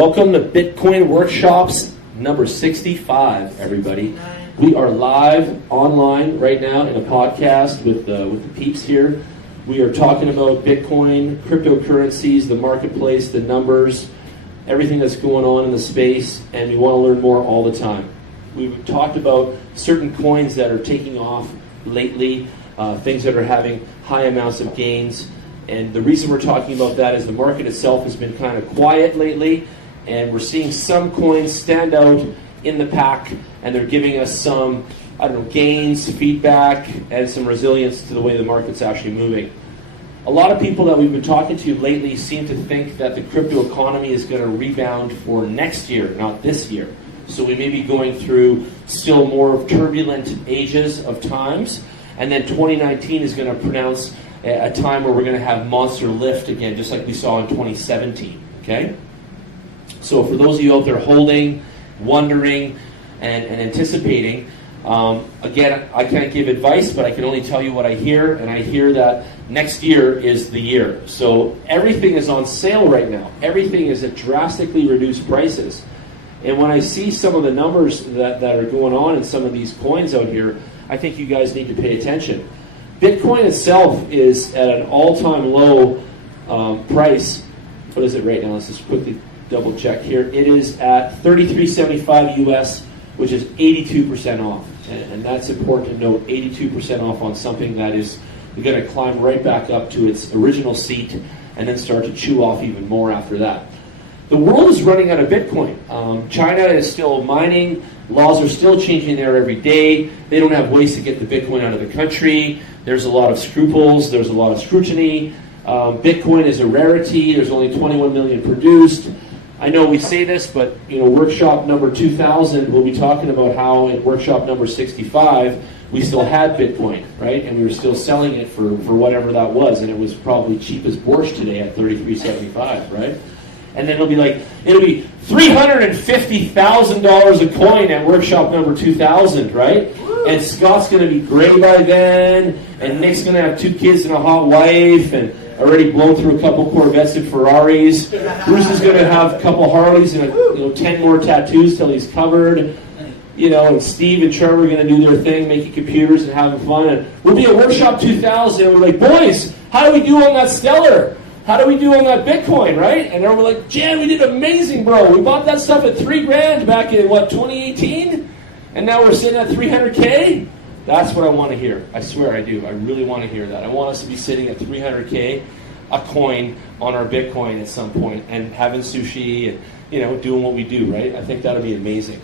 Welcome to Bitcoin Workshops number 65, everybody. We are live online right now in a podcast with the peeps here. We are talking about Bitcoin, cryptocurrencies, the marketplace, the numbers, everything that's going on in the space, and we want to learn more all the time. We've talked about certain coins that are taking off lately, things that are having high amounts of gains. And the reason we're talking about that is the market itself has been kind of quiet lately, and we're seeing some coins stand out in the pack, and they're giving us some, gains, feedback, and some resilience to the way the market's actually moving. A lot of people that we've been talking to lately seem to think that the crypto economy is going to rebound for next year, not this year. So we may be going through still more turbulent ages of times, and then 2019 is going to pronounce a time where we're going to have monster lift again, just like we saw in 2017, okay? So for those of you out there holding, wondering, and anticipating, again, I can't give advice, but I can only tell you what I hear, and I hear that next year is the year. So everything is on sale right now. Everything is at drastically reduced prices. And when I see some of the numbers that are going on in some of these coins out here, I think you guys need to pay attention. Bitcoin itself is at an all-time low price. What is it right now? Let's just quickly double check here. It is at $33.75 US, which is 82% off. And that's important to note, 82% off on something that is going to climb right back up to its original seat and then start to chew off even more after that. The world is running out of Bitcoin. China is still mining. Laws are still changing there every day. They don't have ways to get the Bitcoin out of the country. There's a lot of scruples. There's a lot of scrutiny. Bitcoin is a rarity. There's only 21 million produced. I know we say this, but workshop number 2000, we'll be talking about how in workshop number 65, we still had Bitcoin, right? And we were still selling it for whatever that was, and it was probably cheap as borscht today at $33.75, right? And then it'll be $350,000 a coin at workshop number 2000, right? And Scott's going to be gray by then, and Nick's going to have 2 kids and a hot wife, and already blown through a couple Corvettes and Ferraris. Bruce is going to have a couple Harleys and 10 more tattoos till he's covered. And Steve and Trevor are going to do their thing, making computers and having fun. And we'll be at Workshop 2000, and we're like, boys, how do we do on that Stellar? How do we do on that Bitcoin, right? And then we're like, Jan, we did amazing, bro. We bought that stuff at $3,000 back in, 2018? And now we're sitting at $300K? That's what I want to hear. I swear I do. I really want to hear that. I want us to be sitting at $300K a coin on our Bitcoin at some point and having sushi and, doing what we do, right? I think that'll be amazing.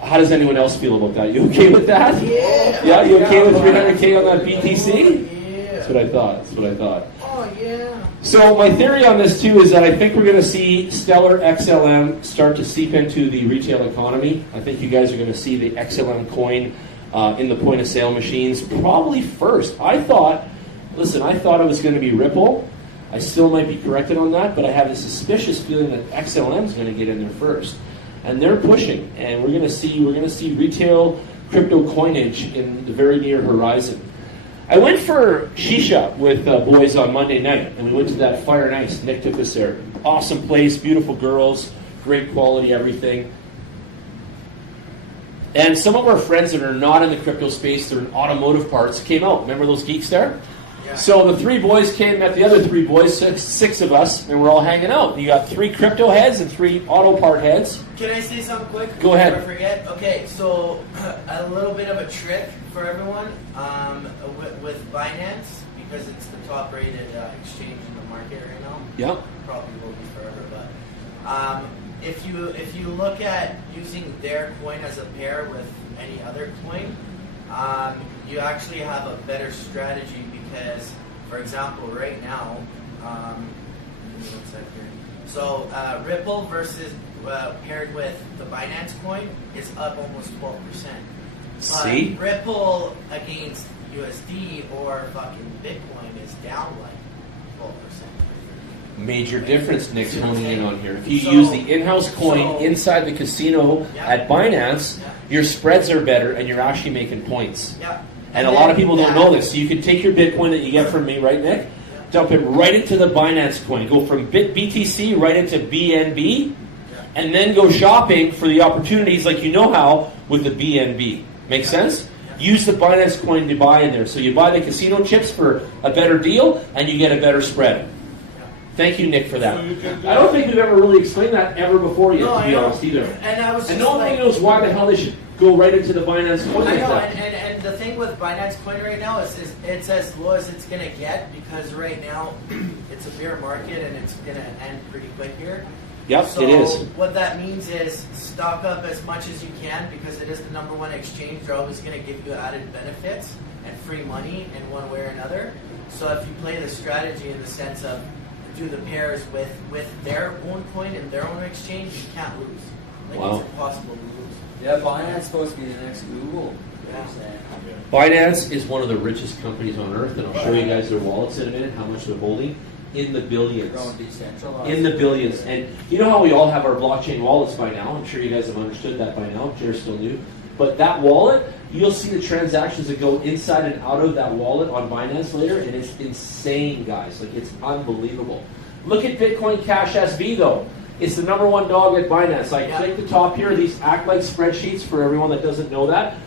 How does anyone else feel about that? You okay with that? Yeah. Yeah, you okay with $300K on that BTC? Yeah. That's what I thought. Oh, yeah. So my theory on this, too, is that I think we're going to see Stellar XLM start to seep into the retail economy. I think you guys are going to see the XLM coin in the point-of-sale machines probably first. I thought it was going to be Ripple. I still might be corrected on that, but I have a suspicious feeling that XLM is going to get in there first. And they're pushing, and we're going to see retail crypto coinage in the very near horizon. I went for Shisha with boys on Monday night, and we went to that Fire and Ice. Nick took us there. Awesome place, beautiful girls, great quality, everything. And some of our friends that are not in the crypto space, they're in automotive parts, came out. Remember those geeks there? Yeah. So the 3 boys met the other 3 boys, 6 of us, and we're all hanging out. You got 3 crypto heads and 3 auto part heads. Can I say something quick? Go ahead. Before I forget? Okay, so a little bit of a trick for everyone with Binance, because it's the top-rated exchange in the market right now. Yep. Probably will be forever, but if you look at using their coin as a pair with any other coin, you actually have a better strategy because, for example, right now, give me 1 second here. So Ripple versus paired with the Binance coin is up almost 12%. See? Ripple against USD or fucking Bitcoin is down like 12%. Major difference Nick's honing in on here. If you use the in-house coin inside the casino at Binance, your spreads are better and you're actually making points. And a lot of people don't know this. So you can take your Bitcoin that you get from me, right, Nick? Dump it right into the Binance coin. Go from BTC right into BNB. and then go shopping for the opportunities like you know how with the BNB. Make sense? Use the Binance coin to buy in there. So you buy the casino chips for a better deal, and you get a better spread. Thank you, Nick, for that. I don't think we've ever really explained that ever before yet, to be honest, either. And no one knows why the hell they should go right into the Binance coin like that. And the thing with Binance coin right now is it's as low as it's going to get, because right now it's a bear market and it's going to end pretty quick here. Yep, so it is. What that means is stock up as much as you can, because it is the #1 exchange. They're always going to give you added benefits and free money in one way or another. So if you play the strategy in the sense of do the pairs with their own coin and their own exchange, you can't lose. Like, wow. It's impossible to lose. Yeah, Binance is supposed to be the next Google. Yeah. Binance is one of the richest companies on earth, and I'll show you guys their wallets in a minute, how much they're holding. In the billions. In the billions. And you know how we all have our blockchain wallets by now? I'm sure you guys have understood that by now. Jared's still new. But that wallet, you'll see the transactions that go inside and out of that wallet on Binance later, and it's insane, guys. Like, it's unbelievable. Look at Bitcoin Cash SV, though. It's the #1 dog at Binance. I click the top here. These act like spreadsheets for everyone that doesn't know that.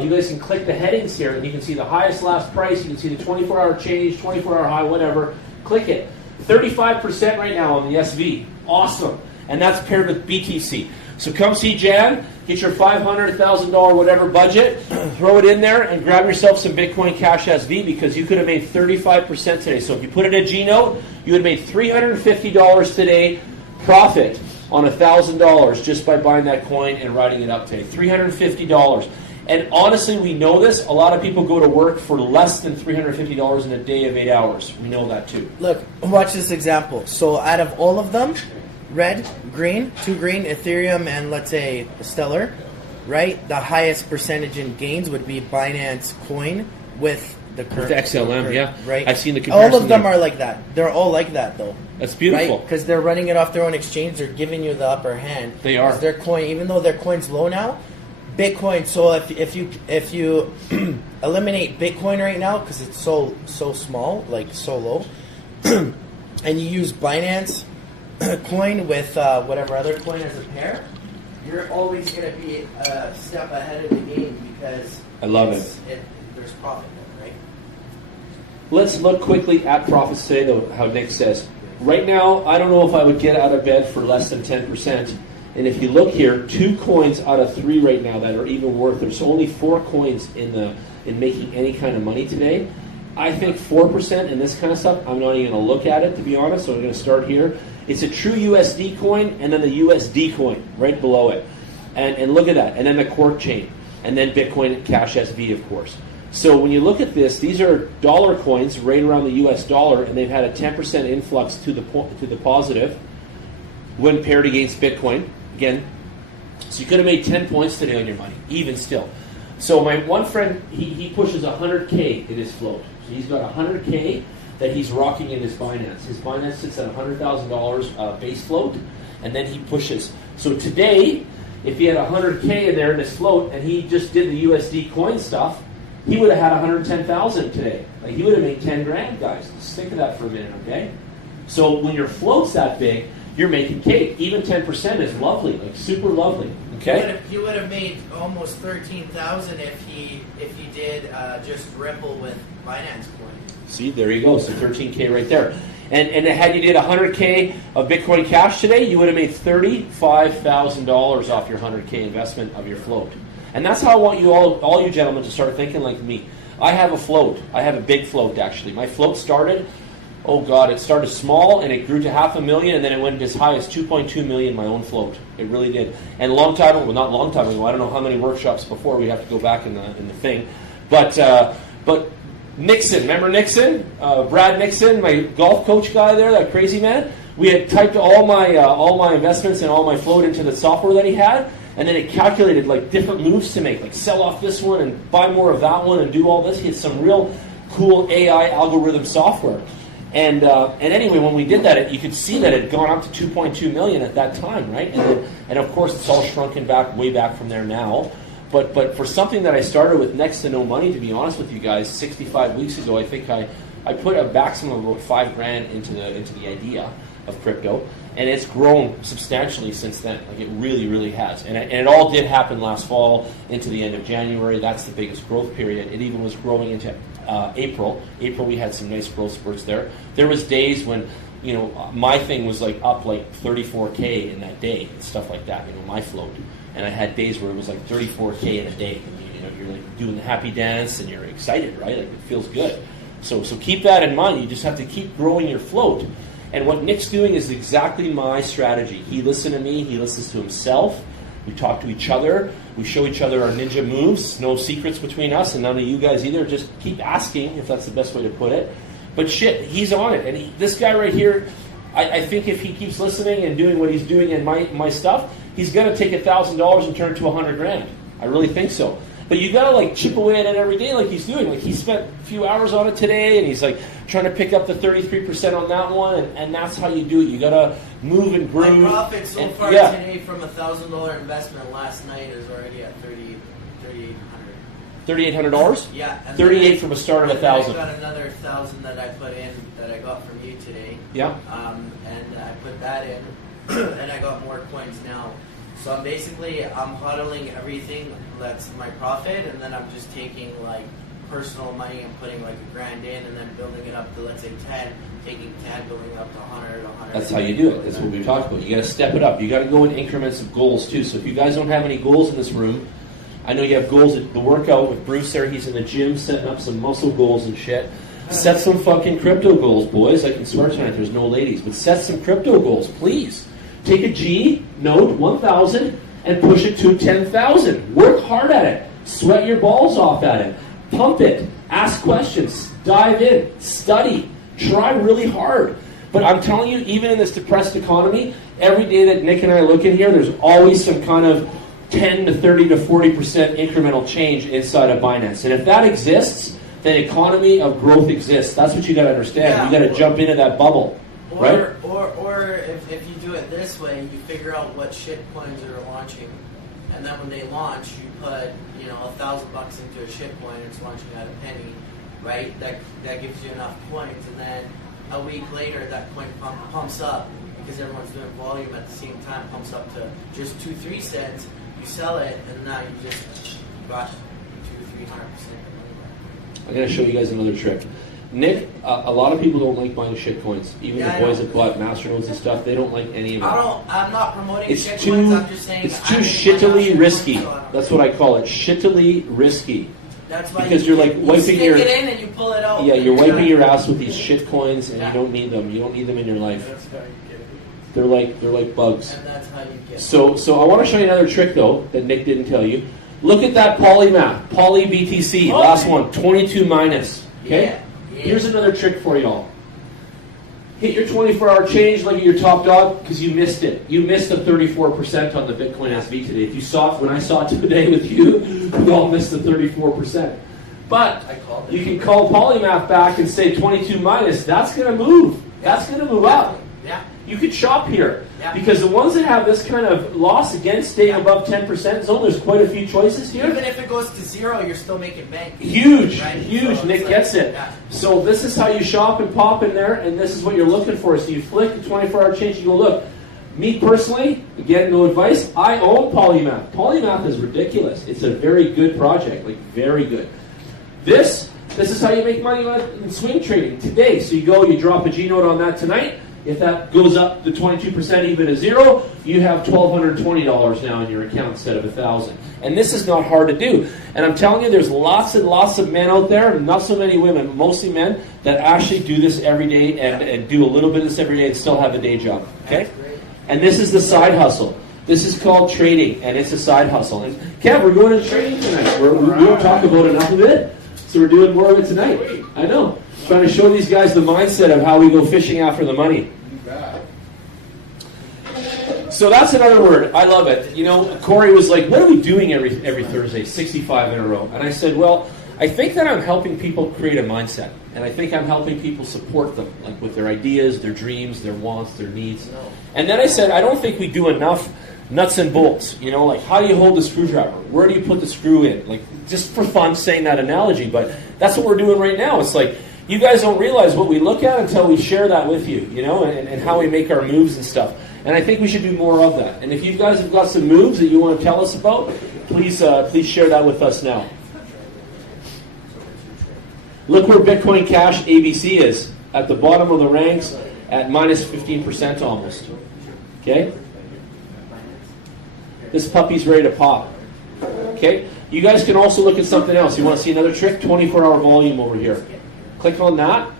You guys can click the headings here, and you can see the highest last price. You can see the 24-hour change, 24-hour high, whatever. Click it. 35% right now on the SV. Awesome. And that's paired with BTC. So come see Jan, get your $500, $1,000, whatever budget, throw it in there, and grab yourself some Bitcoin Cash SV, because you could have made 35% today. So if you put in a G note, you would have made $350 today profit on $1,000 just by buying that coin and riding it up today. $350. And honestly, we know this. A lot of people go to work for less than $350 in a day of 8 hours. We know that too. Look, watch this example. So out of all of them, red, green, 2 green, Ethereum, and let's say Stellar, right? The highest percentage in gains would be Binance coin with the current. With the XLM, yeah. Right? I've seen the comparison. All of them there. are like that. They're all like that, though. That's beautiful. Right? Because they're running it off their own exchange. They're giving you the upper hand. They are. Their coin, even though their coin's low now, Bitcoin. So if you eliminate Bitcoin right now, because it's so small, like so low, and you use Binance coin with whatever other coin as a pair, you're always going to be a step ahead of the game, because I love there's profit there, right? Let's look quickly at profits today, though, how Nick says. Right now, I don't know if I would get out of bed for less than 10%. And if you look here, 2 coins out of 3 right now that are even worth. There's only 4 coins in making any kind of money today. I think 4% in this kind of stuff, I'm not even going to look at it, to be honest, so I'm going to start here. It's a true USD coin, and then the USD coin right below it. And look at that. And then the Quark chain. And then Bitcoin Cash SV, of course. So when you look at this, these are dollar coins right around the US dollar, and they've had a 10% influx to the positive when paired against Bitcoin. Again, so you could have made 10 points today on your money, even still. So my one friend, he pushes 100K in his float. So he's got 100K that he's rocking in his Binance. His Binance sits at $100,000 base float, and then he pushes. So today, if he had 100K in there in his float, and he just did the USD coin stuff, he would have had 110,000 today. Like, he would have made 10 grand, guys. Let's think of that for a minute, okay? So when your float's that big, you're making cake. Even 10% is lovely, like super lovely. Okay. He would have made almost 13,000 if he did just Ripple with Binance coin. See, there you go. So 13K right there. And had you did 100K of Bitcoin Cash today, you would have made $35,000 off your 100K investment of your float. And that's how I want you all you gentlemen to start thinking like me. I have a float. I have a big float, actually. My float started, it started small, and it grew to $500,000, and then it went as high as 2.2 million, my own float. It really did. And not long time ago, I don't know how many workshops before, we have to go back in the thing. But Nixon, remember Nixon? Brad Nixon, my golf coach guy there, that crazy man? We had typed all my investments and all my float into the software that he had, and then it calculated like different moves to make, like sell off this one and buy more of that one and do all this. He had some real cool AI algorithm software. And anyway, when we did that, you could see that it had gone up to 2.2 million at that time, right? And of course, it's all shrunken way back from there now. But for something that I started with next to no money, to be honest with you guys, 65 weeks ago, I think I put a maximum of about $5,000 into the idea. of crypto, and it's grown substantially since then. Like it really, really has. And it all did happen last fall into the end of January. That's the biggest growth period. It even was growing into April. April, we had some nice growth spurts there. There was days when, you know, my thing was like up like 34K in that day and stuff like that, you know, my float. And I had days where it was like 34K in a day. And, you know, you're like doing the happy dance and you're excited, right? Like it feels good. So keep that in mind. You just have to keep growing your float. And what Nick's doing is exactly my strategy. He listened to me. He listens to himself. We talk to each other. We show each other our ninja moves. No secrets between us, and none of you guys either. Just keep asking, if that's the best way to put it. But shit, he's on it. And this guy right here, I think if he keeps listening and doing what he's doing in my stuff, he's going to take $1,000 and turn it to $100,000. I really think so. But you got to like chip away at it every day like he's doing. Like he spent a few hours on it today, and he's like trying to pick up the 33% on that one, and that's how you do it. You got to move and groove. My profit so far today from $1,000 investment last night is already at $3,800. $3,800? Yeah. 38 from a start of 1,000. I got another 1,000 that I put in that I got from you today. Yeah. And I put that in, and I got more coins now. So I'm huddling everything that's my profit, and then I'm just taking like personal money and putting like $1,000 in, and then building it up to, let's say, 10, taking 10, building it up to 100. That's how you do it. That's what we talked about. You got to step it up. You got to go in increments of goals too. So if you guys don't have any goals in this room, I know you have goals at the workout with Bruce there. He's in the gym setting up some muscle goals and shit. Set some fucking crypto goals, boys. I can swear tonight there's no ladies, but set some crypto goals, please. Take a G node 1,000 and push it to 10,000. Work hard at it. Sweat your balls off at it. Pump it. Ask questions. Dive in. Study. Try really hard. But I'm telling you, even in this depressed economy, every day that Nick and I look in here, there's always some kind of 10 to 30 to 40% incremental change inside of Binance. And if that exists, then economy of growth exists. That's what you got to understand. Yeah, you got to jump into that bubble. Right? Or if you do it this way, you figure out what shit coins are launching, and then when they launch, you put $1,000 into a shit coin, it's launching at a penny, right? That gives you enough coins, and then a week later, that coin pumps up because everyone's doing volume at the same time, pumps up to just 2-3 cents. You sell it, and now you just got 200-300%. I'm going to show you guys another trick. Nick, a lot of people don't like buying shit coins. Even the boys that bought Masternodes and stuff, they don't like any of it. I'm not promoting shit too, coins. I'm just saying it's too shittily risky. That's what I call it. Shittily risky. That's why because you're like wiping your. Stick it in and you pull it out. Yeah, you're wiping your ass with these shit coins, and you don't need them. You don't need them in your life. They're like bugs. And that's how you get. So I want to show you another trick though that Nick didn't tell you. Look at that polymath, poly BTC, last one, 22 minus. Okay. Yeah. Here's another trick for y'all. Hit your 24-hour change like your top dog because you missed it. You missed the 34% on the Bitcoin SV today. If you saw it when I saw it today with you, we all missed the 34%. But you can call Polymath back and say 22 minus. That's going to move. That's going to move up. Yeah. You could shop here because the ones that have this kind of loss against staying above 10% zone, there's quite a few choices here. Even if it goes to zero, you're still making bank. Huge, right? huge. So Nick gets it. Yeah. So this is how you shop and pop in there, and this is what you're looking for. So you flick the 24-hour change, you go, look, me personally, again, no advice, I own Polymath. Polymath is ridiculous. It's a very good project, like very good. This is how you make money in swing trading today. So you go, you drop a G note on that tonight. If that goes up to 22% even to zero, you have $1,220 now in your account instead of $1,000. And this is not hard to do. And I'm telling you, there's lots and lots of men out there, not so many women, mostly men, that actually do this every day and do a little bit of this every day and still have a day job. Okay? And this is the side hustle. This is called trading, and it's a side hustle. And Kev, we're going into trading tonight. We don't talk about enough of it, so we're doing more of it tonight. I know. Trying to show these guys the mindset of how we go fishing after the money. So that's another word. I love it. You know, Corey was like, what are we doing every Thursday? 65 in a row. And I said, well, I think that I'm helping people create a mindset. And I think I'm helping people support them, like with their ideas, their dreams, their wants, their needs. And then I said, I don't think we do enough nuts and bolts. You know, like how do you hold the screwdriver? Where do you put the screw in? Like just for fun saying that analogy, but that's what we're doing right now. It's like You guys don't realize what we look at until we share that with you, you know, and how we make our moves and stuff. And I think we should do more of that. And if you guys have got some moves that you want to tell us about, please share that with us now. Look where Bitcoin Cash ABC is, at the bottom of the ranks at minus 15% almost. Okay? This puppy's ready to pop. Okay? You guys can also look at something else. You want to see another trick? 24-hour volume over here. Click on that,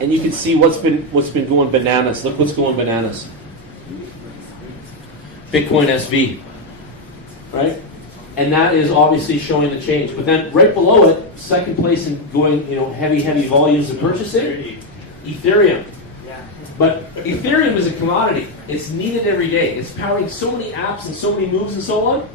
and you can see what's been going bananas. Look what's going bananas. Bitcoin SV. Right? And that is obviously showing the change. But then right below it, second place in going, you know, heavy volumes of purchasing, Ethereum. But Ethereum is a commodity. It's needed every day. It's powering so many apps and so many moves and so on.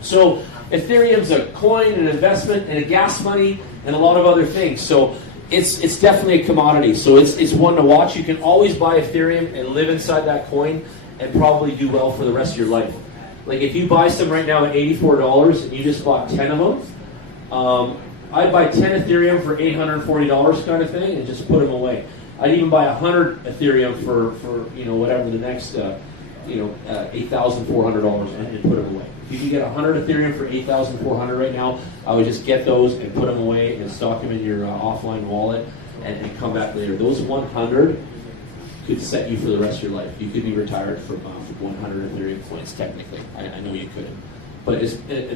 So Ethereum's a coin, an investment, and a gas money, and a lot of other things. So it's definitely a commodity. So it's one to watch. You can always buy Ethereum and live inside that coin and probably do well for the rest of your life. Like if you buy some right now at $84 and you just bought 10 of them, I'd buy 10 Ethereum for $840 kind of thing and just put them away. I'd even buy 100 Ethereum for you know, whatever the next $8,400 and put them away. If you can get 100 Ethereum for $8,400 right now, I would just get those and put them away and stock them in your offline wallet and come back later. Those 100 could set you for the rest of your life. You could be retired from 100 Ethereum coins, technically. I know you could. But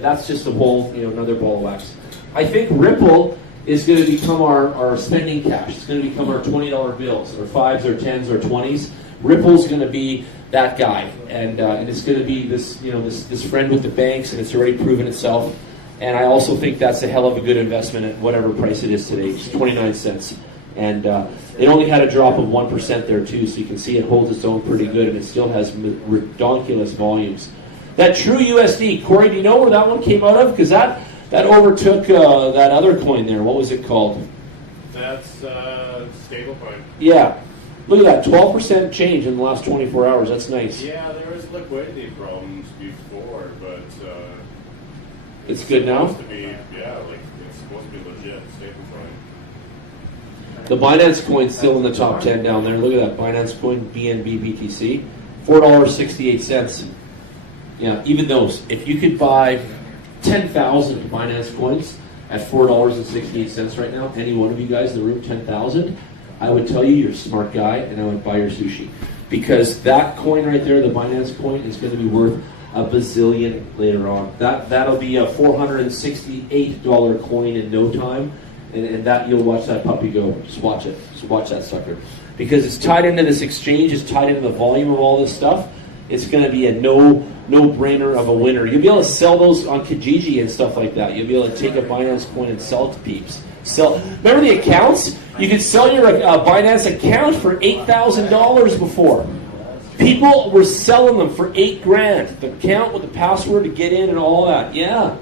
that's just a whole, you know, another ball of wax. I think Ripple is going to become our spending cash. It's going to become our $20 bills, or 5s or 10s or 20s. Ripple's going to be that guy, and it's going to be this, you know, this friend with the banks, and it's already proven itself. And I also think that's a hell of a good investment at whatever price it is today. It's 29 cents. And it only had a drop of 1% there too, so you can see it holds its own pretty good, and it still has redonkulous volumes. That True USD, Corey, do you know where that one came out of? Because that overtook that other coin there. What was it called? That's stablecoin. Yeah. Look at that, 12% change in the last 24 hours. That's nice. Yeah, there was liquidity problems before, but it's good now? Supposed to be, yeah, like it's supposed to be legit stablecoin. The Binance coin's still in the top 10 down there. Look at that, Binance coin, BNB BTC, $4.68. Yeah, even those. If you could buy 10,000 Binance coins at $4.68 right now, any one of you guys in the room, 10,000, I would tell you you're a smart guy, and I would buy your sushi. Because that coin right there, the Binance coin, is going to be worth a bazillion later on. That'll be a $468 coin in no time, and that you'll watch that puppy go. Just watch it. Just watch that sucker. Because it's tied into this exchange, it's tied into the volume of all this stuff. It's going to be a no-brainer of a winner. You'll be able to sell those on Kijiji and stuff like that. You'll be able to take a Binance coin and sell it to peeps. Remember the accounts? You could sell your Binance account for $8,000 before. People were selling them for $8,000. The account with the password to get in and all that. Yeah.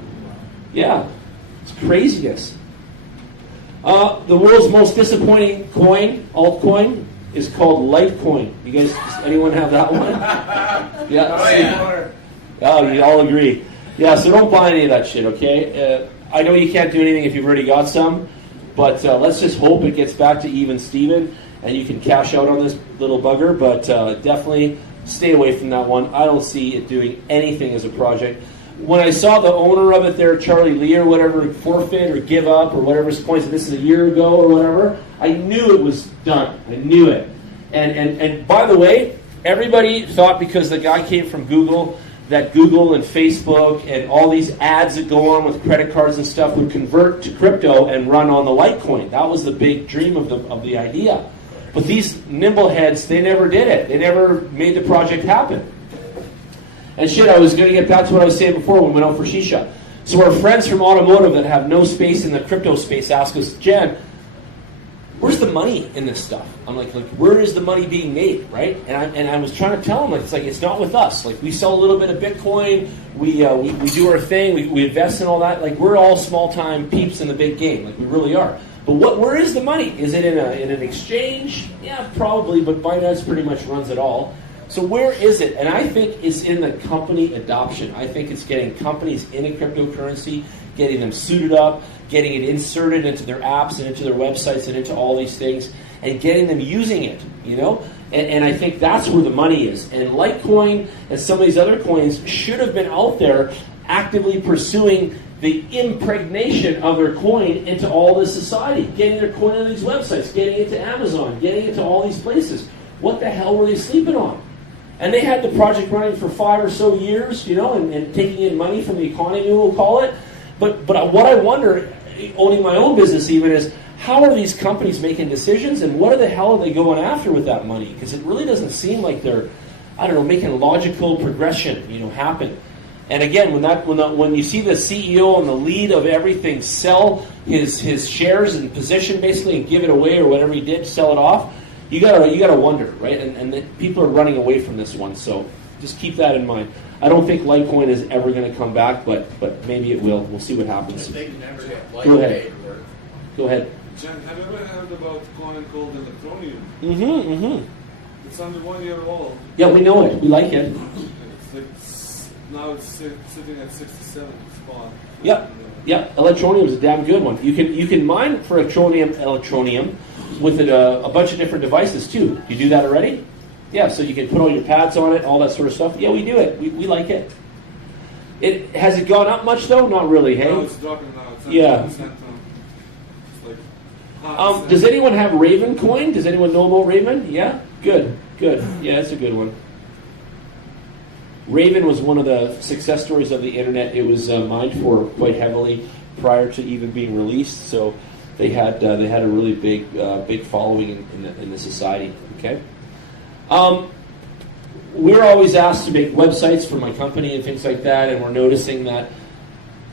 It's craziness. The world's most disappointing coin, altcoin, is called Litecoin. You guys, does anyone have that one? Yeah. Oh, you all agree. Yeah, so don't buy any of that shit, okay? I know you can't do anything if you've already got some, but let's just hope it gets back to even Steven and you can cash out on this little bugger, but definitely stay away from that one. I don't see it doing anything as a project. When I saw the owner of it there, Charlie Lee or whatever, forfeit or give up or whatever his point, this is a year ago or whatever, I knew it was done. I knew it. And by the way, everybody thought because the guy came from Google that Google and Facebook and all these ads that go on with credit cards and stuff would convert to crypto and run on the Litecoin. That was the big dream of the idea. But these nimbleheads, they never did it. They never made the project happen. And shit, I was going to get back to what I was saying before when we went out for Shisha. So our friends from automotive that have no space in the crypto space ask us, Jen, where's the money in this stuff? I'm like, where is the money being made, right? And I was trying to tell them, it's not with us. Like, we sell a little bit of Bitcoin, we do our thing, we invest in all that. Like, we're all small-time peeps in the big game. Like, we really are. But where is the money? Is it in an exchange? Yeah, probably, but Binance pretty much runs it all. So where is it? And I think it's in the company adoption. I think it's getting companies into cryptocurrency, getting them suited up, getting it inserted into their apps and into their websites and into all these things, and getting them using it, you know? And I think that's where the money is. And Litecoin and some of these other coins should have been out there actively pursuing the impregnation of their coin into all this society, getting their coin on these websites, getting it to Amazon, getting it to all these places. What the hell were they sleeping on? And they had the project running for 5 or so years, you know, and taking in money from the economy, we'll call it. But what I wonder, owning my own business even, is how are these companies making decisions, and what the hell are they going after with that money? Because it really doesn't seem like they're, I don't know, making a logical progression, you know, happen. And again, when you see the CEO and the lead of everything sell his shares and position basically and give it away or whatever he did, sell it off, you gotta wonder, right? And people are running away from this one, so just keep that in mind. I don't think Litecoin is ever going to come back, but maybe it will. We'll see what happens. They can never get Go ahead. Litecoin to work. Go ahead. Jen, have you ever heard about a coin called electronium? Mm-hmm. It's under 1 year old. Yeah, we know it. We like it. Now it's sitting at 67 spot. Yep. Electronium is a damn good one. You can mine for electronium with a bunch of different devices too. You do that already? Yeah, so you can put all your pads on it, all that sort of stuff. Yeah, we do it. We like it. Has it gone up much though? Not really, hey? No, it's dropping now. It's Yeah. It's like half Does anyone have Raven coin? Does anyone know about Raven? Yeah? Good. Yeah, it's a good one. Raven was one of the success stories of the internet. It was mined for quite heavily prior to even being released, so they had a really big following in the society. Okay. We're always asked to make websites for my company and things like that, and we're noticing that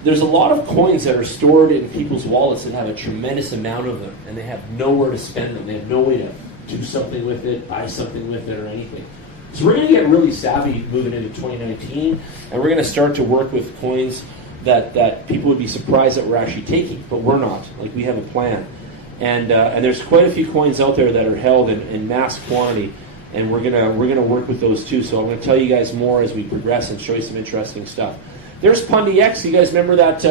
there's a lot of coins that are stored in people's wallets that have a tremendous amount of them, and they have nowhere to spend them. They have no way to do something with it, buy something with it, or anything. So we're going to get really savvy moving into 2019, and we're going to start to work with coins that people would be surprised that we're actually taking, but we're not. Like, we have a plan. And there's quite a few coins out there that are held in mass quantity, and we're gonna work with those too. So I'm going to tell you guys more as we progress and show you some interesting stuff. There's PundiX. You guys remember that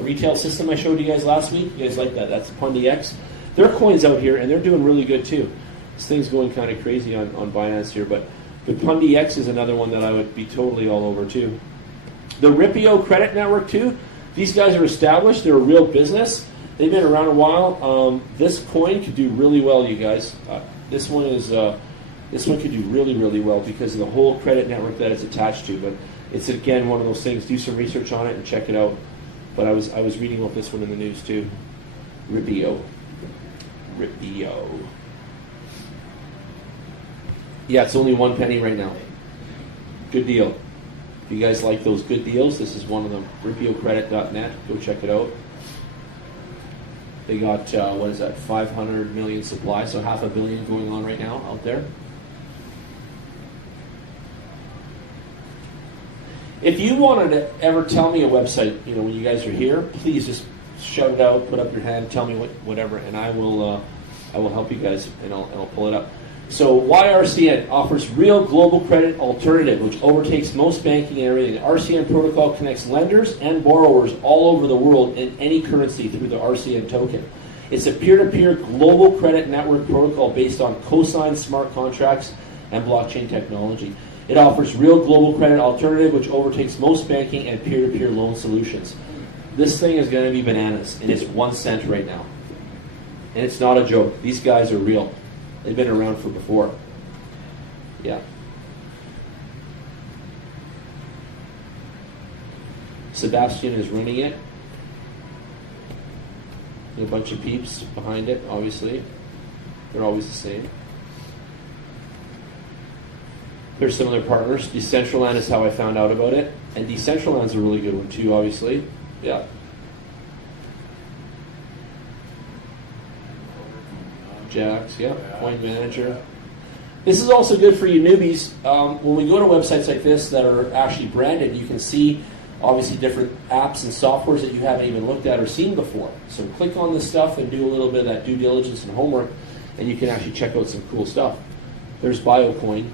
retail system I showed you guys last week? You guys like that? That's PundiX. There are coins out here, and they're doing really good too. This thing's going kind of crazy on Binance here, but PundiX is another one that I would be totally all over too. The Ripio credit network too. These guys are established. They're a real business. They've been around a while. This coin could do really well, you guys. This one could do really, really well because of the whole credit network that it's attached to. But it's again one of those things. Do some research on it and check it out. But I was reading about this one in the news too. Ripio. Yeah, it's only 1 penny right now. Good deal. If you guys like those good deals, this is one of them. RipioCredit.net. Go check it out. They got, 500 million supply, so 500 million going on right now out there. If you wanted to ever tell me a website, when you guys are here, please just shout it out, put up your hand, tell me whatever, and I will help you guys, and I'll pull it up. So YRCN offers real global credit alternative, which overtakes most banking and everything. The RCN protocol connects lenders and borrowers all over the world in any currency through the RCN token. It's a peer-to-peer global credit network protocol based on cosigned smart contracts and blockchain technology. It offers real global credit alternative, which overtakes most banking and peer-to-peer loan solutions. This thing is going to be bananas, and it's 1 cent right now. And it's not a joke. These guys are real. They've been around for before. Yeah. Sebastian is running it. And a bunch of peeps behind it, obviously. They're always the same. There's some of their partners. Decentraland is how I found out about it. And Decentraland's a really good one too, obviously. Yeah. Jax, yeah, Point Manager. This is also good for you newbies. When we go to websites like this that are actually branded, you can see obviously different apps and softwares that you haven't even looked at or seen before. So click on this stuff and do a little bit of that due diligence and homework, and you can actually check out some cool stuff. There's BioCoin.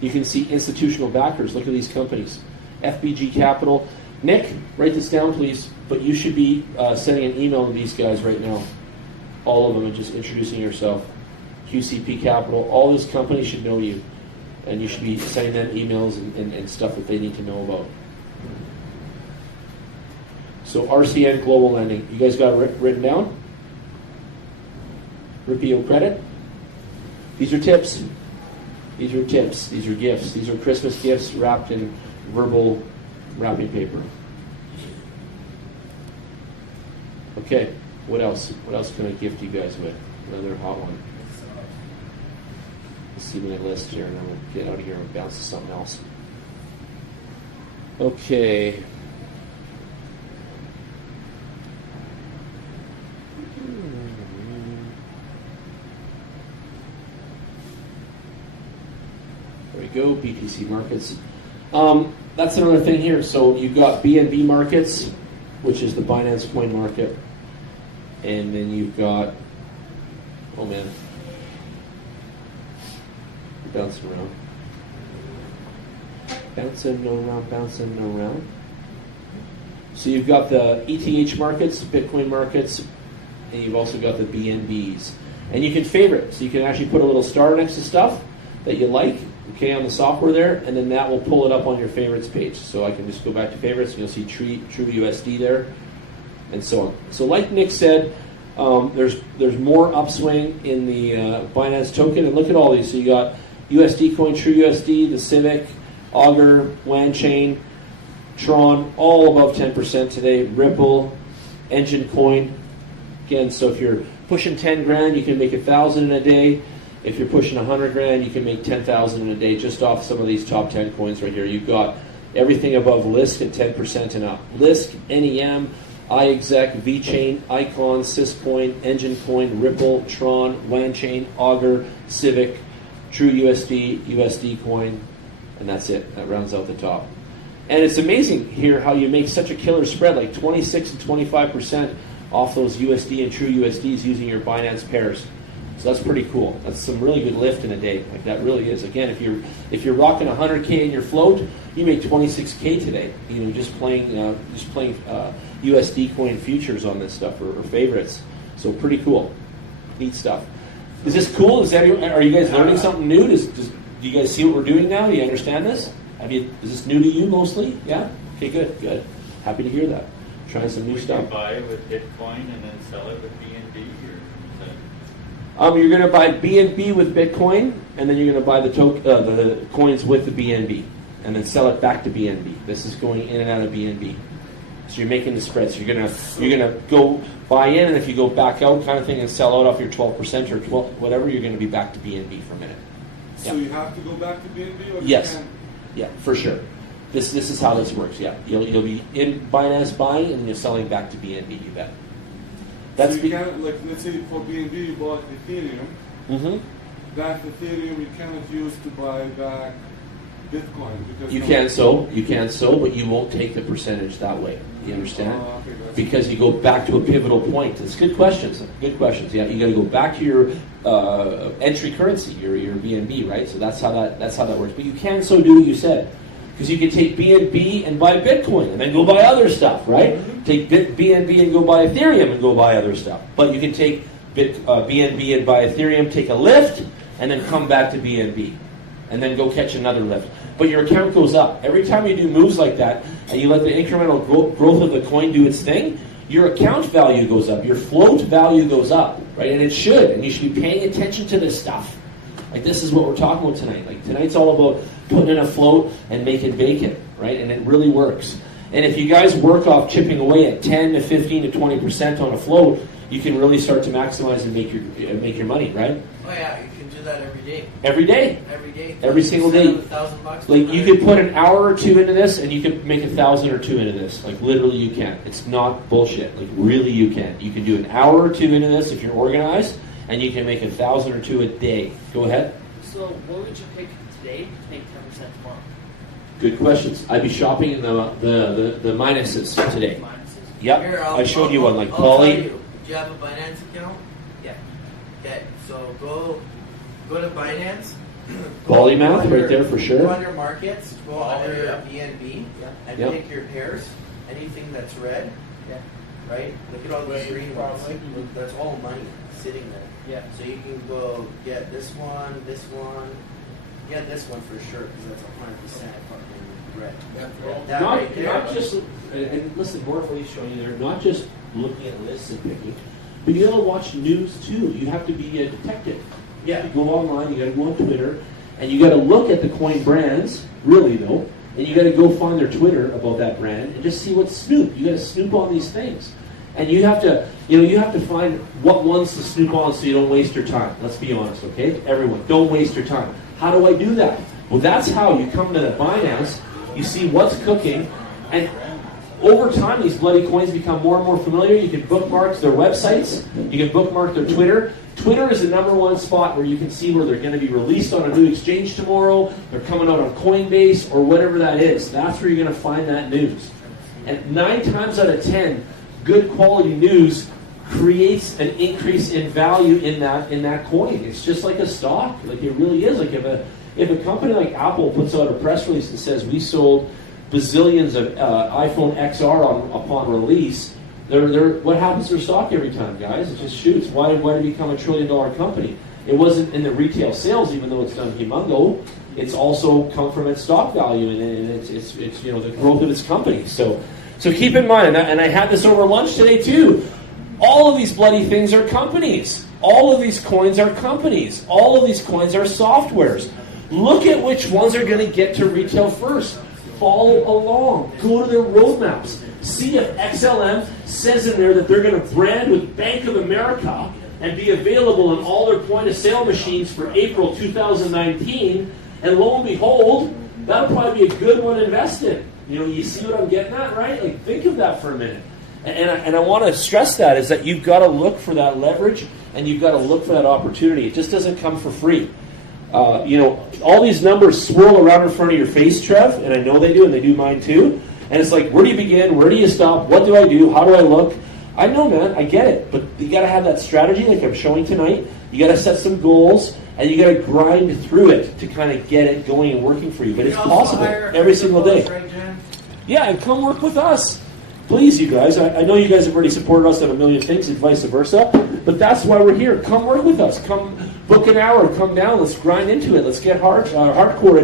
You can see institutional backers. Look at these companies. FBG Capital. Nick, write this down, please. But you should be sending an email to these guys right now. All of them, and just introducing yourself. QCP Capital. All these companies should know you. And you should be sending them emails and stuff that they need to know about. So RCN Global Lending. You guys got it written down? Ripio Credit. These are tips. These are tips. These are gifts. These are Christmas gifts wrapped in verbal wrapping paper. Okay, what else? What else can I gift you guys with? Another hot one. Let's see my list here, and then we'll get out of here and bounce to something else. Okay. There we go, BTC markets. That's another thing here. So you've got BNB markets, which is the Binance coin market. And then you've got, oh man, you're bouncing around. Bouncing around. So you've got the ETH markets, Bitcoin markets, and you've also got the BNBs. And you can favorite, so you can actually put a little star next to stuff that you like, okay, on the software there, and then that will pull it up on your favorites page. So I can just go back to favorites, and you'll see True USD there, and so on. So like Nick said, there's more upswing in the Binance token, and look at all these. So you got USD coin, True USD, the Civic, Augur, Wanchain, Tron, all above 10% today. Ripple, Engine Coin. Again, so if you're pushing 10 grand, you can make 1,000 in a day. If you're pushing 100 grand, you can make 10,000 in a day just off some of these top 10 coins right here. You've got everything above Lisk at 10% and up. Lisk, NEM, iExec, VChain, Icon, Syscoin, Engine Coin, Ripple, Tron, Wanchain, Augur, Civic, True USD, USD Coin, and that's it. That rounds out the top. And it's amazing here how you make such a killer spread, like 26 and 25% off those USD and True USDs using your Binance pairs. So that's pretty cool. That's some really good lift in a day. Like that really is. Again, if you're rocking 100K in your float, you make 26K today. You know, just playing USD coin futures on this stuff or favorites. So pretty cool, neat stuff. Is this cool? Are you guys learning something new? Do you guys see what we're doing now? Do you understand this? Is this new to you mostly? Yeah. Okay, good. Happy to hear that. Trying some new stuff. You buy with Bitcoin and then sell it with BNB, you're going to buy BNB with Bitcoin, and then you're going to buy the coins with the BNB, and then sell it back to BNB. This is going in and out of BNB. So you're making the spread. So you're gonna go buy in, and if you go back out, kind of thing, and sell out off your 12% or 12 whatever, you're going to be back to BNB for a minute. So you have to go back to BNB, or yes, you can? Yeah, for sure. This is how this works. Yeah, you'll be in Binance buying, and then you're selling back to BNB. You bet. That's so you can't, like, let's say for BNB you bought Ethereum. Mm-hmm. That Ethereum you cannot use to buy back Bitcoin because you can so, but you won't take the percentage that way. You understand? Okay, because you go back to a pivotal point. It's good questions. Good questions. Yeah, you got to go back to your entry currency, your BNB, right? So that's how that works. But you can so do what you said. Because you can take BNB and buy Bitcoin and then go buy other stuff, right? Take BNB and go buy Ethereum and go buy other stuff. But you can take BNB and buy Ethereum, take a lift, and then come back to BNB. And then go catch another lift. But your account goes up. Every time you do moves like that, and you let the incremental growth of the coin do its thing, your account value goes up. Your float value goes up, right? And it should. And you should be paying attention to this stuff. Like this is what we're talking about tonight. Like tonight's all about putting in a float and making bacon, right? And it really works. And if you guys work off chipping away at 10 to 15 to 20% on a float, you can really start to maximize and make your money, right? Oh yeah, you can do that every day. Every day. Every day. Every single day. $1,000. Like you could put an hour or two into this, and you could make 1,000 or two into this. Like literally, you can. It's not bullshit. Like really, you can. You can do an hour or two into this if you're organized, and you can make 1,000 or two a day. Go ahead. So, what would you pick today to make 10% tomorrow? Good questions. I'd be shopping in the minuses today. Minuses? Yep. Here, I showed you one, like I'll Polly. tell you. Do you have a Binance account? Yeah. Okay, so go to Binance, Quality math right there for Go sure. under markets, go under your BNB, and Yep. pick your pairs. Anything that's red, Yeah. right? Look at all these Right, green ones. probably. Look, that's all money sitting there. Yeah. So you can go get this one, get this one for sure because that's 100% fucking red. That Not, right there. not just, and listen, more of what he's showing you there, not just looking at lists and picking, but you gotta watch news too. You have to be a detective. You have to go online, you gotta go on Twitter, and you gotta look at the coin brands, really though, and you gotta go find their Twitter about that brand and just see what's snoop. You gotta snoop on these things. And you have to, you have to find what ones to snoop on so you don't waste your time. Let's be honest, okay? Everyone, don't waste your time. How do I do that? Well, that's how you come to the Binance, you see what's cooking, and over time, these bloody coins become more and more familiar. You can bookmark their websites. You can bookmark their Twitter. Twitter is the #1 spot where you can see where they're going to be released on a new exchange tomorrow. They're coming out on Coinbase or whatever that is. That's where you're going to find that news. And 9 times out of 10, good quality news creates an increase in value in that coin. It's just like a stock. Like it really is. Like if a company like Apple puts out a press release that says we sold bazillions of iPhone XR upon release, what happens to their stock every time, guys? It just shoots. Why did it become a $1 trillion company? It wasn't in the retail sales, even though it's done humongo. It's also come from its stock value and it's the growth of its company. So keep in mind, and I had this over lunch today too. All of these bloody things are companies. All of these coins are companies. All of these coins are softwares. Look at which ones are going to get to retail first. Follow along. Go to their roadmaps. See if XLM says in there that they're going to brand with Bank of America and be available in all their point-of-sale machines for April 2019. And lo and behold, that'll probably be a good one to invest in. You see what I'm getting at, right? Like, think of that for a minute. And I want to stress that is that you've got to look for that leverage and you've got to look for that opportunity. It just doesn't come for free. All these numbers swirl around in front of your face, Trev, and I know they do, and they do mine too. And it's like, where do you begin? Where do you stop? What do I do? How do I look? I know, man, I get it, but you got to have that strategy like I'm showing tonight. You got to set some goals, and you got to grind through it to kind of get it going and working for you. But it's possible every single day. Right, Jen? Yeah, and come work with us. Please, you guys. I know you guys have already supported us on a million things and vice versa, but that's why we're here. Come work with us. Come book an hour. Come down. Let's grind into it. Let's get hardcore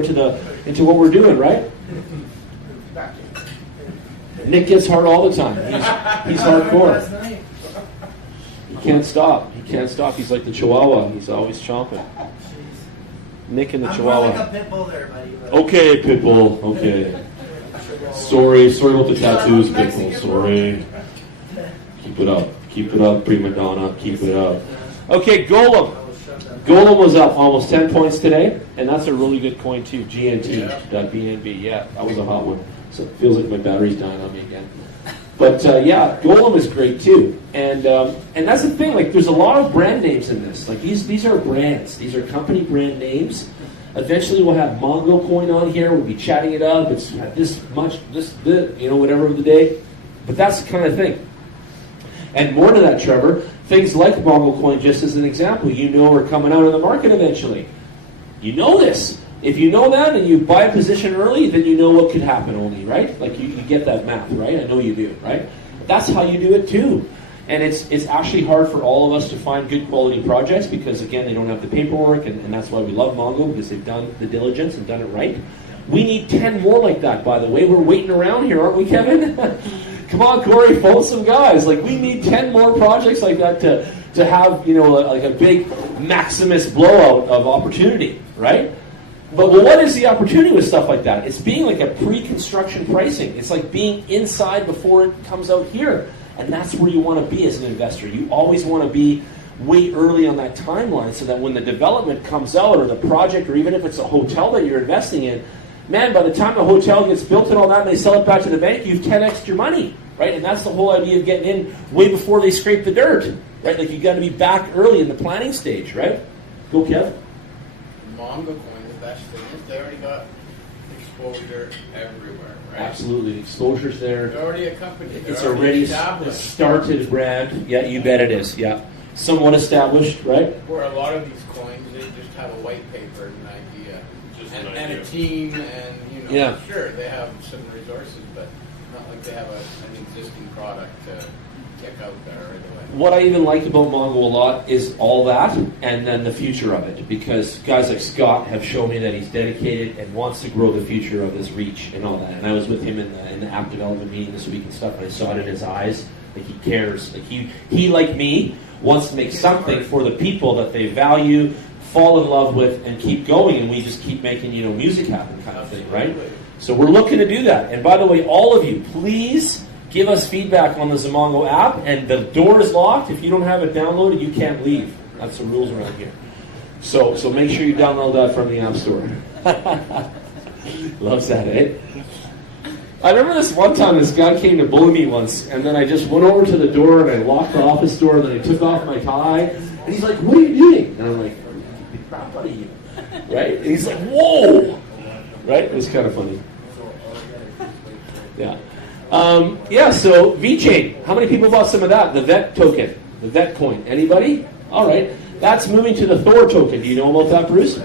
into what we're doing, right? Nick gets hard all the time. He's hardcore. He can't stop. He can't stop. He's like the Chihuahua. He's always chomping. Nick and the I'm Chihuahua. more like a pit bull there, buddy. But Okay, Pitbull. Okay. Sorry about the tattoos, Pitbull. Sorry. Keep it up. Keep it up, prima donna. Keep it up. Okay, Golem. Golem was up almost 10 points today, and that's a really good coin too. GNT.BNB. Yeah, that was a hot one. So it feels like my battery's dying on me again. But yeah, Golem is great too. And that's the thing. Like, there's a lot of brand names in this. Like these are brands. These are company brand names. Eventually, we'll have Mongo Coin on here. We'll be chatting it up. It's at this much, whatever of the day. But that's the kind of thing. And more to that, Trevor, things like Mongo Coin, just as an example, are coming out of the market eventually. You know this. If you know that and you buy a position early, then you know what could happen only, right? Like you get that math, right? I know you do, right? That's how you do it too. And it's actually hard for all of us to find good quality projects because, again, they don't have the paperwork, and that's why we love Mongo, because they've done the diligence and done it right. We need 10 more like that, by the way. We're waiting around here, aren't we, Kevin? Come on, Corey, phone some guys. Like, we need 10 more projects like that to have, like a big Maximus blowout of opportunity, right? But what is the opportunity with stuff like that? It's being like a pre-construction pricing. It's like being inside before it comes out here. And that's where you want to be as an investor. You always want to be way early on that timeline so that when the development comes out or the project, or even if it's a hotel that you're investing in, man, by the time the hotel gets built and all that and they sell it back to the bank, you've 10x'd your money, right? And that's the whole idea of getting in way before they scrape the dirt, right? Like, you got to be back early in the planning stage, right? Go, Kev. Mongo Coin, the best thing is they already got exposure everywhere, right? Absolutely. Exposure's there. They're already a company. It's already established. started brand. Yeah, you bet it is. Yeah. somewhat established, right? Where a lot of these coins, they just have a white paper and an idea, Just and, an and a idea. team, and Yeah. sure they have some resources, but not like they have an existing product to kick out there right away. What I even like about Mongo a lot is all that, and then the future of it, because guys like Scott have shown me that he's dedicated and wants to grow the future of his reach and all that. And I was with him in the app development meeting this week and stuff, and I saw it in his eyes. Like he cares. Like he like me wants to make something for the people that they value, fall in love with, and keep going. And we just keep making music happen, kind of thing, right? So we're looking to do that. And by the way, all of you, please give us feedback on the Zamongo app. And the door is locked. If you don't have it downloaded, you can't leave. That's the rules around here. So make sure you download that from the App Store. Loves that, eh? I remember this one time, this guy came to bully me once, and then I just went over to the door and I locked the office door, and then I took off my tie, and he's like, "What are you doing?" And I'm like, "I'm gonna kick the crap out of you," right? And he's like, "Whoa!" Right? It was kind of funny. Yeah. So VeChain. How many people bought some of that? The VET token, the VET coin. Anybody? All right. That's moving to the Thor token. Do you know about that, Bruce?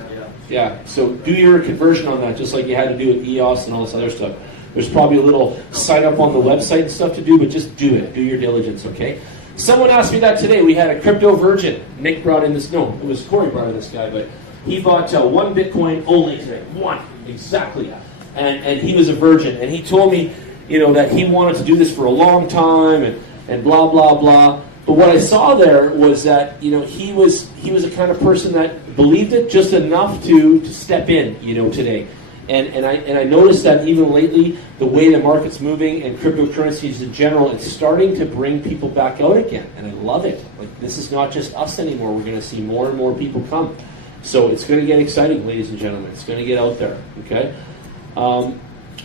Yeah. So do your conversion on that, just like you had to do with EOS and all this other stuff. There's probably a little sign up on the website and stuff to do, but just do it. Do your diligence, okay? Someone asked me that today. We had a crypto virgin. Nick brought in this. No, it was Corey brought in this guy, but he bought one Bitcoin only today. One. Exactly. And he was a virgin. And he told me, that he wanted to do this for a long time and blah, blah, blah. But what I saw there was that, he was a kind of person that believed it just enough to step in, today. And I noticed that even lately, the way the market's moving and cryptocurrencies in general, it's starting to bring people back out again. And I love it. Like, this is not just us anymore. We're going to see more and more people come. So it's going to get exciting, ladies and gentlemen. It's going to get out there. Okay.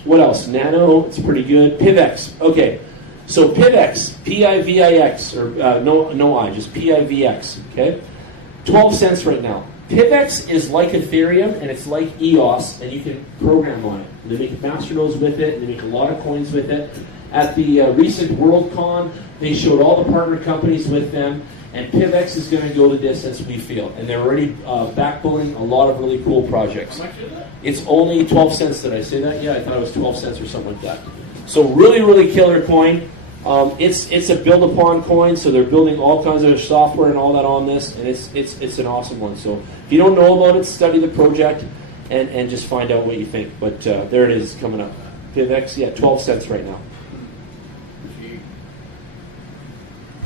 What else? Nano, it's pretty good. PIVX. Okay. So PIVX, P-I-V-I-X, or no I, just P-I-V-X. Okay. 12 cents right now. PIVX is like Ethereum, and it's like EOS, and you can program on it. They make masternodes with it, and they make a lot of coins with it. At the recent WorldCon, they showed all the partner companies with them, and PIVX is going to go the distance, we feel. And they're already backboning a lot of really cool projects. How much is it? It's only 12 cents. Did I say that? Yeah, I thought it was 12 cents or something like that. So really, really killer coin. It's a build upon coin, so they're building all kinds of software and all that on this, and it's an awesome one. So if you don't know about it, study the project and just find out what you think. But there it is, coming up. PIVX, 12 cents right now.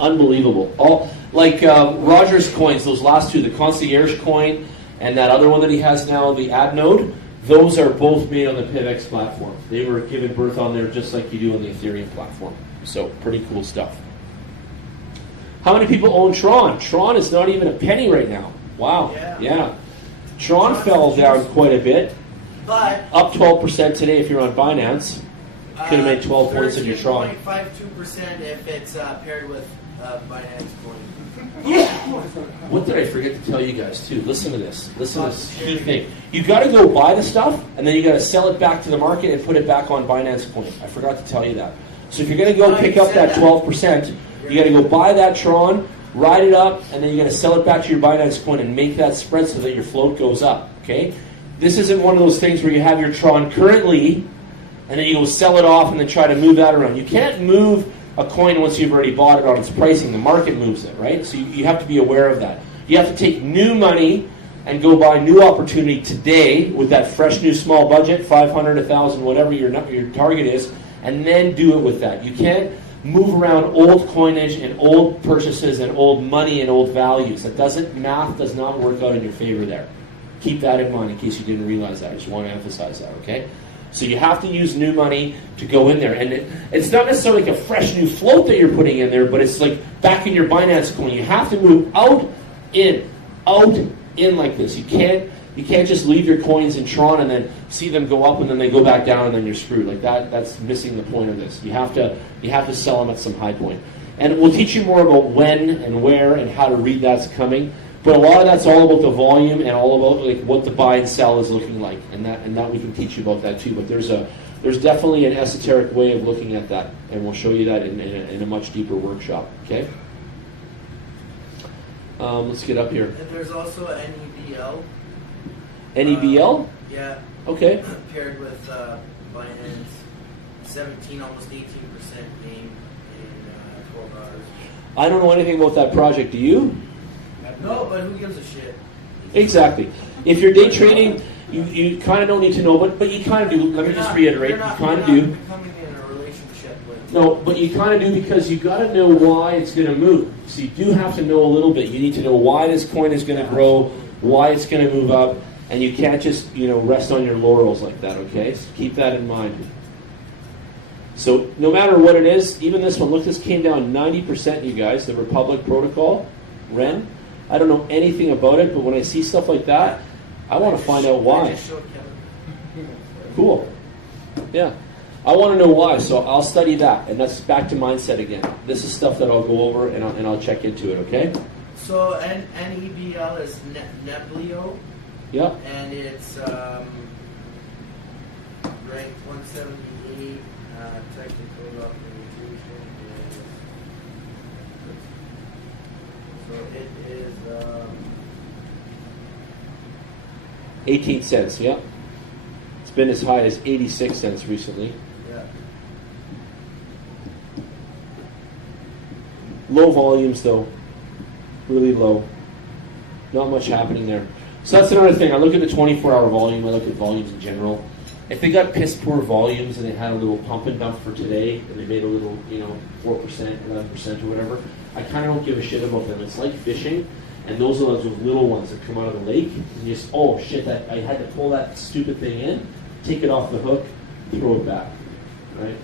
Unbelievable. All like Roger's coins, those last two, the Concierge coin and that other one that he has now, the Ad Node. Those are both made on the PIVX platform. They were given birth on there just like you do on the Ethereum platform. So pretty cool stuff. How many people own Tron? Tron is not even a penny right now. Wow. Yeah. Tron fell down quite a bit. But Up 12% today if you're on Binance. Could have made 12 points in your Tron. 13.52% if it's paired with Binance coin. What did I forget to tell you guys too? Listen to this. Listen to this key thing. You got to go buy the stuff, and then you got to sell it back to the market and put it back on Binance Coin. I forgot to tell you that. So if you're going to go pick up that 12%, you got to go buy that Tron, ride it up, and then you got to sell it back to your Binance Coin and make that spread so that your float goes up. Okay? This isn't one of those things where you have your Tron currently, and then you go sell it off and then try to move that around. You can't move a coin once you've already bought it on its pricing. The market moves it, right? So you have to be aware of that. You have to take new money and go buy new opportunity today with that fresh new small budget, 500, 1,000, whatever your target is, and then do it with that. You can't move around old coinage and old purchases and old money and old values. Math does not work out in your favor there. Keep that in mind in case you didn't realize that. I just want to emphasize that, okay? So you have to use new money to go in there. And it's not necessarily like a fresh new float that you're putting in there, but it's like back in your Binance coin. You have to move out, in like this. You can't just leave your coins in Tron and then see them go up and then they go back down and then you're screwed. Like that's missing the point of this. You have to sell them at some high point. And we'll teach you more about when and where and how to read that's coming. But a lot of that's all about the volume and all about like what the buy and sell is looking like, and that we can teach you about that too. But there's definitely an esoteric way of looking at that, and we'll show you that in a much deeper workshop. Okay. Let's get up here. And there's also NEBL. NEBL? Yeah. Okay. Paired with Binance, 17, almost 18% gain in 12 hours. I don't know anything about that project. Do you? No, but who gives a shit? Exactly. If you're day trading, you kind of don't need to know, but you kind of do. Let me just reiterate. You kind of do. You're not becoming in a relationship with. No, but you kind of do because you got to know why it's going to move. So you do have to know a little bit. You need to know why this coin is going to grow, why it's going to move up, and you can't just rest on your laurels like that. Okay, so keep that in mind. So no matter what it is, even this one, look, this came down 90%, you guys. The Republic Protocol, REN. I don't know anything about it, but when I see stuff like that, I want to find out why. Cool. Yeah. I want to know why, so I'll study that, and that's back to mindset again. This is stuff that I'll go over, and I'll check into it, okay? So NEBL is Neblio, Yep. and it's ranked 178. Technical documentation is, so it is 18 cents, yep. It's been as high as 86 cents recently. yeah. Low volumes, though. Really low. Not much happening there. So that's another thing. I look at the 24-hour volume. I look at volumes in general. If they got piss poor volumes and they had a little pump and dump for today and they made a little, 4%, 11% or whatever, I kind of don't give a shit about them. It's like fishing, and those are those little ones that come out of the lake. And you just, oh shit, I had to pull that stupid thing in, take it off the hook, throw it back, right?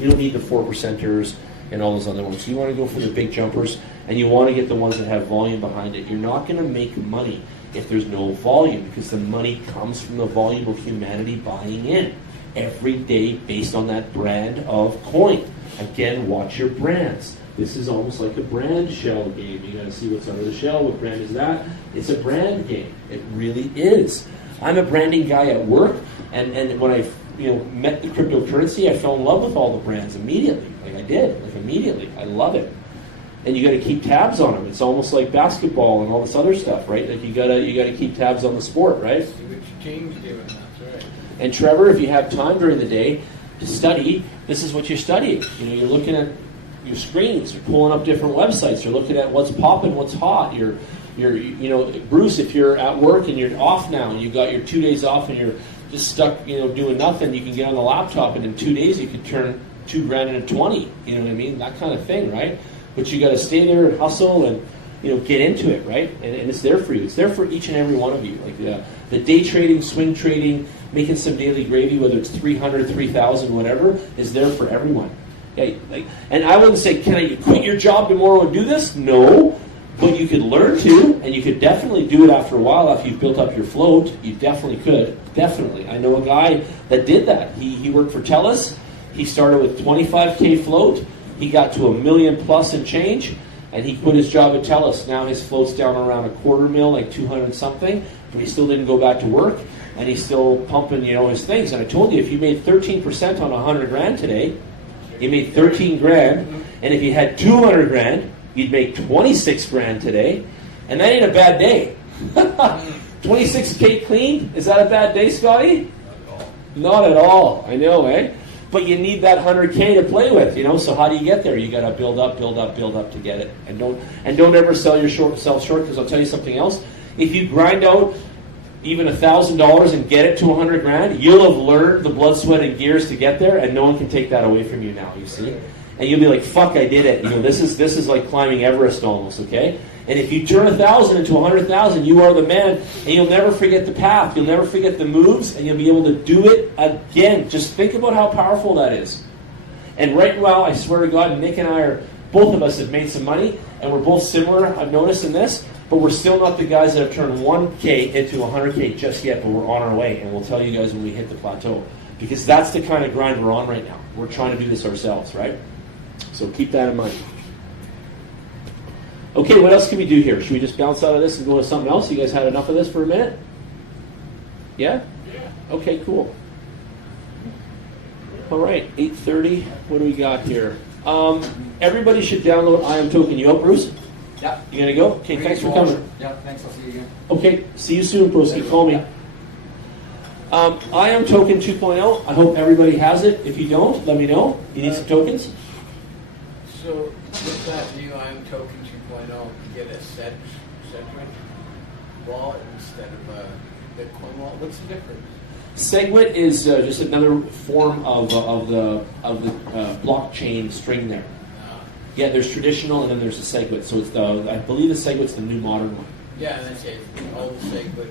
You don't need the 4%ers and all those other ones. You want to go for the big jumpers, and you want to get the ones that have volume behind it. You're not going to make money if there's no volume, because the money comes from the volume of humanity buying in every day based on that brand of coin. Again, watch your brands. This is almost like a brand shell game. You got to see what's under the shell. What brand is that? It's a brand game. It really is. I'm a branding guy at work, and when I met the cryptocurrency, I fell in love with all the brands immediately. Immediately. I love it. And you got to keep tabs on them. It's almost like basketball and all this other stuff, right? Like you gotta keep tabs on the sport, right? See what your team's doing, that's right. And Trevor, if you have time during the day to study, this is what you're studying. You're looking at your screens, you're pulling up different websites, you're looking at what's popping, what's hot. You're Bruce, if you're at work and you're off now, and you got your 2 days off, and you're just stuck, doing nothing, you can get on the laptop, and in 2 days you could turn $2,000 into 20. You know what I mean? That kind of thing, right? But you got to stay there and hustle and get into it, right? And it's there for you. It's there for each and every one of you. Like the day trading, swing trading, making some daily gravy, whether it's 300, 3,000, whatever, is there for everyone. Okay? And I wouldn't say, can you quit your job tomorrow and do this? No, but you could learn to, and you could definitely do it after a while after you've built up your float. You definitely could. Definitely. I know a guy that did that. He worked for TELUS. He started with 25K float. He got to $1 million plus and change, and he quit his job at TELUS. Now his float's down around $250,000, like 200 something, but he still didn't go back to work, and he's still pumping, his things. And I told you, if you made 13% on $100,000 today, you made 13 grand, and if you had 200 grand, you'd make 26 grand today, and that ain't a bad day. 26K clean, is that a bad day, Scotty? Not at all. I know, eh? But you need that 100K to play with, So how do you get there? You got to build up to get it, and don't ever sell yourself short. Because I'll tell you something else. If you grind out even $1,000 and get it to 100 grand, you'll have learned the blood, sweat, and gears to get there, and no one can take that away from you now. You see, and you'll be like, "Fuck, I did it." This is like climbing Everest almost. Okay. And if you turn 1,000 into 100,000, you are the man, and you'll never forget the path. You'll never forget the moves, and you'll be able to do it again. Just think about how powerful that is. And right now, I swear to God, Nick and I both of us have made some money, and we're both similar, I've noticed in this, but we're still not the guys that have turned 1K into 100K just yet, but we're on our way, and we'll tell you guys when we hit the plateau. Because that's the kind of grind we're on right now. We're trying to do this ourselves, right? So keep that in mind. Okay, what else can we do here? Should we just bounce out of this and go to something else? You guys had enough of this for a minute? Yeah? Yeah. Okay, cool. All right, 8:30. What do we got here? Everybody should download I Am Token. You up, Bruce? Yeah. You gonna go? Okay, thanks for coming. Yeah, thanks. I'll see you again. Okay, see you soon, Broski. Call me. I am Token 2.0. I hope everybody has it. If you don't, let me know. You need some tokens? So with that new I'm Token 2.0, you get a Segwit wallet instead of a Bitcoin wallet. What's the difference? Segwit is just another form of the blockchain string there. Yeah, there's traditional and then there's the Segwit. So it's I believe the Segwit's the new modern one. Yeah, and I say all the Segwit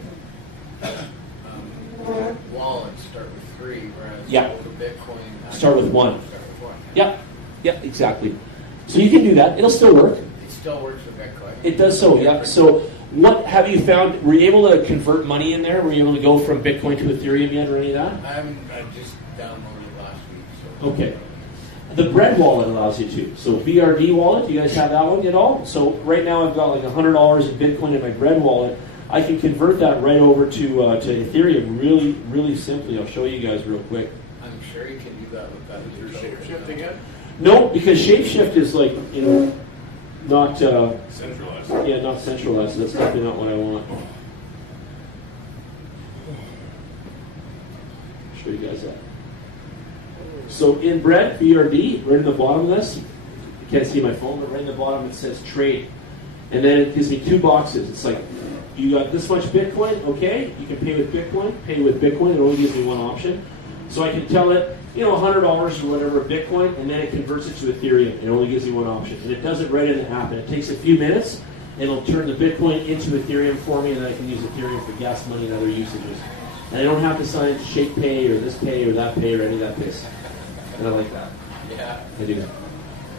wallets start with 3, whereas Yeah. all the Bitcoin Start with 1. Start with 1. Yeah, exactly. So you can do that. It'll still work. It still works with Bitcoin. It does so, yeah. So what have you found? Were you able to convert money in there? Were you able to go from Bitcoin to Ethereum yet or any of that? I just downloaded it last week. So. Okay. The Bread wallet allows you to. So BRD wallet, you guys have that one at all? So right now I've got like $100 in Bitcoin in my Bread wallet. I can convert that right over to Ethereum really, really simply. I'll show you guys real quick. I'm sure you can do that with that. Is there shape again? No, because Shapeshift is like, not Centralized. yeah, not centralized. So that's definitely not what I want. I'll show you guys that. So in Bread, BRD, right in the bottom of this, you can't see my phone, but right in the bottom it says trade. And then it gives me 2 boxes. It's like, you got this much Bitcoin, okay, you can pay with Bitcoin. It only gives me one option. So I can tell it, $100 or whatever Bitcoin, and then it converts it to Ethereum. It only gives me one option. And it does it right in the app. And it takes a few minutes, and it'll turn the Bitcoin into Ethereum for me, and then I can use Ethereum for gas money and other usages. And I don't have to sign Shape Pay or this Pay or that Pay or any of that piss. And I like that. Yeah. I do.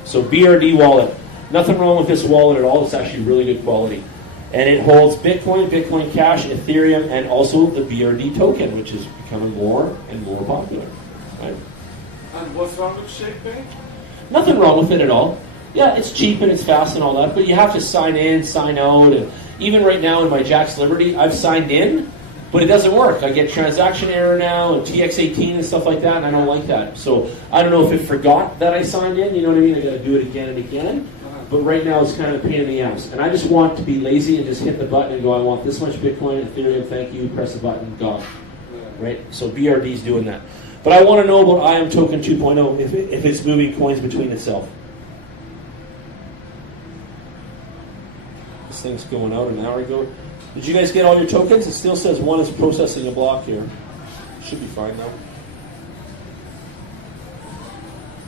So BRD wallet. Nothing wrong with this wallet at all. It's actually really good quality. And it holds Bitcoin, Bitcoin Cash, Ethereum, and also the BRD token, which is becoming more and more popular. Right? And what's wrong with ShapePay? Nothing wrong with it at all. Yeah, it's cheap and it's fast and all that, but you have to sign in, sign out, and even right now in my Jack's Liberty, I've signed in, but it doesn't work. I get transaction error now and TX18 and stuff like that, and I don't like that. So I don't know if it forgot that I signed in, you know what I mean? I got to do it again and again. But right now it's kind of a pain in the ass. And I just want to be lazy and just hit the button and go, I want this much Bitcoin, Ethereum, thank you, press the button, gone. Right? So BRD's doing that. But I want to know about IM Token 2.0 if it's moving coins between itself. This thing's going out an hour ago. Did you guys get all your tokens? It still says one is processing a block here. Should be fine though.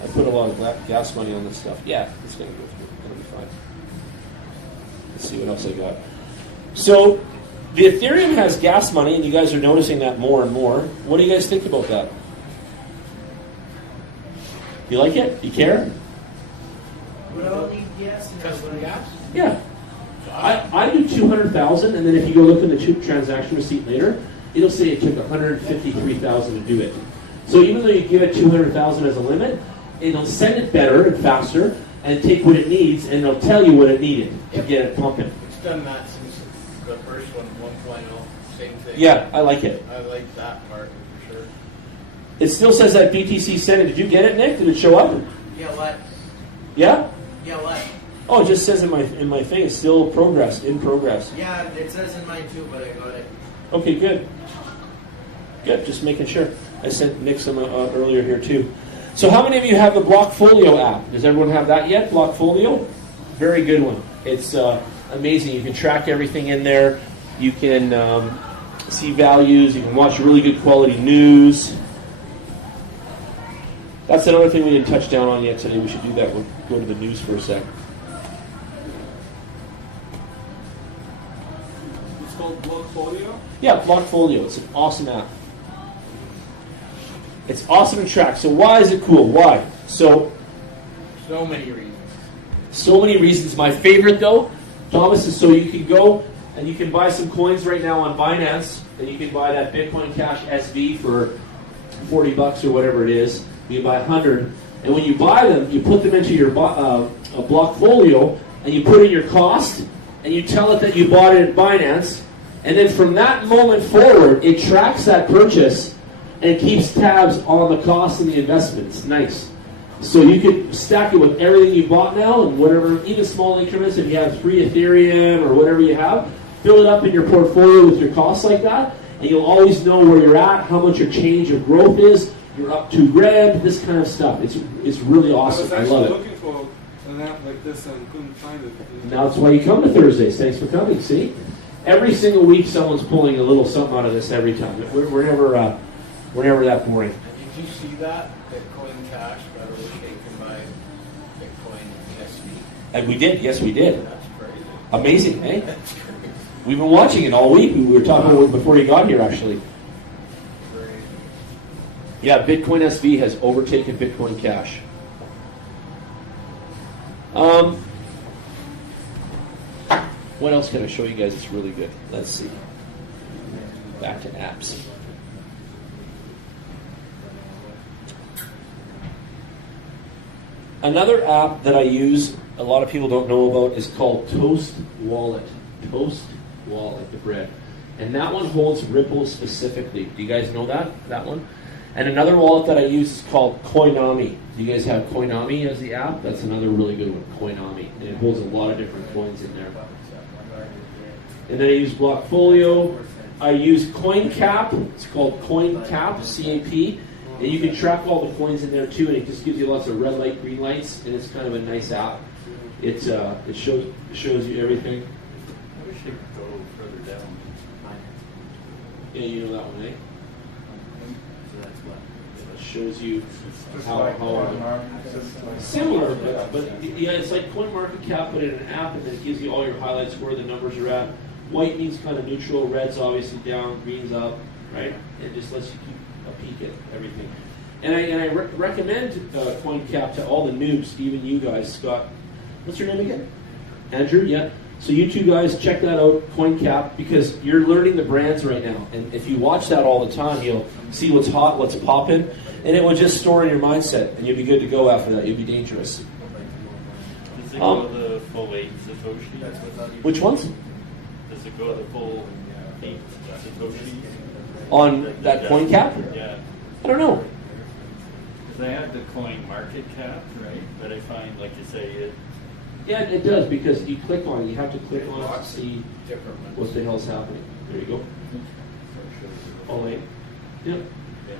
I put a lot of gas money on this stuff. Yeah, it's going to go through. It'll be fine. Let's see what else I got. So, the Ethereum has gas money, and you guys are noticing that more and more. What do you guys think about that? You like it? You care? Would I need gas? Custom gas? Yeah. I do 200,000, and then if you go look in the transaction receipt later, it'll say it took 153,000 to do it. So even though you give it 200,000 as a limit, it'll send it better and faster and take what it needs, and it'll tell you what it needed to get it pumping. It's done that since the first one, 1.0, same thing. Yeah, I like it. I like that part for sure. It still says that BTC sent it. Did you get it, Nick? Did it show up? Yeah, what? Yeah? Yeah, what? Oh, it just says in my thing, it's still in progress. Yeah, it says in mine too, but I got it. Okay, good. Good, just making sure. I sent Nick some earlier here too. So how many of you have the Blockfolio app? Does everyone have that yet? Blockfolio? Very good one. It's amazing. You can track everything in there. You can see values. You can watch really good quality news. That's another thing we didn't touch down on yet today. We should do that. We'll go to the news for a sec. It's called Blockfolio? Yeah, Blockfolio. It's an awesome app. It's awesome to track. So why is it cool? Why? So many reasons. So many reasons. My favorite, though, Thomas, is so you can go and you can buy some coins right now on Binance, and you can buy that Bitcoin Cash SV for $40 or whatever it is. You buy 100, and when you buy them, you put them into your Blockfolio, and you put in your cost, and you tell it that you bought it at Binance, and then from that moment forward, it tracks that purchase and keeps tabs on the cost and the investment. It's nice. So you could stack it with everything you bought now and whatever, even small increments. If you have 3 Ethereum or whatever you have, fill it up in your portfolio with your costs like that, and you'll always know where you're at, how much your change of growth is. You're up $2,000, this kind of stuff. It's really awesome. I love I was it. actually looking for an app like this and couldn't find it. Now that's why you come to Thursdays. Thanks for coming. See, every single week someone's pulling a little something out of this every time. We're never that boring. Did you see that? Bitcoin Cash got overtaken by Bitcoin SV. And we did. Yes, we did. That's crazy. Amazing, eh? That's crazy. We've been watching it all week. We were talking about it before you got here, actually. Crazy. Yeah, Bitcoin SV has overtaken Bitcoin Cash. What else can I show you guys that's really good? Let's see. Back to apps. Another app that I use, a lot of people don't know about, is called Toast Wallet. Toast Wallet, the bread. And that one holds Ripple specifically. Do you guys know that one? And another wallet that I use is called Coinami. Do you guys have Coinami as the app? That's another really good one, Coinami. And it holds a lot of different coins in there. And then I use Blockfolio. I use CoinCap. It's called CoinCap, C-A-P. And you can track all the coins in there too, and it just gives you lots of red light, green lights, and it's kind of a nice app. It shows you everything. I wish it could go further down. Yeah, you know that one, eh? So that's what. It shows you how Just similar, but yeah, it's like CoinMarketCap, but in an app, and then it gives you all your highlights where the numbers are at. White means kind of neutral, red's obviously down, green's up, right? It just lets you keep a peek at everything. And I recommend CoinCap to all the noobs, even you guys. Scott, what's your name again? Andrew, yeah. So you two guys, check that out, CoinCap, because you're learning the brands right now. And if you watch that all the time, you'll see what's hot, what's popping, and it will just store in your mindset, and you'll be good to go after that. You'll be dangerous. Does it go the full 8 Satoshi? Which ones? Does it go the full 8 Satoshi? On that CoinCap? Yeah. I don't know. Because I have the coin market cap, right? But I find, like you say, it. Yeah, it does, because you click on it. You have to click on it to see Different ones. what the hell's happening. There you go. All eight. Yep. Yeah.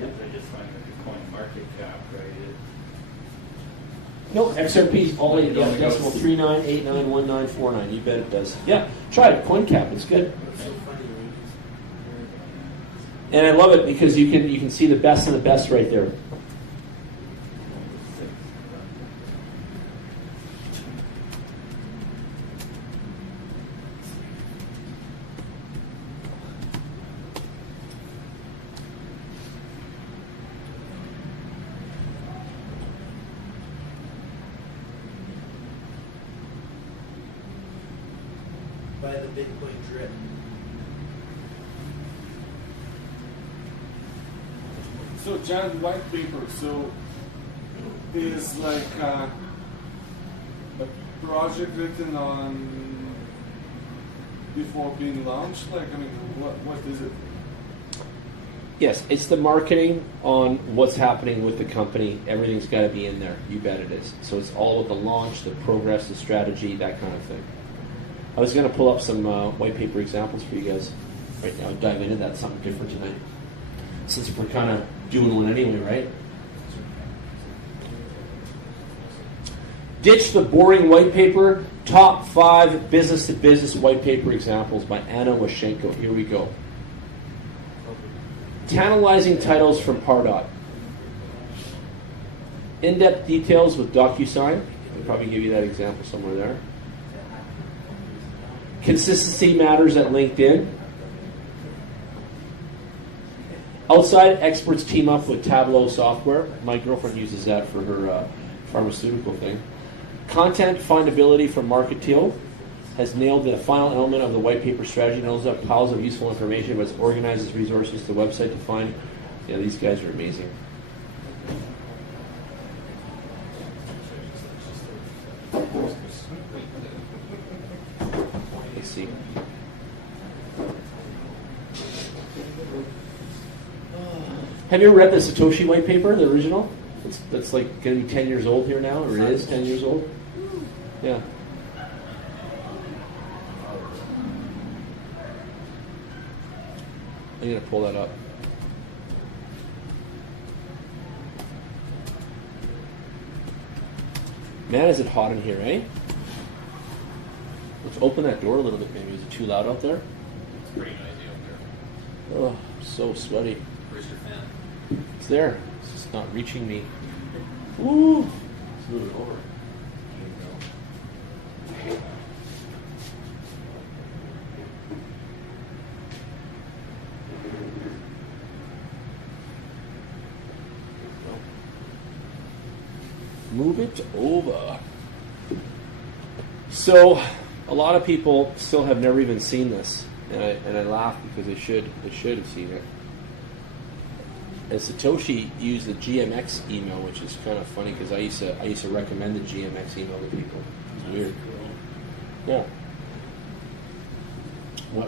Yep. I just find that the coin market cap, right? No, XRP's all eight. Yeah, decimal 39891949. You bet it does. Yeah, try it. CoinCap. It's good. And I love it because you can see the best of the best right there. By the Bitcoin drip. So giant white paper. So is like a project written on before being launched. Like I mean, what is it? Yes, it's the marketing on what's happening with the company. Everything's got to be in there. You bet it is. So it's all of the launch, the progress, the strategy, that kind of thing. I was going to pull up some white paper examples for you guys right now and dive into that, something different tonight. Since we're kind of doing one anyway, right? Ditch the boring white paper. Top 5 business-to-business white paper examples by Anna Washenko. Here we go. Tantalizing titles from Pardot. In-depth details with DocuSign. I'll probably give you that example somewhere there. Consistency matters at LinkedIn. Outside experts team up with Tableau software. My girlfriend uses that for her pharmaceutical thing. Content findability from Marketeal has nailed the final element of the white paper strategy. Knows up piles of useful information, but it's organizes resources to the website to find. Yeah, these guys are amazing. Let's see. Have you ever read the Satoshi white paper, the original? that's like going to be 10 years old here now, or it is 10 years old. Yeah. I'm going to pull that up. Man, is it hot in here, eh? Let's open that door a little bit, maybe. Is it too loud out there? It's pretty noisy out there. Oh, so sweaty. Where's your fan? It's there. It's just not reaching me. Ooh. Let's move it over. Move it over. So, a lot of people still have never even seen this, and I laugh because they should have seen it. And Satoshi used the GMX email, which is kind of funny because I used to recommend the GMX email to people. It's weird. Yeah.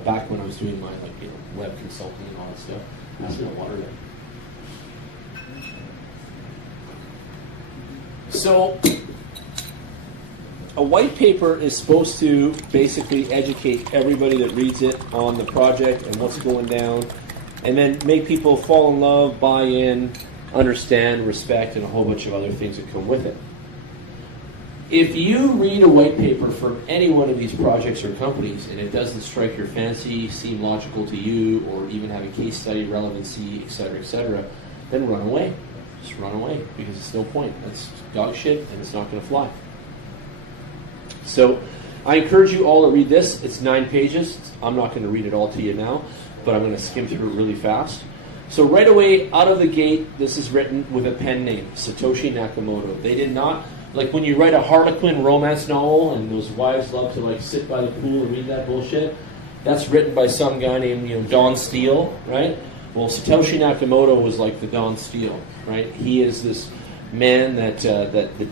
Back when I was doing my web consulting and all that stuff. Pass me the water there. So, a white paper is supposed to basically educate everybody that reads it on the project and what's going down, and then make people fall in love, buy in, understand, respect, and a whole bunch of other things that come with it. If you read a white paper from any one of these projects or companies and it doesn't strike your fancy, seem logical to you, or even have a case study, relevancy, etc., then run away. Just run away, because it's no point. That's dog shit, and it's not going to fly. So I encourage you all to read this. It's 9 pages. I'm not going to read it all to you now, but I'm going to skim through it really fast. So right away, out of the gate, this is written with a pen name, Satoshi Nakamoto. They did not, like when you write a Harlequin romance novel and those wives love to sit by the pool and read that bullshit, that's written by some guy named Don Steele, right? Well, Satoshi Nakamoto was like the Don Steele, right? He is this man that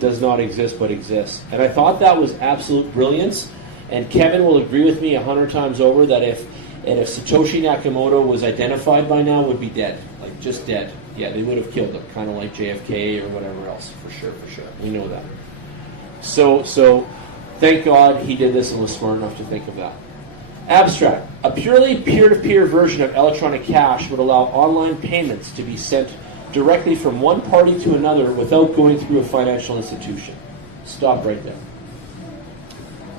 does not exist but exists. And I thought that was absolute brilliance. And Kevin will agree with me 100 times over that if Satoshi Nakamoto was identified by now, would be dead, like just dead. Yeah, they would have killed him, kind of like JFK or whatever else, for sure. We know that. So thank God he did this and was smart enough to think of that. Abstract. A purely peer-to-peer version of electronic cash would allow online payments to be sent directly from one party to another without going through a financial institution. Stop right there.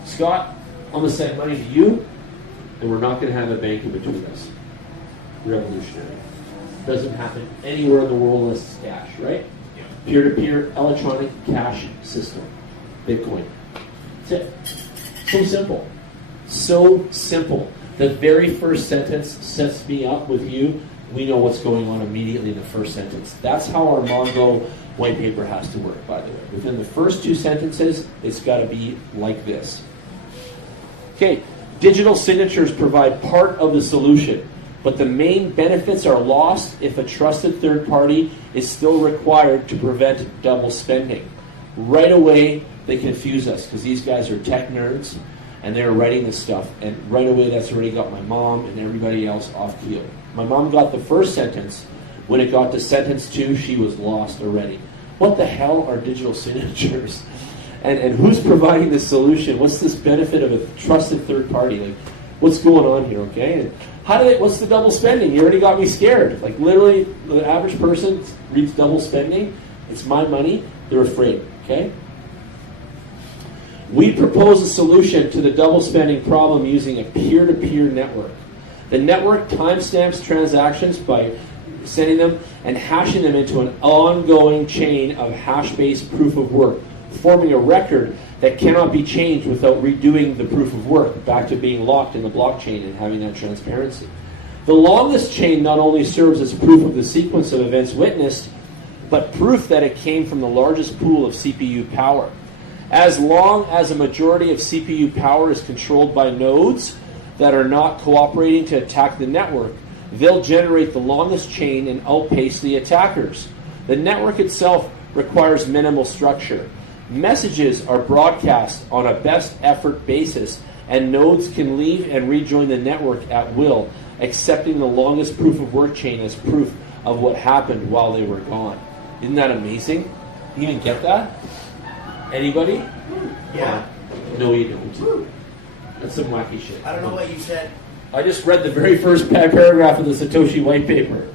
Scott, I'm going to send money to you, and we're not going to have a bank in between us. Revolutionary. Doesn't happen anywhere in the world unless it's cash, right? Peer-to-peer electronic cash system. Bitcoin. That's it. So simple. So simple. The very first sentence sets me up with you. We know what's going on immediately in the first sentence. That's how our Mongo white paper has to work, by the way. Within the first 2 sentences, it's got to be like this. Okay, digital signatures provide part of the solution, but the main benefits are lost if a trusted third party is still required to prevent double spending. Right away, they confuse us because these guys are tech nerds and they're writing this stuff, and right away that's already got my mom and everybody else off keel. My mom got the first sentence. When it got to sentence 2, she was lost already. What the hell are digital signatures? And who's providing the solution? What's this benefit of a trusted third party? Like, what's going on here, okay? And what's the double spending? You already got me scared. Like, literally, the average person reads double spending. It's my money. They're afraid, okay? We propose a solution to the double spending problem using a peer-to-peer network. The network timestamps transactions by sending them and hashing them into an ongoing chain of hash-based proof of work, forming a record that cannot be changed without redoing the proof of work back to being locked in the blockchain and having that transparency. The longest chain not only serves as proof of the sequence of events witnessed, but proof that it came from the largest pool of CPU power. As long as a majority of CPU power is controlled by nodes that are not cooperating to attack the network, they'll generate the longest chain and outpace the attackers. The network itself requires minimal structure. Messages are broadcast on a best effort basis, and nodes can leave and rejoin the network at will, accepting the longest proof of work chain as proof of what happened while they were gone. Isn't that amazing? You even get that? Anybody? Yeah. No, you don't. That's some wacky shit. I don't know what you said. I just read the very first paragraph of the Satoshi white paper.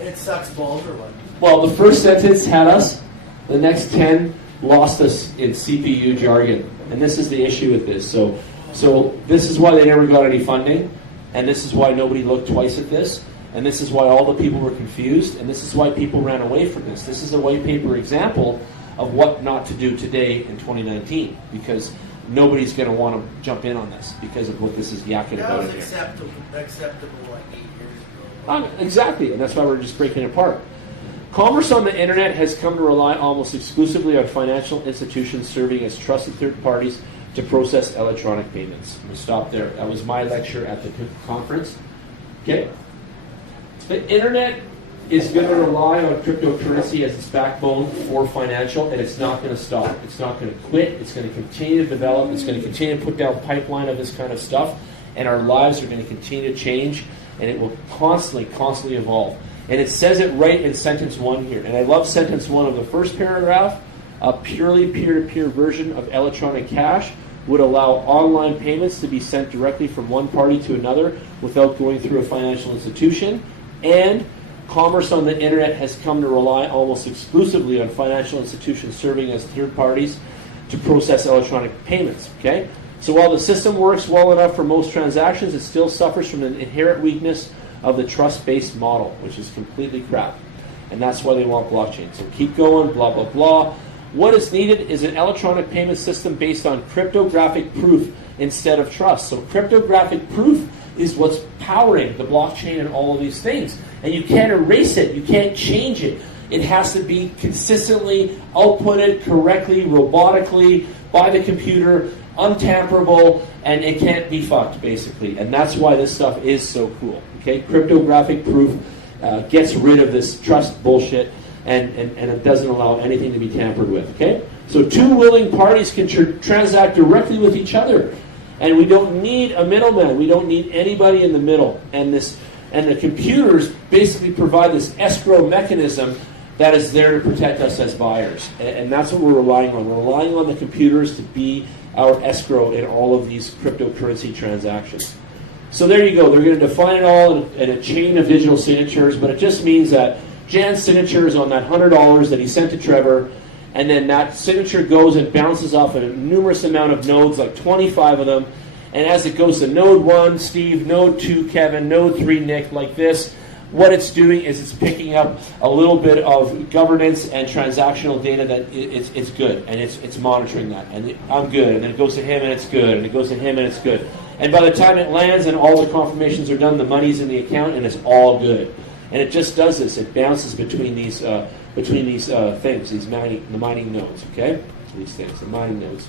It sucks balls or what? Well, the first sentence had us. The next 10 lost us in CPU jargon. And this is the issue with this. So this is why they never got any funding. And this is why nobody looked twice at this. And this is why all the people were confused. And this is why people ran away from this. This is a white paper example of what not to do today in 2019. Because nobody's going to want to jump in on this because of what this is yakking That about was in here. acceptable like 8 years ago. Exactly, and that's why we're just breaking it apart. Commerce on the internet has come to rely almost exclusively on financial institutions serving as trusted third parties to process electronic payments. We'll stop there. That was my lecture at the conference. Okay? The internet is going to rely on cryptocurrency as its backbone for financial, and it's not going to stop. It's not going to quit. It's going to continue to develop. It's going to continue to put down a pipeline of this kind of stuff, and our lives are going to continue to change, and it will constantly evolve. And it says it right in sentence 1 here. And I love sentence 1 of the first paragraph. A purely peer-to-peer version of electronic cash would allow online payments to be sent directly from one party to another without going through a financial institution. And commerce on the internet has come to rely almost exclusively on financial institutions serving as third parties to process electronic payments. Okay? So while the system works well enough for most transactions, it still suffers from an inherent weakness of the trust-based model, which is completely crap. And that's why they want blockchain. So keep going, blah, blah, blah. What is needed is an electronic payment system based on cryptographic proof instead of trust. So cryptographic proof is what's powering the blockchain and all of these things. And you can't erase it. You can't change it. It has to be consistently outputted correctly, robotically, by the computer, untamperable, and it can't be fucked, basically. And that's why this stuff is so cool. Okay, cryptographic proof gets rid of this trust bullshit, and it doesn't allow anything to be tampered with. Okay, so two willing parties can transact directly with each other, and we don't need a middleman. We don't need anybody in the middle. And the computers basically provide this escrow mechanism that is there to protect us as buyers, and that's what we're relying on. We're relying on the computers to be our escrow in all of these cryptocurrency transactions. So there you go. They're going to define it all in a chain of digital signatures, but it just means that Jan's signature is on that $100 that he sent to Trevor, and then that signature goes and bounces off a numerous amount of nodes, like 25 of them, and as it goes to node 1, Steve, node 2, Kevin, node 3, Nick, like this, what it's doing is it's picking up a little bit of governance and transactional data that it's good, and it's monitoring that, and I'm good, and then it goes to him and it's good, and it goes to him and it's good. And by the time it lands and all the confirmations are done, the money's in the account and it's all good. And it just does this. It bounces between these things, the mining nodes. Okay, these things, the mining nodes.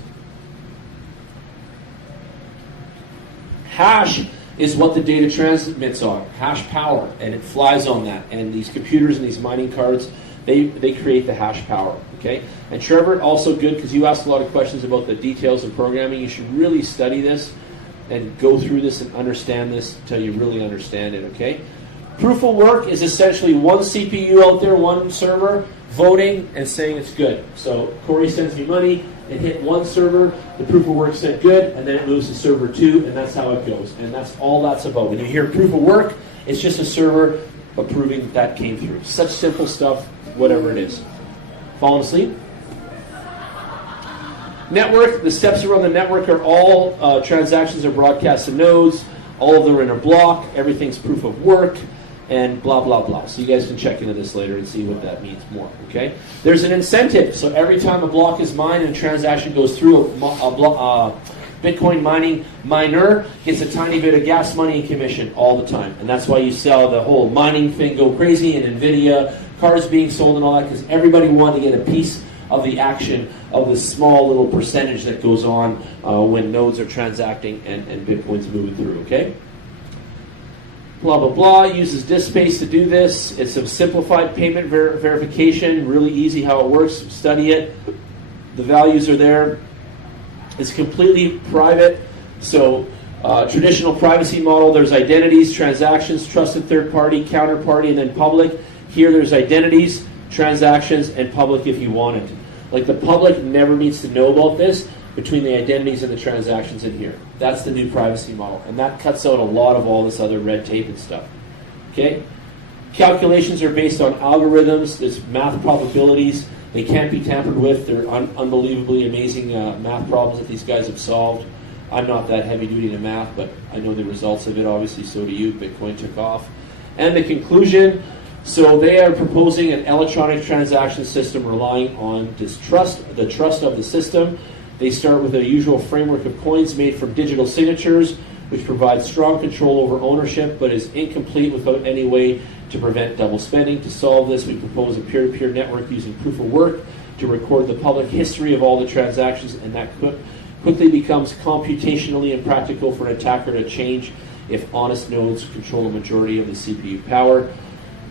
Hash is what the data transmits on, hash power, and it flies on that. And these computers and these mining cards, they create the hash power. Okay, and Trevor, also good because you asked a lot of questions about the details of programming. You should really study this and go through this and understand this until you really understand it, okay? Proof of work is essentially one CPU out there, one server, voting and saying it's good. So Corey sends me money, it hit one server, the proof of work said good, and then it moves to server 2, and that's how it goes. And that's all that's about. When you hear proof of work, it's just a server approving that came through. Such simple stuff, whatever it is. Falling asleep? Network, the steps around the network are all transactions are broadcast to nodes, all of them are in a block, everything's proof of work, and blah, blah, blah. So you guys can check into this later and see what that means more, okay? There's an incentive, so every time a block is mined and a transaction goes through, Bitcoin mining miner gets a tiny bit of gas money and commission all the time. And that's why you saw the whole mining thing go crazy and NVIDIA, cars being sold and all that, because everybody wanted to get a piece of the action of this small little percentage that goes on when nodes are transacting and Bitcoin's moving through, okay? Blah, blah, blah, uses disk space to do this. It's a simplified payment verification, really easy how it works, study it. The values are there. It's completely private, so traditional privacy model, there's identities, transactions, trusted third party, counterparty, and then public. Here there's identities, transactions, and public if you want it. Like the public never needs to know about this between the identities and the transactions in here. That's the new privacy model. And that cuts out a lot of all this other red tape and stuff. Okay? Calculations are based on algorithms. There's math probabilities. They can't be tampered with. They're unbelievably amazing math problems that these guys have solved. I'm not that heavy duty in math, but I know the results of it. Obviously, so do you. Bitcoin took off. And the conclusion, so they are proposing an electronic transaction system relying on the trust of the system. They start with a usual framework of coins made from digital signatures, which provides strong control over ownership, but is incomplete without any way to prevent double spending. To solve this, we propose a peer-to-peer network using proof of work to record the public history of all the transactions, and that quickly becomes computationally impractical for an attacker to change if honest nodes control a majority of the CPU power.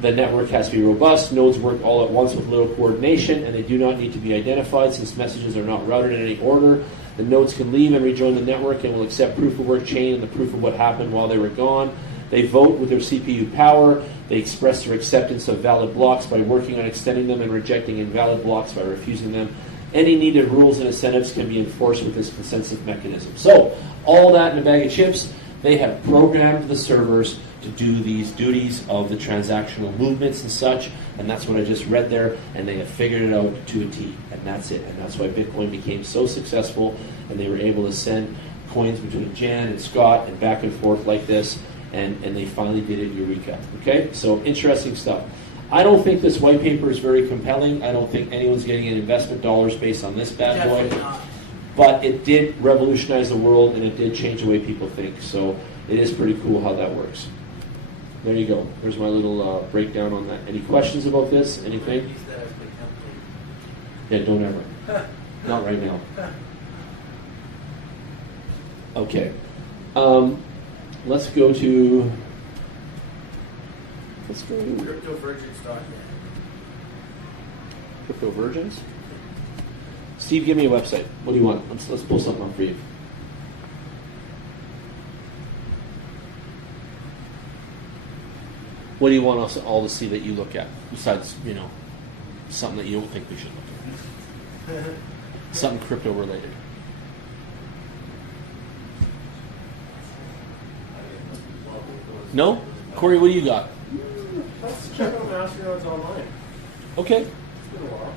The network has to be robust. Nodes work all at once with little coordination, and they do not need to be identified since messages are not routed in any order. The nodes can leave and rejoin the network and will accept proof of work chain and the proof of what happened while they were gone. They vote with their CPU power. They express their acceptance of valid blocks by working on extending them and rejecting invalid blocks by refusing them. Any needed rules and incentives can be enforced with this consensus mechanism. So, all that in a bag of chips, they have programmed the servers to do these duties of the transactional movements and such, and that's what I just read there, and they have figured it out to a T, and that's it. And that's why Bitcoin became so successful, and they were able to send coins between Jan and Scott and back and forth like this, and they finally did it, Eureka. Okay, so interesting stuff. I don't think this white paper is very compelling. I don't think anyone's getting in investment dollars based on this bad boy. Definitely not. But it did revolutionize the world, and it did change the way people think. So it is pretty cool how that works. There you go. There's my little breakdown on that. Any questions about this? Anything? Use that as the template. Yeah, don't ever. Not right now. Okay. Let's go to... CryptoVirgins.net. Crypto Virgins? Steve, give me a website. What do you want? Let's pull something up for you. What do you want us all to see that you look at? Besides, something that you don't think we should look at. Something crypto related. No? Corey, what do you got? Let's check out Masternodes online. Okay. It's been a while.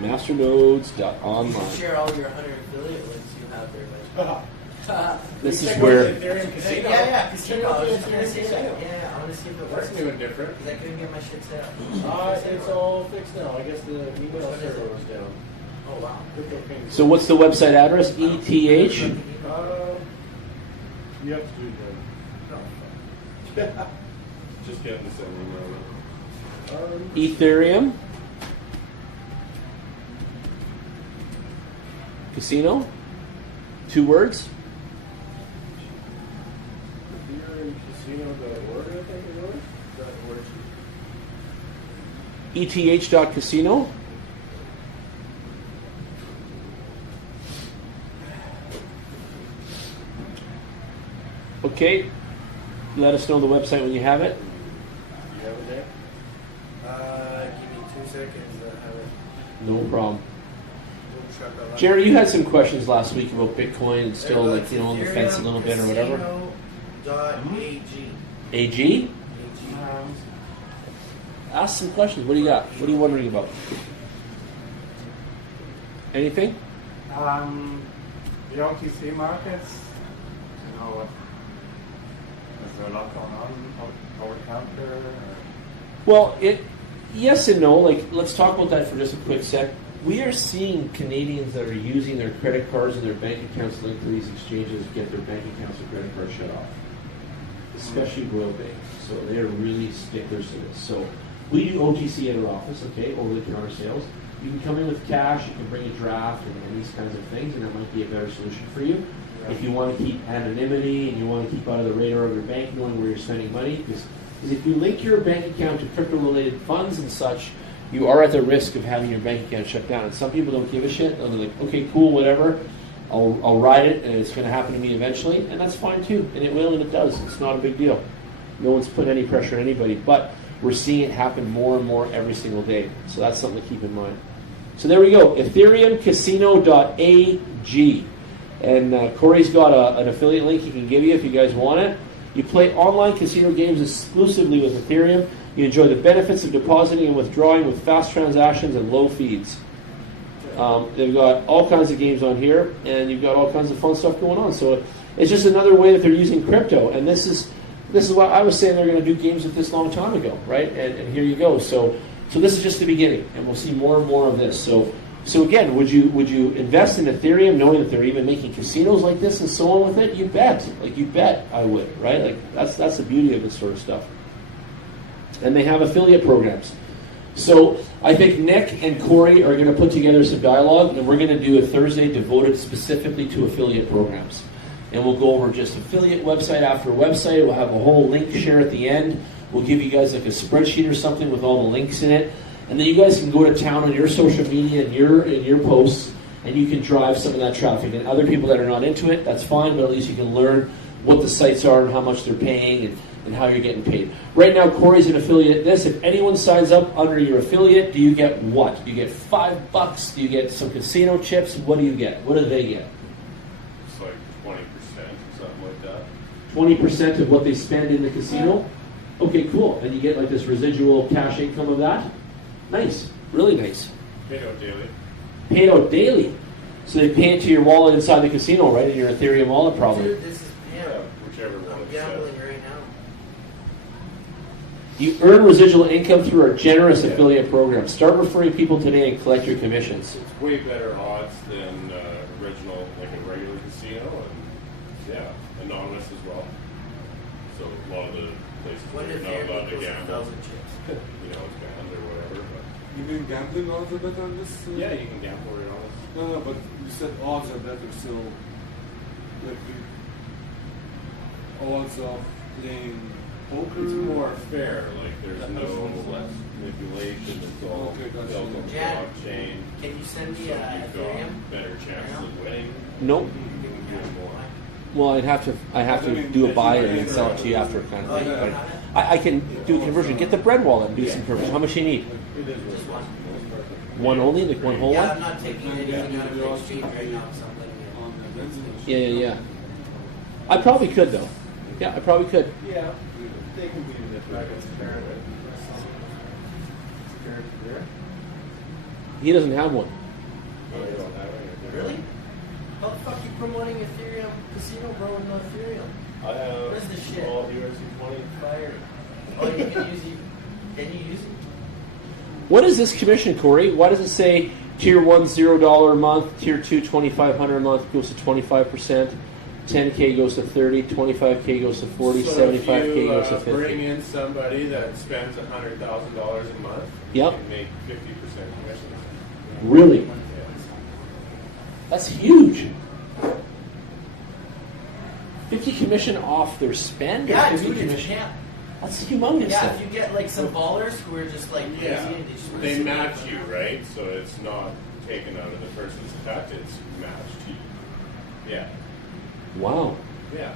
Masternodes.online. Share all your 100 affiliate links you have there. This is Check out where... Ethereum Casino. Yeah, casino. I was just Check gonna out say Casino. that. Yeah, I want to see if it works. That's new and different. Because I couldn't get my shit set up. It's all fixed now. I guess the email server was down. Oh, wow. Crypto Kings. So what's the website address? ETH? You have to do that. Just getting this in. Ethereum? Casino? 2 words? EthereumCasino.org, I think it was. ETH.casino? Okay. Let us know the website when you have it. You have it there? Give me 2 seconds. I have it. No problem. We'll check out. Jerry, you had some questions last week about Bitcoin and still on the fence a little bit or whatever. Ethereum.ag. AG? Ask some questions. What do you got? What are you wondering about? Anything? The OTC markets, is there a lot going on over the counter? Well, yes and no. Let's talk about that for just a quick sec. We are seeing Canadians that are using their credit cards and their bank accounts linked to these exchanges get their bank accounts and credit cards shut off, especially Royal Bank. So they are really sticklers to this. So we do OTC at our office, okay, over-the-counter sales. You can come in with cash, you can bring a draft and these kinds of things, and that might be a better solution for you. If you want to keep anonymity and you want to keep out of the radar of your bank, knowing where you're spending money, because if you link your bank account to crypto-related funds and such, you are at the risk of having your bank account shut down. And some people don't give a shit. They're like, okay, cool, whatever. I'll ride it, and it's going to happen to me eventually, and that's fine too. And it will, and it does. It's not a big deal. No one's put any pressure on anybody. But we're seeing it happen more and more every single day. So that's something to keep in mind. So there we go, ethereumcasino.ag. And Corey's got an affiliate link he can give you if you guys want it. You play online casino games exclusively with Ethereum. You enjoy the benefits of depositing and withdrawing with fast transactions and low fees. They've got all kinds of games on here, and you've got all kinds of fun stuff going on. So it's just another way that they're using crypto. And this is what I was saying they're going to do games with this long time ago, right? And here you go. So this is just the beginning, and we'll see more and more of this. So again, would you invest in Ethereum knowing that they're even making casinos like this and so on with it? You bet. Like, you bet I would, right? Like, that's the beauty of this sort of stuff. And they have affiliate programs. So I think Nick and Corey are going to put together some dialogue, and we're going to do a Thursday devoted specifically to affiliate programs. And we'll go over just affiliate website after website. We'll have a whole link share at the end. We'll give you guys like a spreadsheet or something with all the links in it. And then you guys can go to town on your social media and your posts, and you can drive some of that traffic. And other people that are not into it, that's fine, but at least you can learn what the sites are and how much they're paying and how you're getting paid. Right now, Corey's an affiliate at this. If anyone signs up under your affiliate, do you get what? Do you get $5? Do you get some casino chips? What do you get? What do they get? It's like 20% or something like that. 20% of what they spend in the casino? Okay, cool. And you get like this residual cash income of that? Nice. Really nice. Paid out daily. Paid out daily. So they pay it to your wallet inside the casino, right? In your Ethereum wallet, probably. Dude, this is Whichever one I'm it's gambling right now. You earn residual income through our generous affiliate program. Start referring people today and collect your commissions. It's way better odds than original, like a regular casino, and anonymous as well. So a lot of the places What are if not you're allowed to equals gamble. 1,000 chips? It's banned or whatever. But You mean gambling odds are better on this? yeah, you can gamble or honest. No, but you said odds are better, so like the odds of playing poker. It's more fair. Like there's no manipulation. It's all Okay, gotcha. built on the Jan, blockchain. Can you send me So a you've Ethereum? got better chances of winning. Nope. You can do more. Well, I have to do a buy and then sell it to you after kind of Oh, you thing. don't But have it? I can do a conversion. Get the bread wallet and do some conversion. How much do you need? Just one. One only? Like one whole Yeah, one? I'm not taking anything out of the exchange right now, so I'm letting it. On the vending machine. Yeah. I probably could, though. Yeah, I probably could. Yeah, they can be manipulated. He doesn't have one. Really? How the fuck you promoting Ethereum casino, bro, with no Ethereum? I have What is this shit? all USC20 fired. Oh, you can use it. Can you use it? What is this commission, Corey? Why does it say Tier 1, $0 a month, Tier 2, $2,500 a month goes to 25%, 10K goes to 30, 25K goes to 40, So 75K goes to if you 50. bring in somebody that spends $100,000 a month, Yep. you can make 50% commissions. Really? That's huge. 50 commission off their spend? Or Yeah, 50 dude, it's commission? camp. That's humongous. Yeah, if you get like some ballers who are just like crazy Yeah, and they just wanna they sit match there. you, right? So it's not taken out of the person's cut, it's matched to you. Yeah, Wow. yeah.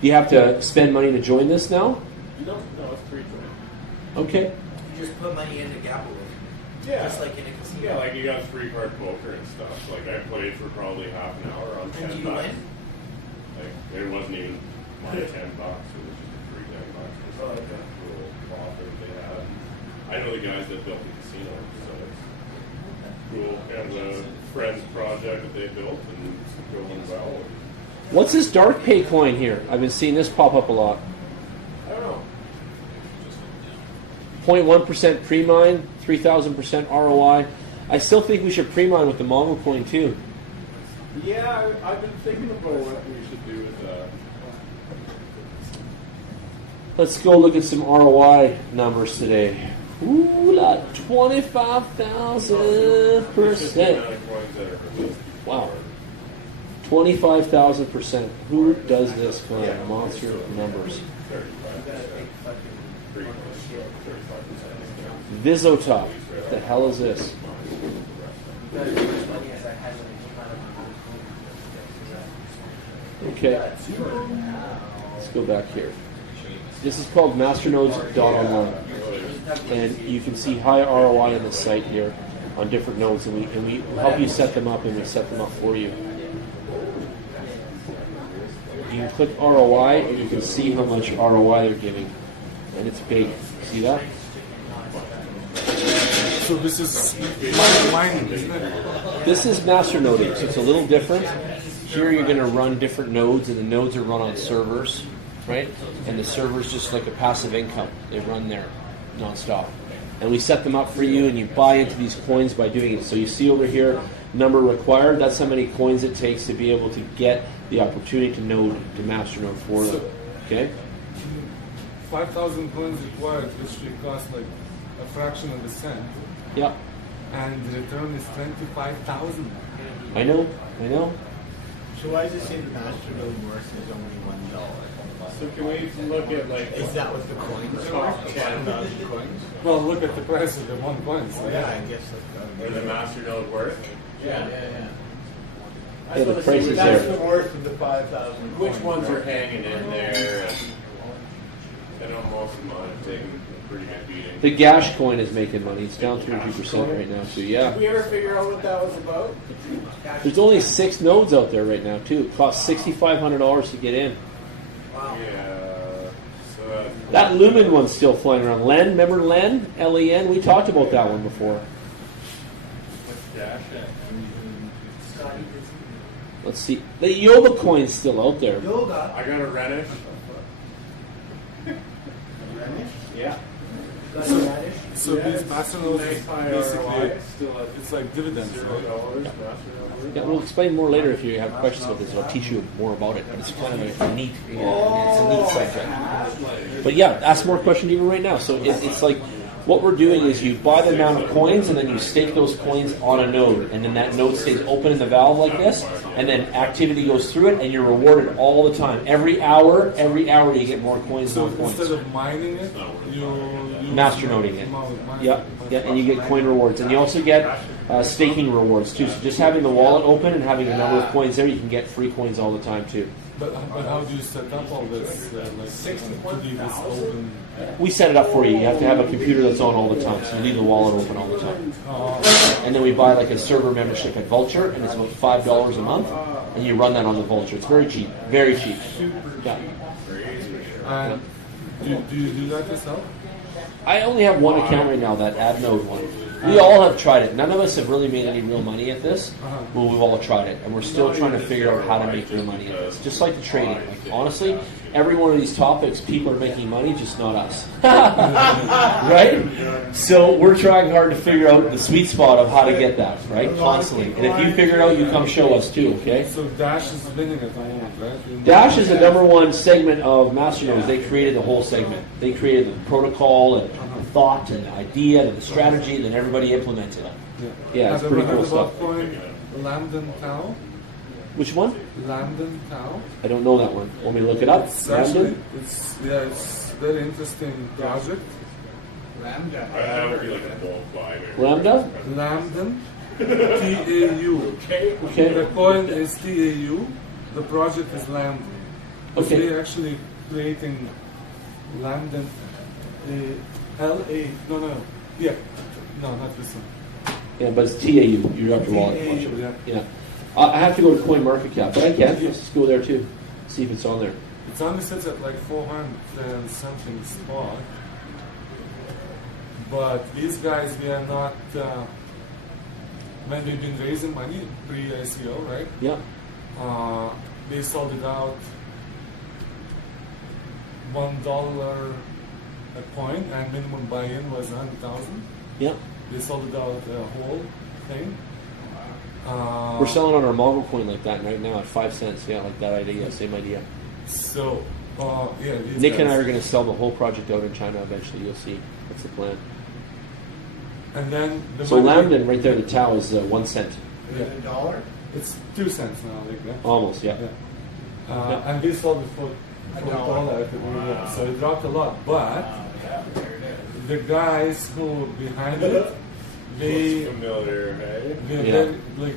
Do you have to spend money to join this now? No, it's free joint. Okay. You just put money in to gamble with. Yeah. Just like in a casino. Yeah, like you got free card poker and stuff. Like I played for probably half an hour on And $10. do you win? Like it wasn't even my $10. It was just a free $10. Just Oh, like okay. a little offer they had. I know the guys that built the casino, so it's cool. And the friends project that they built and it's going well. What's this dark pay coin here? I've been seeing this pop up a lot. I don't know. 0.1% pre-mine, 3,000% ROI. I still think we should pre-mine with the Mongo coin too. Yeah, I've been thinking about what we should do with that. Let's go look at some ROI numbers today. Ooh, la 25,000%. Wow. 25,000%. Who does this kind of monster numbers? Visotop. What the hell is this? That's as much money as I had when I came out of my Okay. Let's go back here. This is called masternodes.online, and you can see high ROI on the site here on different nodes, and we help you set them up, and we set them up for you. You can click ROI, and you can see how much ROI they're giving, and it's big. See that? So this is mining, isn't it? This is masternoding, so it's a little different. Here you're going to run different nodes, and the nodes are run on servers, right? And the server's just like a passive income. They run there nonstop. And we set them up for you, and you buy into these coins by doing it. So you see over here, number required, that's how many coins it takes to be able to get the opportunity to masternode for them. Okay? 5,000 coins required, which will cost like a fraction of a cent. Yep. And the return is 25,000. I know. So why does it say the masternode worth is only $1? So can we look at like Is that what the coins are? top 10,000 coins? Well, look at the price of the 1 coin. So Yeah, I guess Or the masternode worth? Yeah. Yeah, the price is that's there. the worth of the 5,000. Which ones are hanging in there? I know most of them have taken a pretty good beating. The Gash coin is making money. It's down 32% right now, so yeah. Did we ever figure out what that was about? There's only 6 nodes out there right now, too. It costs $6,500 to get in. Wow. Yeah. So That Lumen one's still flying around. Len, remember Len? L-E-N? We talked about that one before. Let's see. The Yoba coin's still out there. Yoga. I got a Renish. Yeah. So these masternodes Nice is high basically, ROI. Still at it's like dividends, $0 right? masternode. Yeah, we'll explain more later if you have questions about this. I'll teach you more about it. But it's kind of a neat, it's a neat subject. But yeah, ask more questions even right now. So it's like what we're doing is you buy the amount of coins and then you stake those coins on a node, and then that node stays open in the valve like this, and then activity goes through it, and you're rewarded all the time. Every hour you get more coins. So more coins. instead of mining it, you Masternoding it. mine Yep, and you get coin rewards, and you also get staking rewards too. So just having the wallet open and having a number of coins there, you can get free coins all the time too. But how do you set up all this? To leave this open? We set it up for you. You have to have a computer that's on all the time, so you leave the wallet open all the time. And then we buy like a server membership at Vulture, and it's about $5 a month, and you run that on the Vulture. It's very cheap, very cheap. Yeah. And do you do that yourself? I only have one account right now, that AdNode one. We all have tried it. None of us have really made any real money at this. Well, we've all tried it, and we're still trying to figure out how to make real money at this. Just like the trading. Like, honestly, every one of these topics, people are making money, just not us. Right? So we're trying hard to figure out the sweet spot of how to get that, right? Constantly. And if you figure it out, you come show us too, okay? So Dash is winning at the moment, right? Dash is the number one segment of Masternodes. They created the whole segment. They created the protocol and the thought and the idea and the strategy, and then everybody implemented it. Yeah, it's pretty cool stuff. Coin Lambden Tau? Which one? Lambden Tau? I don't know that one. Want me to look it up? It's actually, Lambden? it's very interesting project. Lambda. That would be like a bulk buy. Lambda? Lambden, TAU. Okay. The coin is TAU. The project is Lambden. Okay. They're actually creating Lambden, LA. No. Yeah. No, not this one. Yeah, but it's TAU. You're up your wallet. TAU, Yeah. I have to go to CoinMarketCap, but I can. Let's just go there too. See if it's on there. It only sits at like 400 and something spot. But these guys, we are not. When they've been raising money pre-ICO, right? Yeah. They sold it out $1 a coin, and minimum buy-in was 100,000. Yeah. They sold it out the whole thing. We're selling on our Mongo coin like that right now at 5 cents. Yeah, like that idea. Same idea. So, yeah. These Nick and I guys- are going to sell the whole project out in China eventually. You'll see. That's the plan. And then the So money- Lambden right there, the Tau is 1 cent. Is it $1? It's 2 cents now, like that. Almost, yeah. And we sold it for $1 at the beginning, so it dropped a lot. But the guys who behind it, they Familiar, hey?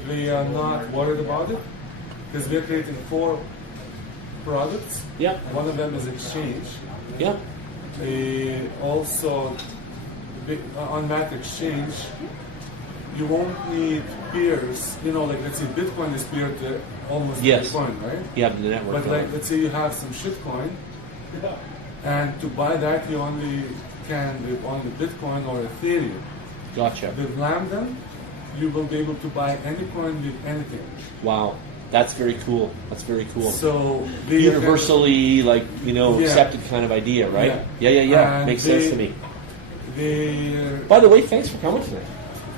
we are not worried about it because we're creating 4 products. Yeah. One of them is exchange, Yeah. Also, on that exchange, you won't need peers. You know, like let's say Bitcoin is peer to almost Yes. Bitcoin, right? You have the network. But like, let's say you have some shitcoin, and to buy that, you only can with only Bitcoin or Ethereum. Gotcha. With Lambda, you will be able to buy any coin with anything. Wow. That's very cool. That's very cool. So they Universally, like, Yeah. accepted kind of idea, right? Yeah. Yeah. And Makes sense to me. They. By the way, thanks for coming tonight.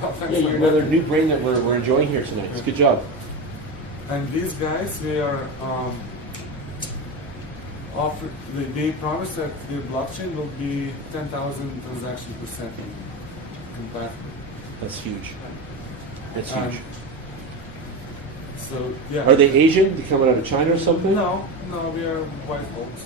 Thanks Yeah, for you're another that. new brain that we're enjoying here tonight. It's a good job. And these guys, they are they promise that the blockchain will be 10,000 transactions per second compatible. That's huge. That's And huge. So yeah. Are they Asian? They coming out of China or something? No, we are white folks.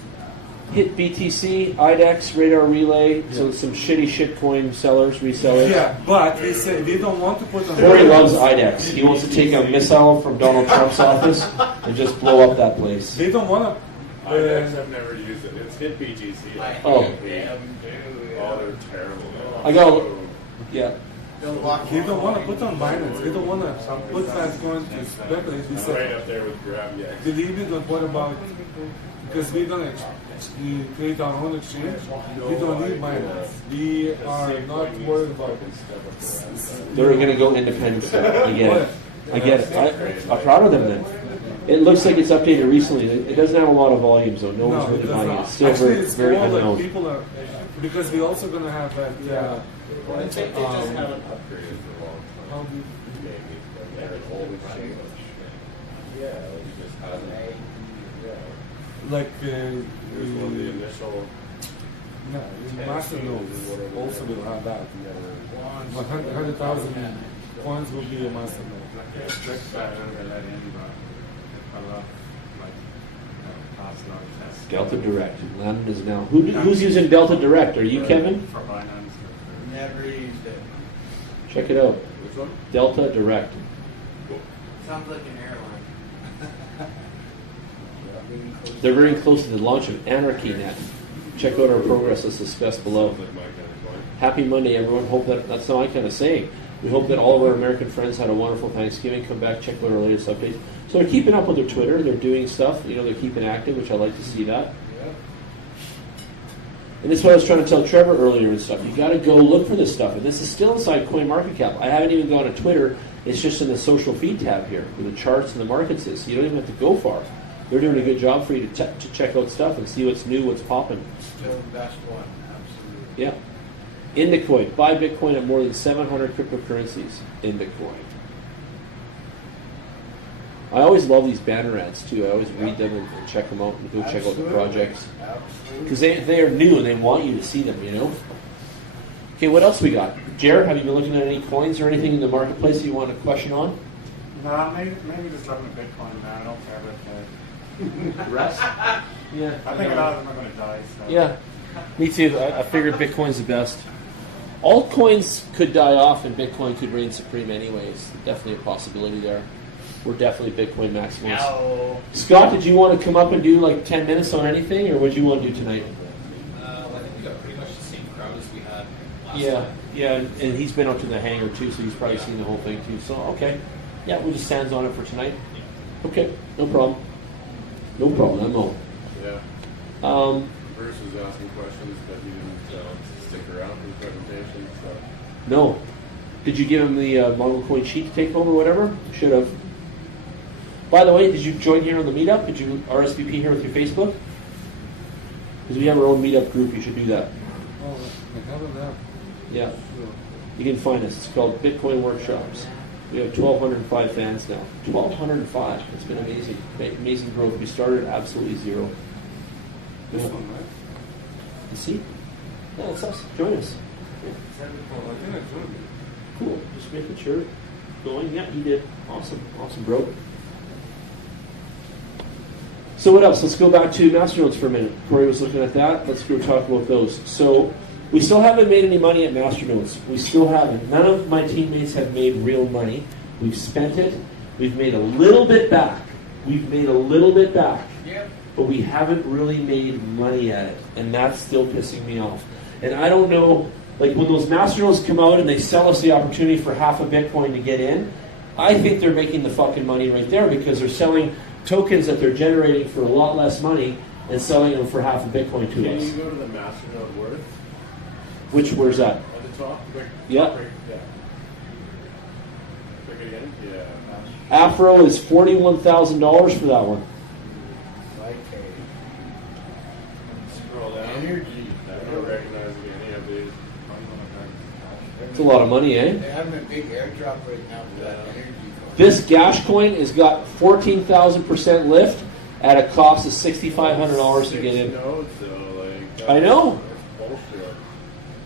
Hit BTC, IDEX, Radar Relay, so some shitty shitcoin sellers, resellers. Yeah, but they say they don't want to put on. Corey loves IDEX. He wants to take a missile from Donald Trump's office and just blow up that place. They don't want to. I've never used it. It's hit BGC. Oh. They're terrible. I go, yeah. They don't want to put on Binance. They don't want to put that going to speculate. They Right say, up there with Grab, yeah. believe it, but what about? Because we're gonna create our own exchange. We don't need Binance. We are not worried about it. They're going to go independent. I get it. I'm proud of them then. It looks like it's updated recently. It doesn't have a lot of volumes, though. No one's No, it really does buying it. not. It's still Actually, very, it's very more unknown. like people are, because we're also gonna have that. I think they just haven't upgraded for a long time. How do you- Maybe they're an old exchange. Yeah, it just hasn't. like Here's one of the initial. no, Masternodes also will have that. 100,000 coins will be a Masternode. Yeah, trick that I'm gonna let in, but I love pass log tests. Delta Direct. Landon is now. Who's using Delta Direct? Are you, Kevin? For Binance. Never used it. Check it out. Which one? Delta Direct. Sounds like an airline. They're very close to the launch of AnarchyNet. Check out our progress as discussed below. Like my kind of coin. Happy Monday, everyone. Hope that's not my kind of saying. We hope that all of our American friends had a wonderful Thanksgiving. Come back, check out our latest updates. So they're keeping up with their Twitter. They're doing stuff. They're keeping active, which I like to see that. And this is what I was trying to tell Trevor earlier and stuff. You got to go look for this stuff. And this is still inside CoinMarketCap. I haven't even gone to Twitter. It's just in the social feed tab here, where the charts and the markets is. So you don't even have to go far. They're doing a good job for you to check out stuff and see what's new, what's popping. Still the best one, absolutely. Yeah. Indicoin. Buy Bitcoin at more than 700 cryptocurrencies. Indicoin. I always love these banner ads too. I always read them and check them out and go check out the projects. Because they are new and they want you to see them, Okay, what else we got? Jared, have you been looking at any coins or anything in the marketplace that you want a question on? No, maybe just looking at Bitcoin now. I don't care about the Rest? Yeah. I think a lot of them are going to die. So. Yeah, me too. I figured Bitcoin's the best. Altcoins could die off and Bitcoin could reign supreme anyways. Definitely a possibility there. We're definitely Bitcoin maximalists. No. Scott, did you want to come up and do like 10 minutes on anything, or what do you want to do tonight? I think we got pretty much the same crowd as we had last Yeah, time. yeah, and he's been up to the hangar too, so he's probably seen the whole thing too. So, okay. Yeah, we'll just stands on it for tonight. Okay, no problem. No problem, Mo. Yeah. Bruce was asking questions, but he didn't stick around for the presentation. So. No. Did you give him the model coin sheet to take home or whatever? Should have. By the way, did you join here on the meetup? Did you RSVP here with your Facebook? Because we have our own meetup group. You should do that. Oh, I haven't that. Yeah. You can find us. It's called Bitcoin Workshops. We have 1,205 fans now. 1,205. It's been amazing. Amazing growth. We started at absolutely zero. This one, right? You see? Yeah, that's us. Join us. Oh, I think I joined it. Cool. Just making sure. Going. Yeah, you did. Awesome. Awesome, bro. So what else? Let's go back to Masternodes for a minute. Corey was looking at that. Let's go talk about those. So we still haven't made any money at Masternodes. We still haven't. None of my teammates have made real money. We've spent it. We've made a little bit back. We've made a little bit back. Yep. but we haven't really made money at it, and that's still pissing me off. And I don't know, like when those masternodes come out and they sell us the opportunity for half a Bitcoin to get in, I think they're making the fucking money right there because they're selling tokens that they're generating for a lot less money and selling them for half a Bitcoin to Can us. you go to the masternode worth Where's that? at the top? Quick. Yeah. Quick, yeah. Quick again. Yeah. Afro is $41,000 for that one. Scroll down. Energy. I don't recognize any of these. It's a lot of money, eh? They're having a big airdrop right now for that energy coin. This Gash coin has got 14,000% lift at a cost of $6,500 to get in. Nodes, though, like, I know. that's bullshit.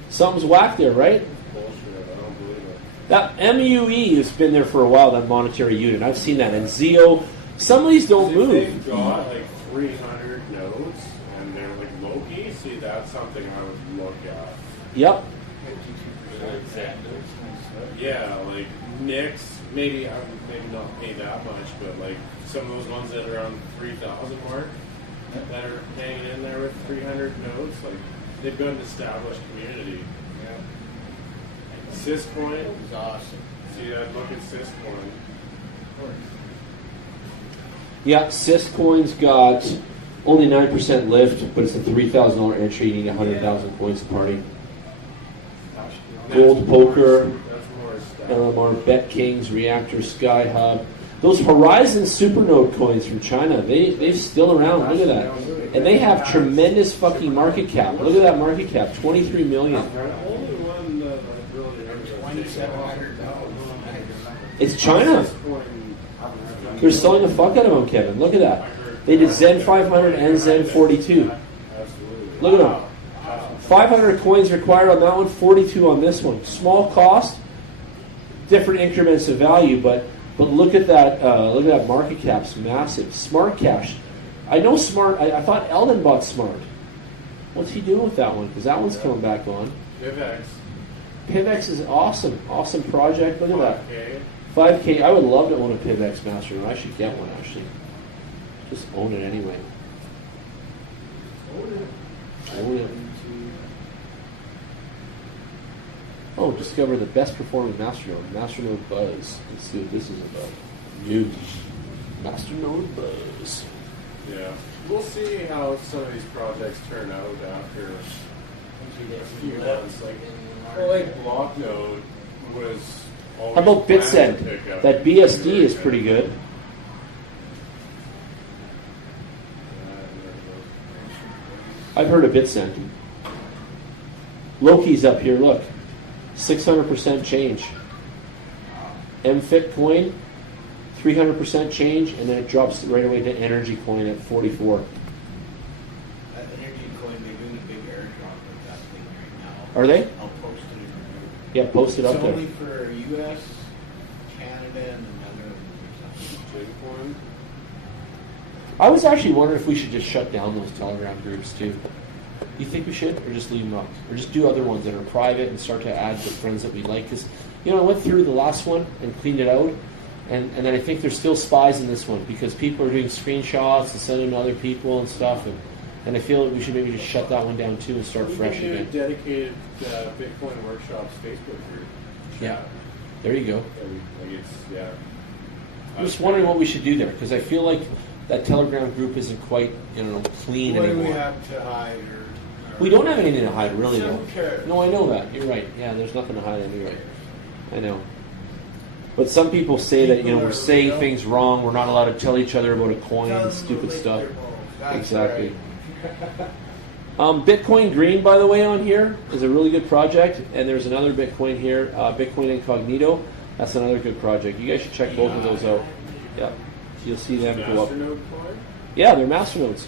Something's whack there, right? Bullshit. I don't believe it. That MUE has been there for a while, that monetary unit. I've seen that. And ZO, some of these don't If move. they've got like 300 nodes and they're like low-key, see, that's something I would look at. Yep. Yeah, like Nix, maybe I would maybe not pay that much, but like some of those ones that are around 3,000 mark that are hanging in there with 300 nodes, like they've got an established community. Yeah. Syscoin, It's awesome. see that? Look at Syscoin. Yeah, Syscoin's got only 9% lift, but it's a $3,000 entry. You need 100,000 coins to party. Gold Poker, That's more established. LMR, Bet Kings, Reactor, Sky Hub. Those Horizon Supernode coins from China, they're still around. Look at that. And they have tremendous fucking market cap. Look at that market cap, 23 million. The only one that I really remember is 2,700. It's China. Syscoin. They're selling the fuck out of them, Kevin. Look at that. They did Zen 500 and Zen 42. Absolutely. Look at them. 500 coins required on that one, 42 on this one. Small cost, different increments of value, but look at that. Look at that market cap's massive. Smart Cash. I know Smart. I thought Eldon bought Smart. What's he doing with that one? Because that one's coming back on. Vivex. Pivex is awesome. Awesome project. Look at that. 5K. 5K. I would love to own a Pivex Master. I should get one actually. Just own it anyway. Own it. Oh, discover the best performing Masternode. Masternode Buzz. Let's see what this is about. New Masternode Buzz. Yeah. We'll see how some of these projects turn out after a few months. Like Blocknode was always How about planned to Bitsend? pick up. That BSD is pretty good. I've heard of Bitsend. Loki's up here, look. 600% change. MFIT coin, 300% change, and then it drops right away to Energy coin at 44. That energy coin, they're doing a big airdrop with that thing right now. Are they? I'll post it. Yeah, post it up It's there. only for US, Canada, and the Netherlands or something. Bitcoin. I was actually wondering if we should just shut down those Telegram groups too. You think we should, or just leave them up, or just do other ones that are private and start to add the friends that we like? Because I went through the last one and cleaned it out, and then I think there's still spies in this one because people are doing screenshots and sending to other people and stuff, and I feel that we should maybe just shut that one down too and start We fresh can do a again. dedicated Bitcoin Workshops Facebook group. Yeah, there you go. Like it's, yeah. I'm just wondering what we should do there because I feel like that Telegram group isn't quite clean What do anymore. we have to hide? Or We don't have anything to hide, really. Who Though. cares? No, I know that. You're right. Yeah, there's nothing to hide anyway. I know. But some people say that we're saying things wrong. We're not allowed to tell each other about a coin and stupid stuff. That's Exactly. right. Bitcoin Green, by the way, on here is a really good project, and there's another Bitcoin here, Bitcoin Incognito. That's another good project. You guys should check both of those out. Yeah, you'll see them go up. Masternode coin? Yeah, they're masternodes.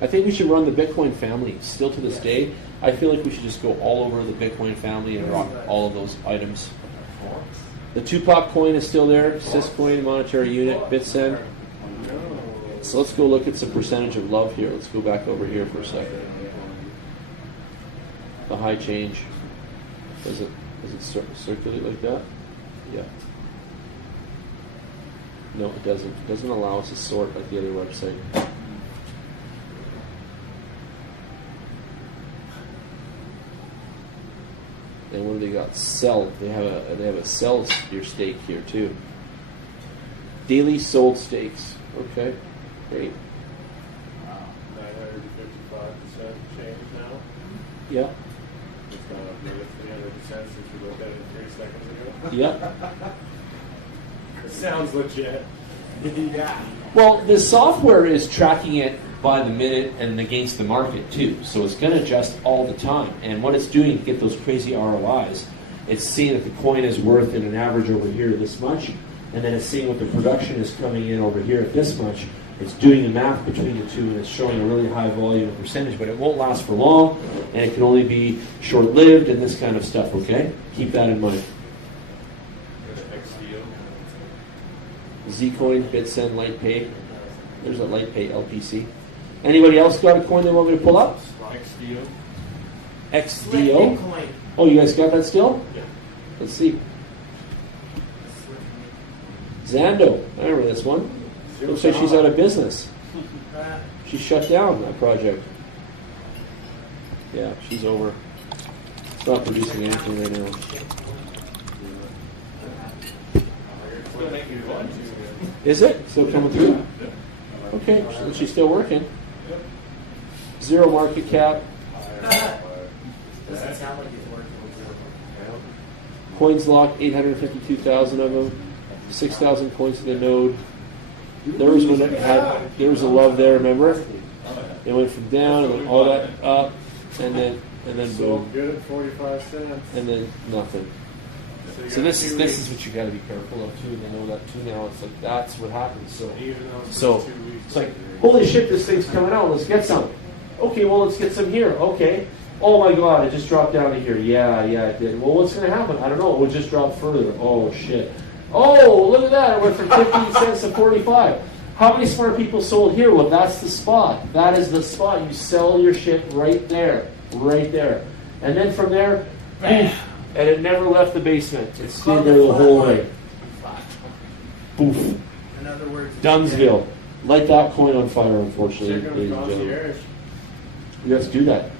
I think we should run the Bitcoin family. Still to this day, I feel like we should just go all over the Bitcoin family and rock all of those items. The Tupac coin is still there. Syscoin, monetary unit, Bitsend. So let's go look at some percentage of love here. Let's go back over here for a second. The high change. Does it circulate like that? Yeah. No, it doesn't. It doesn't allow us to sort like the other website. And what do they got? Sell. They have a sell your stake here too. Daily sold stakes. Okay, great. 955% change now. Yeah. It's gone up nearly 300% since we looked at it 3 seconds ago. Yeah. It sounds legit. Yeah. Well, the software is tracking it by the minute and against the market too. So it's going to adjust all the time. And what it's doing to get those crazy ROIs, it's seeing that the coin is worth in an average over here this much, and then it's seeing what the production is coming in over here at this much. It's doing the math between the two, and it's showing a really high volume percentage, but it won't last for long, and it can only be short-lived and this kind of stuff, okay? Keep that in mind. Zcoin, Bitsend, LightPay. There's a LightPay LPC. Anybody else got a coin they want me to pull up? XDO. Bitcoin. Oh, you guys got that still? Yeah. Let's see. Zando. I remember this one. Looks like she's out of business. She shut down that project. Yeah, she's over. It's not producing anything right now. Is it? Still coming through? Okay, so she's still working. Zero market cap. Doesn't sound like it's working. Coins locked, 852,000 of them. 6,000 coins to the node. There was when it had, there was a love there, remember? It went from down and then all that up, and then So boom, good at 45 cents. and then nothing. So this is what you got to be careful of too. They know that too now. It's like that's what happens. So Even though it's So, 2 weeks. it's like, holy shit, this thing's coming out. Let's get some. Okay, well, let's get some here. Okay. Oh my God, it just dropped down to here. Yeah, it did. Well, what's going to happen? I don't know. It would just drop further. Oh shit. Oh, look at that. It went from 15 cents to 45. How many smart people sold here? Well, that's the spot. That is the spot. You sell your shit right there. Right there. And then from there, poof, and it never left the basement. It stayed there the whole way. Poof. In other words, Dunsville. Light that coin on fire, unfortunately, Check out ladies and gentlemen. concierge. Let's do that.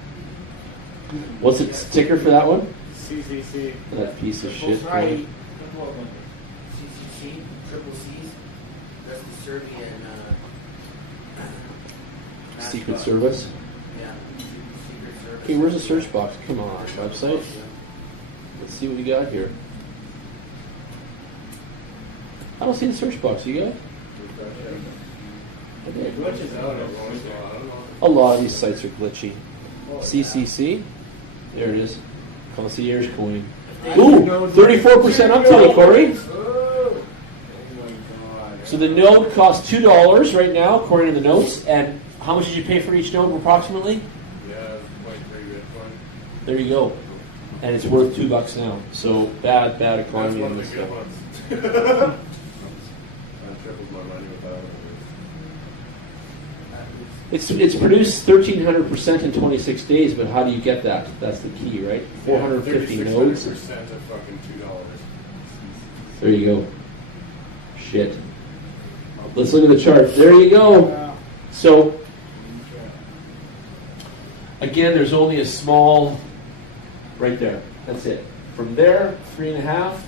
What's the ticker for that one? CCC. That piece of shit. Sorry. CCC, triple C's. That's the Serbian Secret mascot. Service. Yeah, Secret Service. Okay, where's the search box? Come on, website. Let's see what we got here. I don't see the search box. You got it? I did. A lot of these sites are glitchy. CCC. There it is. Concierge coin. Ooh, 34% up today, Corey. So the node costs $2 right now, according to the notes. And how much did you pay for each node, approximately? Yeah, 0.3 Bitcoin. There you go. And it's worth $2 now. So bad That's economy one on of this the good stuff. ones. I tripled my money with that. It's produced 1,300% in 26 days, but how do you get that? That's the key, right? 450 nodes. 36% at fucking $2. There you go. Shit. Let's look at the chart. There you go. So, again, there's only a small, right there. That's it. From there, 3.5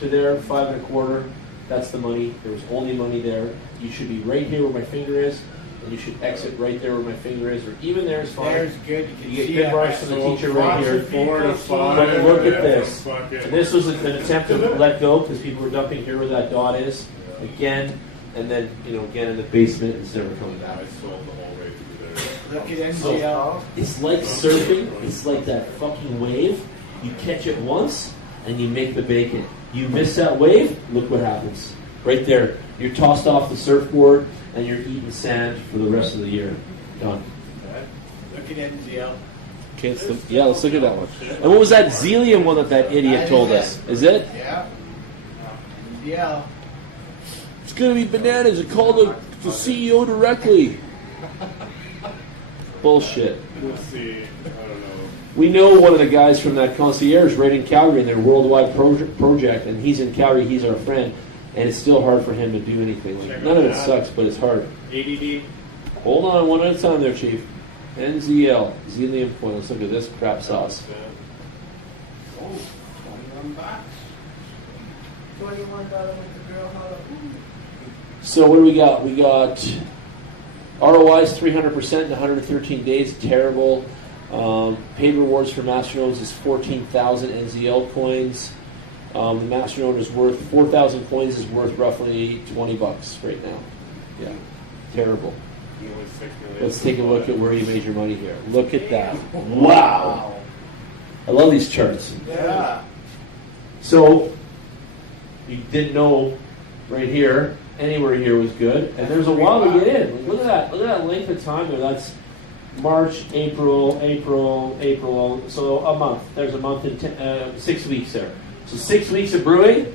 to there, 5.25. That's the money. There was only money there. You should be right here where my finger is, and you should exit right there where my finger is, or even there is fine. There's good. You get good marks from the teacher right here. 4 to 5. But look at this. Fucking- And this was an attempt to let go because people were dumping here where that dot is. Again, and then, again in the basement, it's never coming back. I sold the whole way through there. Look at NGL. It's like surfing. It's like that fucking wave. You catch it once, and you make the bacon. You miss that wave, look what happens. Right there. You're tossed off the surfboard, and you're eating sand for the rest of the year. Done. Look at NGL. Okay, let's look at that one. And what was that Xelium one that idiot told us? Is it? Yeah. NGL. It's going to be bananas. It called the CEO directly. Bullshit. We'll see. I don't know. We know one of the guys from that concierge right in Calgary in their worldwide project, and he's in Calgary. He's our friend, and it's still hard for him to do anything. Like, none of it sucks, but it's hard. ADD. Hold on, one at a time there, Chief. NZL, Xelium point. Let's look at this crap sauce. Oh, 21 bucks. 21 with the girl holla. So what do we got? We got ROIs 300% in 113 days. Terrible. Paid rewards for Masternodes is 14,000 NZL coins. The Masternode is worth 4,000 coins is worth roughly 20 bucks right now. Yeah, terrible. Let's take a look at where you made your money here. Look at that. Wow. I love these charts. Yeah. So you didn't know right here, anywhere here was good. And there's a while to get in. Look at that. Look at that length of time there. That's March, April. So a month. There's a month and 6 weeks there. So 6 weeks of brewing.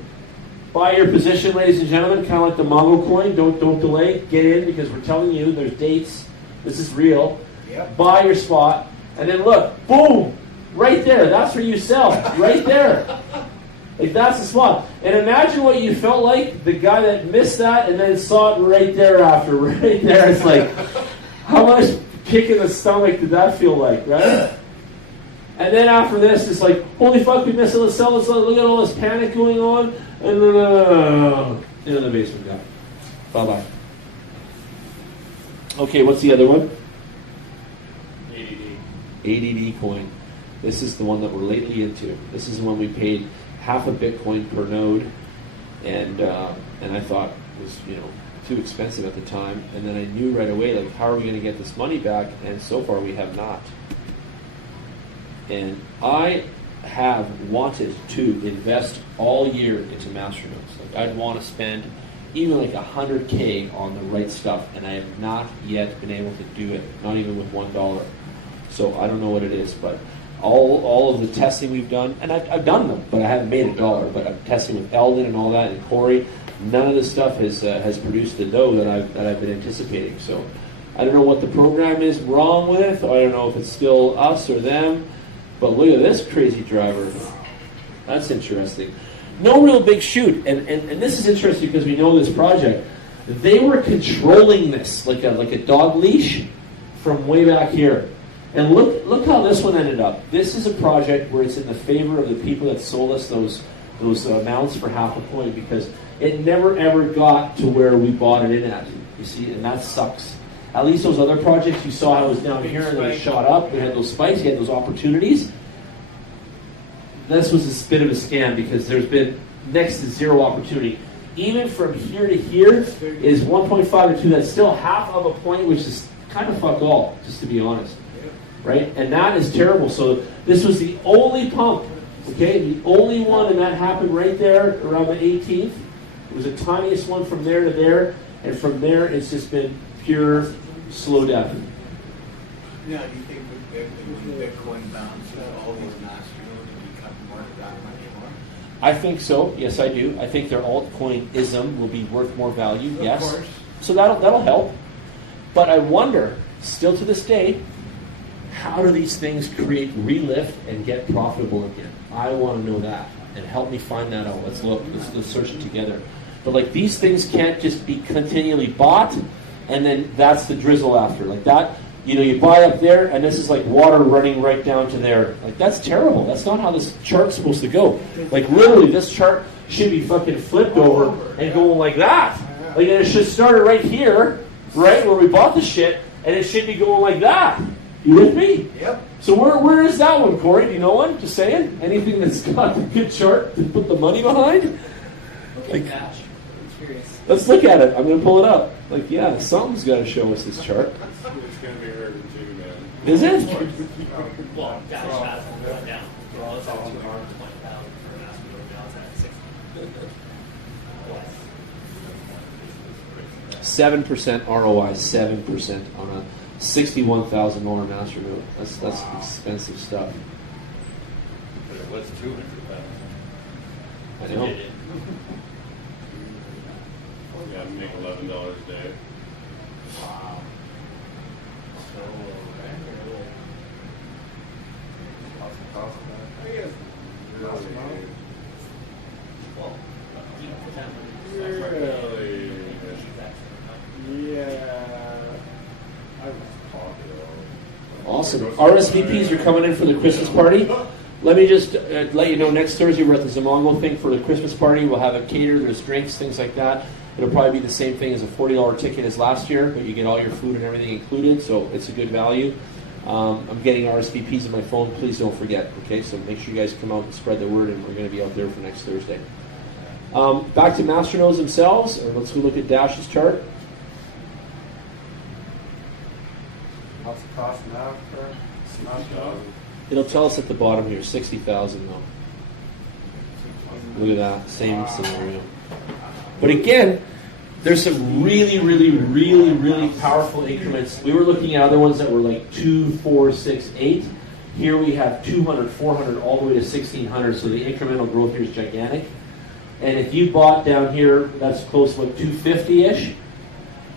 Buy your position, ladies and gentlemen, kind of like the Mongo coin. Don't delay. Get in because we're telling you there's dates. This is real. Yep. Buy your spot. And then look, boom, right there. That's where you sell. Right there. Like that's the spot. And imagine what you felt like, the guy that missed that and then saw it right there after. Right there. It's like, how much kick in the stomach did that feel like, right? And then after this, it's like, holy fuck, we missed it. Let's sell. Look at all this panic going on. And then, into the basement guy. Bye-bye. Okay, what's the other one? ADD coin. This is the one that we're lately into. This is the one we paid half a Bitcoin per node, and I thought it was too expensive at the time. And then I knew right away, like, how are we going to get this money back? And so far we have not. And I have wanted to invest all year into Masternodes. Like I'd want to spend even like $100K on the right stuff, and I have not yet been able to do it, not even with $1. So I don't know what it is, but all of the testing we've done, and I've done them, but I haven't made $1. But I'm testing with Eldon and all that, and Corey. None of this stuff has produced the dough that I've been anticipating. So I don't know what the program is wrong with. I don't know if it's still us or them. But look at this crazy driver. That's interesting. No real big shoot. And this is interesting because we know this project. They were controlling this like a dog leash from way back here. And look how this one ended up. This is a project where it's in the favor of the people that sold us those amounts for half a point, because it never ever got to where we bought it in at. You see, and that sucks. At least those other projects, you saw how it was down here and then it shot up. We had those spikes, you had those opportunities. This was a bit of a scam because there's been next to zero opportunity. Even from here to here is 1.5 to 2. That's still half of a point, which is kind of fuck all, just to be honest. Right? And that is terrible. So this was the only pump, okay? The only one, and that happened right there around the 18th. It was the tiniest one from there to there, and from there it's just been pure slow death. Now, do you think with Bitcoin bounce, all these Masternodes will become worth that much more? I think so. Yes, I do. I think their altcoin-ism will be worth more value. Yes. Of course. So that'll help. But I wonder, still to this day, how do these things create relift and get profitable again? I want to know that, and help me find that out. Let's look. Let's search it together. But like these things can't just be continually bought, and then that's the drizzle after. Like that, you buy up there, and this is like water running right down to there. Like that's terrible. That's not how this chart's supposed to go. Like literally, this chart should be fucking flipped over and going like that. Like it should start right here, right where we bought the shit, and it should be going like that. You with me? Yep. So where is that one, Corey? Do you know one? Just saying. Anything that's got a good chart to put the money behind? Okay, Dash. I'm curious. Let's look at it. I'm going to pull it up. Like, yeah, something's got to show us this chart. It's going to be hard too, man. Is it? Well, Dash has gone down. Well, it's at 220,000 for an Astro. Now it's at 60. 7% ROI, 7% on a $61,000 master node. That's expensive stuff. But it was 200,000. I know. Yeah, I make $11 a day. Wow. So, I guess. Well, Really? Yeah. I was talking Awesome. RSVPs are coming in for the Christmas party. let me just let you know, next Thursday we're at the Zamongo thing for the Christmas party. We'll have a cater, there's drinks, things like that. It'll probably be the same thing as a $40 ticket as last year, but you get all your food and everything included, so it's a good value. I'm getting RSVPs on my phone. Please don't forget, okay? So make sure you guys come out and spread the word, and we're going to be out there for next Thursday. Back to masternodes themselves, or let's go look at Dash's chart. What's the cost now for masternodes? It'll tell us at the bottom here, 60,000 though. Look at that, same scenario. But again, there's some really, really, really, really powerful increments. We were looking at other ones that were like 2, 4, 6, 8. Here we have 200, 400, all the way to 1,600. So the incremental growth here is gigantic. And if you bought down here, that's close to like 250-ish,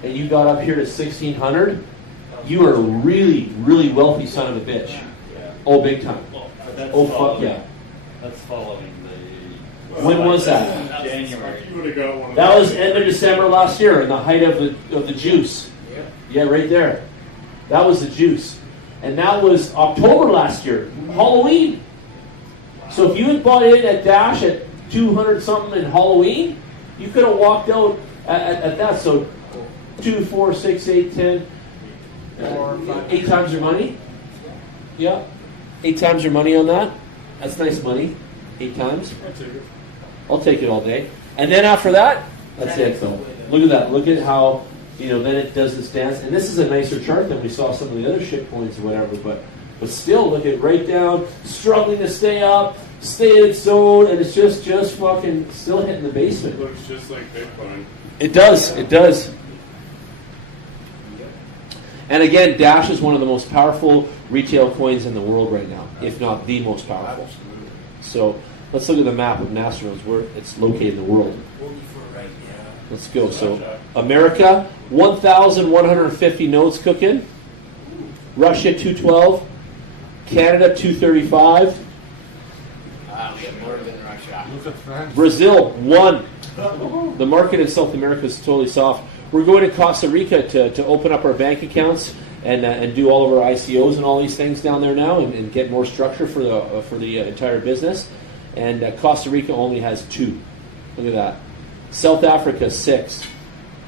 and you got up here to 1,600, you are a really, really wealthy son of a bitch. Oh, big time. Oh, fuck yeah. That's following the... When was that? January. You would have got one of That those. was end of December last year, in the height of the juice. Yeah, right there. That was the juice. And that was October last year, Halloween. So if you had bought in at Dash at 200 something in Halloween, you could have walked out at that. So 2, 4, 6, 8, 10, 8 times your money. Yeah, 8 times your money on that. That's nice money. 8 times. I'll take it all day. And then after that, that's it though. Look at that. Look at how, then it does this dance. And this is a nicer chart than we saw some of the other shit coins or whatever. But still, look at right down, struggling to stay up, stay in its zone, and it's just fucking still hitting the basement. It looks just like Bitcoin. It does. It does. And again, Dash is one of the most powerful retail coins in the world right now, if not the most powerful. So let's look at the map of masternodes, where it's located in the world. Let's go. So America, 1,150 nodes cooking. Russia, 212. Canada, 235. We have more than Russia. Look at France. Brazil, 1. The market in South America is totally soft. We're going to Costa Rica to open up our bank accounts and do all of our ICOs and all these things down there now and get more structure for the entire business. And Costa Rica only has 2. Look at that. South Africa, 6.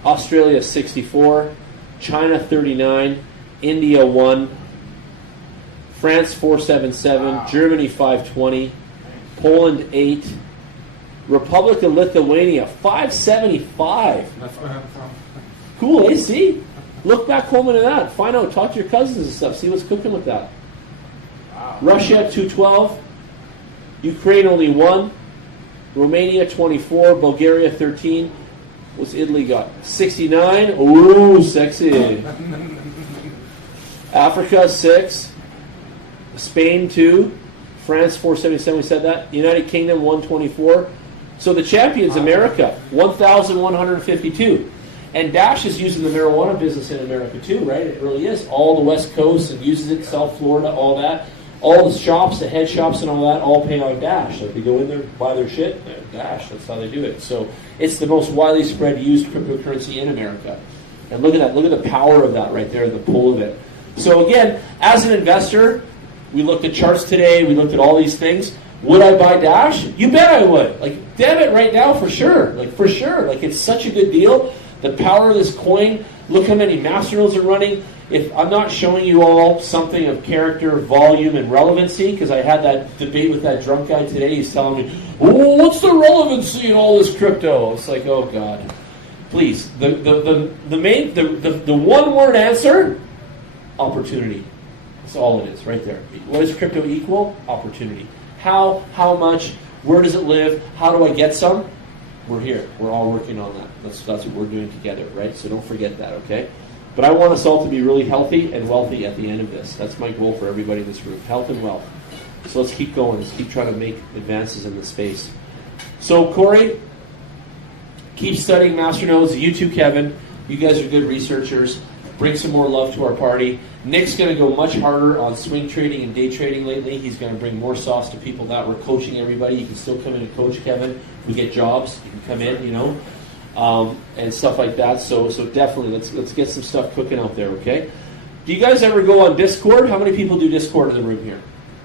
Australia, 64. China, 39. India, 1. France, 477. Germany, 520. Poland, 8. Republic of Lithuania, 575. That's where I'm from. Cool, eh? See? Look back home into that. Find out, talk to your cousins and stuff. See what's cooking with that. Russia, 212. Ukraine, only 1. Romania, 24. Bulgaria, 13. What's Italy got? 69. Ooh, sexy. Africa, 6. Spain, 2. France, 477. We said that. United Kingdom, 124. So the champion's America, 1,152. And Dash is using the marijuana business in America too, right? It really is. All the West Coast and uses it, South Florida, all that. All the shops, the head shops and all that, all pay on Dash. Like they go in there, buy their shit, Dash, that's how they do it. So it's the most widely spread used cryptocurrency in America. And look at that, look at the power of that right there, the pull of it. So again, as an investor, we looked at charts today, we looked at all these things. Would I buy Dash? You bet I would. Like, damn it, right now, for sure. Like, for sure. Like, it's such a good deal. The power of this coin, look how many masternodes are running. If I'm not showing you all something of character, volume, and relevancy, because I had that debate with that drunk guy today, he's telling me, oh, what's the relevancy in all this crypto? It's like, oh, God. Please, the one-word answer, opportunity. That's all it is, right there. What does crypto equal? Opportunity. How much, where does it live, how do I get some? We're here. We're all working on that. That's what we're doing together, right? So don't forget that, okay? But I want us all to be really healthy and wealthy at the end of this. That's my goal for everybody in this room, health and wealth. So let's keep going. Let's keep trying to make advances in this space. So Corey, keep studying masternodes. You too, Kevin. You guys are good researchers. Bring some more love to our party. Nick's going to go much harder on swing trading and day trading lately. He's going to bring more sauce to people that we're coaching everybody. You can still come in and coach, Kevin. We get jobs. You can come in, and stuff like that. So definitely, let's get some stuff cooking out there, okay? Do you guys ever go on Discord? How many people do Discord in the room here?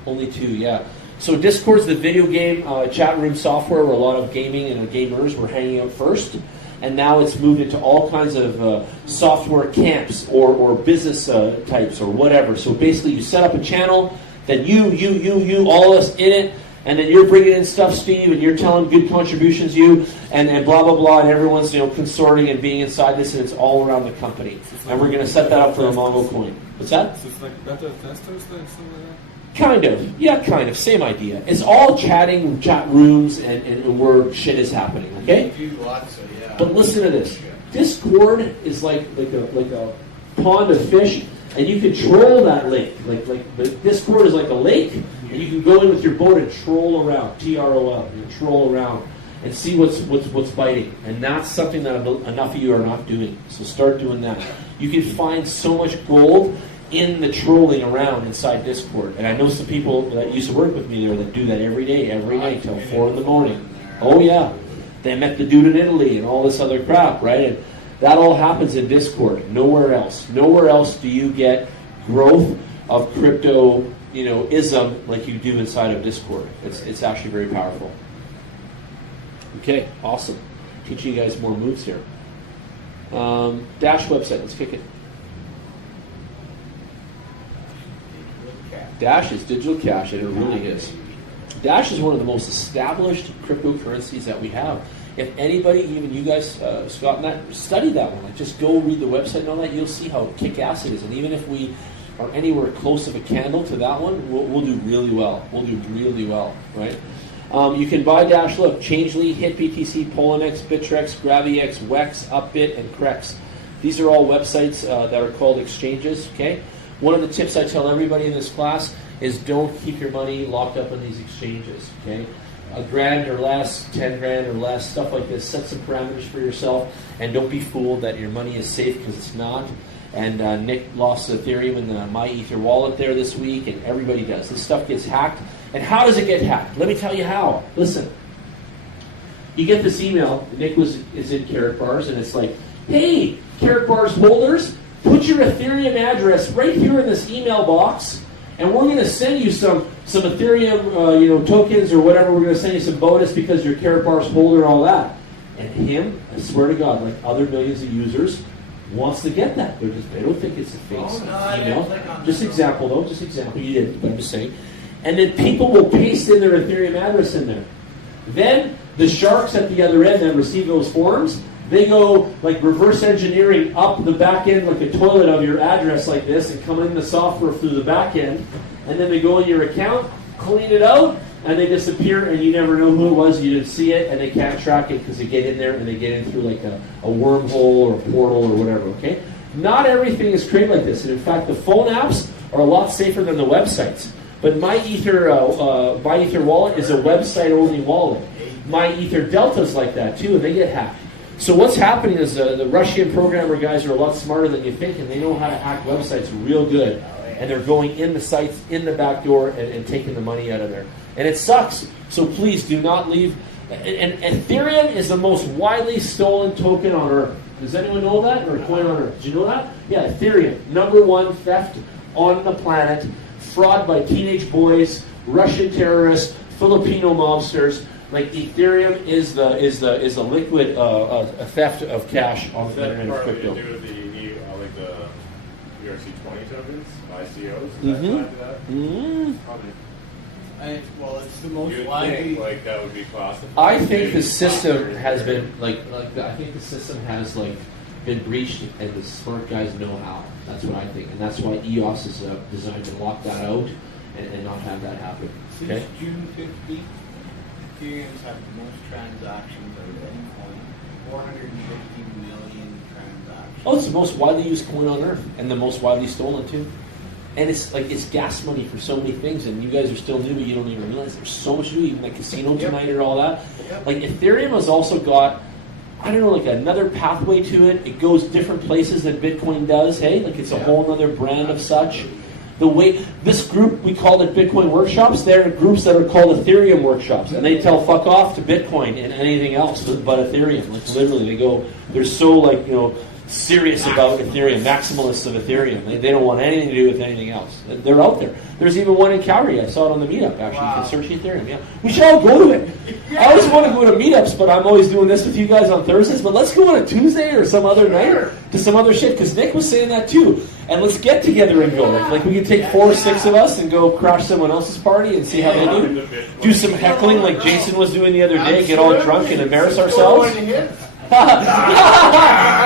Only 2, yeah. So Discord's the video game chat room software where a lot of gaming and gamers were hanging out first. And now it's moved into all kinds of software camps or business types or whatever. So basically you set up a channel, then you, all of us in it, and then you're bringing in stuff, Steve, and you're telling good contributions, and blah, blah, blah, and everyone's consorting and being inside this, and it's all around the company. And we're going to set that up for the Mongo coin. What's that? So it's like beta testers, like something like that? Kind of. Yeah, kind of. Same idea. It's all chatting, chat rooms, and where shit is happening, okay? But listen to this. Discord is like a pond of fish, and you can troll that lake. But Discord is like a lake, and you can go in with your boat and troll around, TROL, and troll around, and see what's biting. And that's something that enough of you are not doing. So start doing that. You can find so much gold in the trolling around inside Discord. And I know some people that used to work with me there that do that every day, every night till 4 in the morning. Oh yeah. They met the dude in Italy and all this other crap, right? And that all happens in Discord. Nowhere else. Nowhere else do you get growth of crypto, ism like you do inside of Discord. It's actually very powerful. Okay, awesome. Teaching you guys more moves here. Dash website, let's kick it. Dash is digital cash, and it really is. Dash is one of the most established cryptocurrencies that we have. If anybody, even you guys, Scott and that, study that one. Like, just go read the website and all that. You'll see how kick-ass it is. And even if we are anywhere close of a candle to that one, we'll do really well. We'll do really well, right? You can buy Dash. Look, Changely, HitBTC, Poloniex, Bittrex, GraviX, Wex, Upbit, and Crex. These are all websites that are called exchanges, okay? One of the tips I tell everybody in this class is don't keep your money locked up in these exchanges, okay? $1,000 or less, 10 grand or less, stuff like this. Set some parameters for yourself, and don't be fooled that your money is safe, because it's not. And Nick lost Ethereum in the My Ether wallet there this week, and everybody does. This stuff gets hacked. And how does it get hacked? Let me tell you how. Listen. You get this email. Nick is in Carrot Bars, and it's like, hey, Carrot Bars holders, put your Ethereum address right here in this email box, and we're going to send you some Ethereum tokens or whatever. We're going to send you some bonus because you're Carrot Bars holder and all that. And him, I swear to God, like other millions of users, wants to get that. They don't think it's a fake email. Just example, though. Just example. You didn't, but I'm just saying. And then people will paste in their Ethereum address in there. Then the sharks at the other end that receive those forms, they go like reverse engineering up the back end like a toilet of your address like this and come in the software through the back end. And then they go in your account, clean it out, and they disappear, and you never know who it was. You didn't see it, and they can't track it because they get in there and they get in through like a wormhole or a portal or whatever, okay? Not everything is created like this. And in fact, the phone apps are a lot safer than the websites. But My Ether wallet is a website-only wallet. My Ether Delta's like that too, and they get hacked. So what's happening is the Russian programmer guys are a lot smarter than you think, and they know how to hack websites real good. And they're going in the sites, in the back door, and taking the money out of there. And it sucks. So please do not leave. And Ethereum is the most widely stolen token on Earth. Does anyone know that? Or coin on Earth? Did you know that? Yeah, Ethereum. #1 theft on the planet. Fraud by teenage boys, Russian terrorists, Filipino mobsters. Like Ethereum is the liquid a theft of cash on the internet of crypto. Do with the like the ERC20 tokens, ICOs? Probably. Well, it's the most You'd widely. think like that would be classified. I think the system has been I think the system has been breached, and the smart guys know how. That's what I think, and that's why EOS is designed to lock that out and not have that happen. Okay. Since June 15th, Ethereum's had the most transactions of any coin, 450 million transactions. Oh, it's the most widely used coin on Earth, and the most widely stolen too. And it's like it's gas money for so many things, and you guys are still new, but you don't even realize there's so much to do. Even like casino tonight or all that. Yep. Like Ethereum has also got, I don't know, like another pathway to it. It goes different places than Bitcoin does. Hey, like it's a whole other brand of such. The way this group, we called it Bitcoin Workshops. There are groups that are called Ethereum Workshops, and they tell fuck off to Bitcoin and anything else but Ethereum. Like literally, they go. They're so serious about Ethereum, maximalists of Ethereum. They don't want anything to do with anything else. They're out there. There's even one in Calgary. I saw it on the meetup, actually. You can search Ethereum. Yeah. We should all go to it. I always want to go to meetups, but I'm always doing this with you guys on Thursdays. But let's go on a Tuesday or some other night to some other shit, because Nick was saying that too. And let's get together and go. Like we can take 4 or 6 of us and go crash someone else's party and see how they do. Do some heckling like Jason was doing the other day, get all drunk and embarrass ourselves.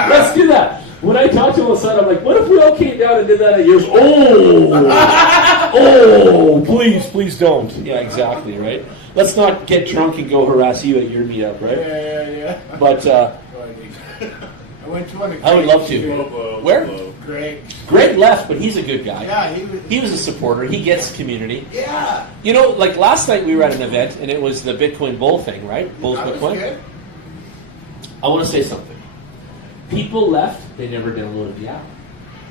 Let's do that. When I talked to him on Sunday, I'm like, what if we all came down and did that at yours? Oh, please don't. Yeah, exactly, right? Let's not get drunk and go harass you at your meetup, right? Yeah. But I went to one of I would love to. Where? Greg left, but he's a good guy. Yeah, he was a supporter. He gets community. Yeah. You know, like last night we were at an event, and it was the Bitcoin Bull thing, right? Bull's That was Bitcoin. good. I want to say something. People left, they never downloaded the app.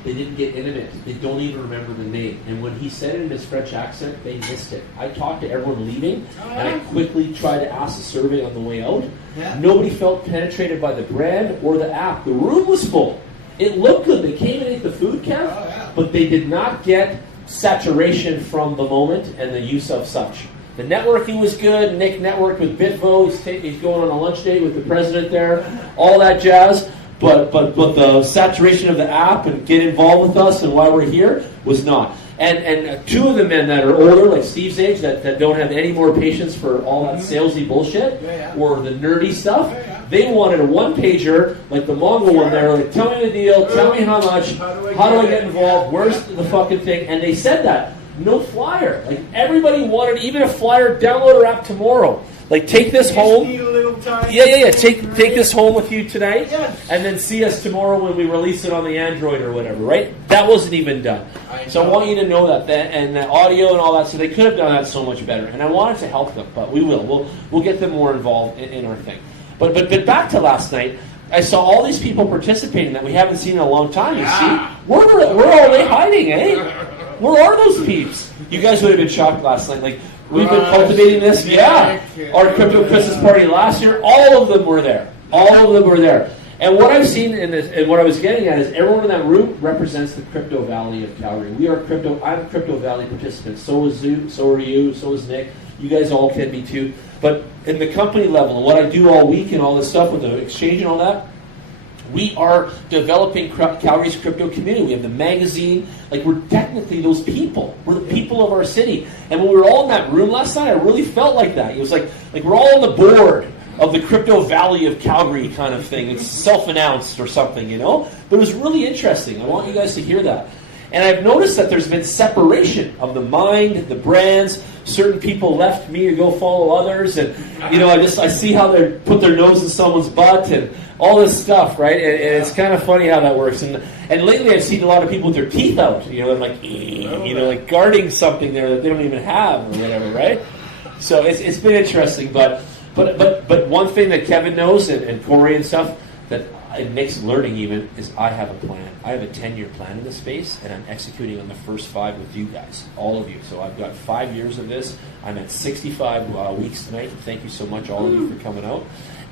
They didn't get in it. They don't even remember the name. And when he said it in his French accent, they missed it. I talked to everyone leaving, and I quickly tried to ask a survey on the way out. Yeah. Nobody felt penetrated by the brand or the app. The room was full. It looked good. They came and ate the food, Kev, but they did not get saturation from the moment and the use of such. The networking was good. Nick networked with Bitvo. He's going on a lunch date with the president there. All that jazz. But the saturation of the app and get involved with us and why we're here was not. And 2 of the men that are older, like Steve's age, that don't have any more patience for all that salesy bullshit or the nerdy stuff, they wanted a one-pager, like the Mongol one there, like, tell me the deal, tell me how much, how do I get involved, where's the fucking thing? And they said that. No flyer. Like, everybody wanted even a flyer. Download our app tomorrow. Like, take this home. Need a little time. Yeah. Take this home with you tonight, and then see us tomorrow when we release it on the Android or whatever, right? That wasn't even done. So I want you to know that, and the audio and all that, so they could have done that so much better. And I wanted to help them, but we will. We'll get them more involved in our thing. But back to last night, I saw all these people participating that we haven't seen in a long time, you see? Where are they hiding, eh? Where are those peeps? You guys would have been shocked last night. Like, we've been cultivating this. Yeah. Our crypto Christmas party last year, all of them were there. And what I've seen in this, and what I was getting at is everyone in that room represents the crypto valley of Calgary. I'm a crypto valley participant. So is you. So are you. So is Nick. You guys all can be too. But in the company level, and what I do all week and all this stuff with the exchange and all that, we are developing Calgary's crypto community. We have the magazine. Like, we're technically those people. We're the people of our city. And when we were all in that room last night, I really felt like that. It was like we're all on the board of the crypto valley of Calgary kind of thing. It's self-announced or something, you know? But it was really interesting. I want you guys to hear that. And I've noticed that there's been separation of the mind, the brands. Certain people left me to go follow others, and you know, I see how they put their nose in someone's butt and all this stuff, right? And it's kind of funny how that works. And lately, I've seen a lot of people with their teeth out. You know, they're like, you know, like guarding something there that they don't even have or whatever, right? So it's been interesting. But one thing that Kevin knows and Corey and stuff that it makes learning even is I have a plan. I have a 10-year plan in this space, and I'm executing on the first 5 with you guys, all of you. So I've got 5 years of this. I'm at 65 weeks tonight. Thank you so much, all of you, for coming out.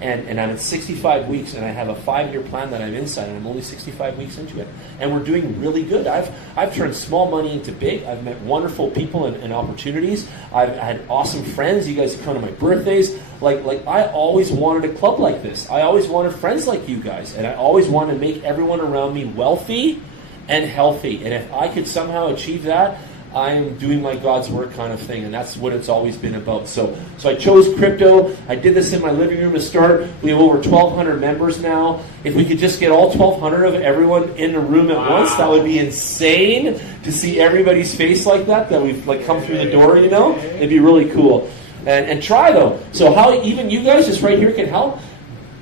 And I'm at 65 weeks, and I have a 5-year plan that I'm inside, and I'm only 65 weeks into it. And we're doing really good. I've turned small money into big. I've met wonderful people and opportunities. I've had awesome friends. You guys have come to my birthdays. Like I always wanted a club like this. I always wanted friends like you guys, and I always wanted to make everyone around me wealthy and healthy. And if I could somehow achieve that, I am doing my God's work kind of thing, and that's what it's always been about. So I chose crypto. I did this in my living room to start. We have over 1,200 members now. If we could just get all 1,200 of everyone in the room at once, that would be insane to see everybody's face like that we've like come through the door, you know? It'd be really cool. And try, though. So how even you guys just right here can help.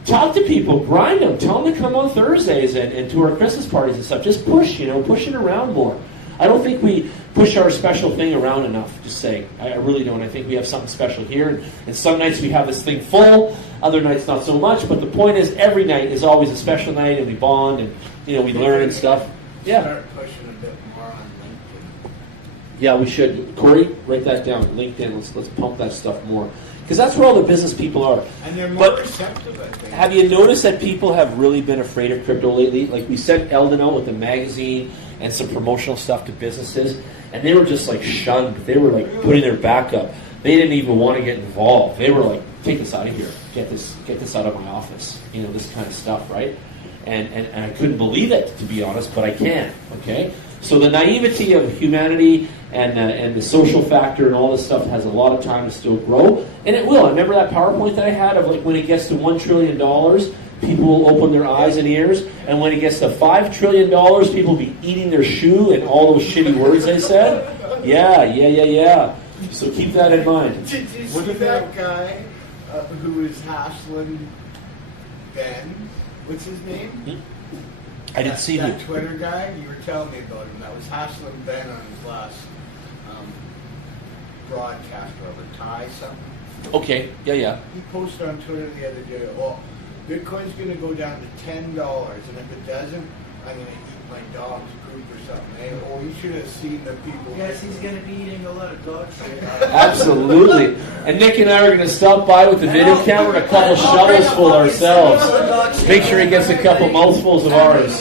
Talk to people, grind them, tell them to come on Thursdays and to our Christmas parties and stuff. Just push it around more. I don't think we push our special thing around enough, just saying. I really don't. I think we have something special here. And some nights we have this thing full, other nights not so much. But the point is, every night is always a special night, and we bond, and you know, we learn and stuff. Yeah. Start pushing a bit more on LinkedIn. Yeah, we should. Corey, write that down. LinkedIn. Let's pump that stuff more. Because that's where all the business people are. And they're more But receptive, I think. have you noticed that people have really been afraid of crypto lately? Like we sent Eldon out with a magazine and some promotional stuff to businesses, and they were just like shunned. They were like putting their back up. They didn't even want to get involved. They were like, take this out of here. Get this out of my office. You know, this kind of stuff, right? And I couldn't believe it, to be honest, but I can, okay? So the naivety of humanity and the social factor and all this stuff has a lot of time to still grow, and it will. Remember that PowerPoint that I had of like when it gets to $1 trillion, people will open their eyes and ears, and when it gets to $5 trillion, people will be eating their shoe and all those shitty words they said? Yeah. So keep that in mind. Did you see that guy who is hassling Ben? What's his name? I didn't see that him. Twitter guy. You were telling me about him. That was hassling Ben on his last broadcast or over Ty something. Okay, yeah. He posted on Twitter the other day, well, Bitcoin's going to go down to $10, and if it doesn't, I'm going to eat my dog's poop or something. Hey, oh, you should have seen the people. Yes, he's going to be eating a lot of dog shit. Absolutely. And Nick and I are going to stop by with the video camera and a couple shovels full ourselves. Make sure he gets a couple mouthfuls of ours.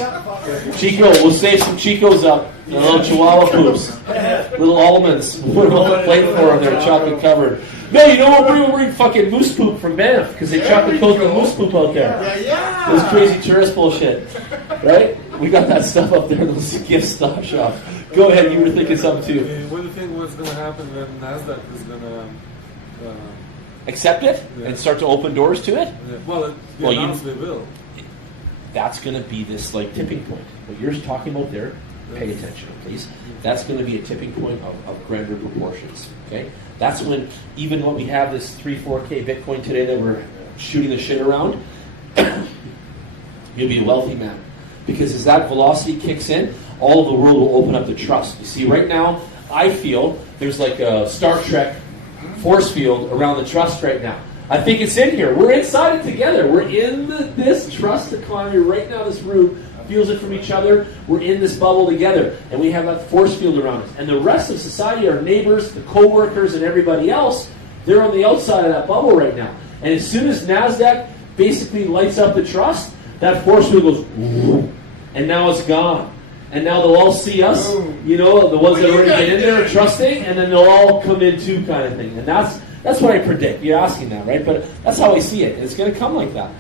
Chico, we'll save some Chicos up. The little Chihuahua poops. Little almonds. Put them on the plate for them. They're chocolate covered. No, you know what? We're bring fucking moose poop from Banff because they chocolate coat the moose poop out there. Yeah. Those crazy tourist bullshit. Right? We got that stuff up there in those gift shop. Go ahead, you were thinking something too. What do you think was going to happen when NASDAQ is going to... accept it and start to open doors to it? Yeah. Well, they will. That's going to be this like tipping point. What you're talking about there, pay attention, please. That's going to be a tipping point of grander proportions. Okay, that's when even when we have this 3-4K Bitcoin today that we're shooting the shit around, you'll be a wealthy man. Because as that velocity kicks in, all of the world will open up to trust. You see, right now, I feel there's like a Star Trek force field around the trust right now. I think it's in here. We're inside it together. We're in this trust economy right now. This room feels it from each other. We're in this bubble together. And we have that force field around us. And the rest of society, our neighbors, the co-workers, and everybody else, they're on the outside of that bubble right now. And as soon as NASDAQ basically lights up the trust, that force field goes, and now it's gone. And now they'll all see us, you know, the ones that already get in there trusting, and then they'll all come in too, kind of thing. And that's what I predict. You're asking that, right? But that's how I see it. It's going to come like that.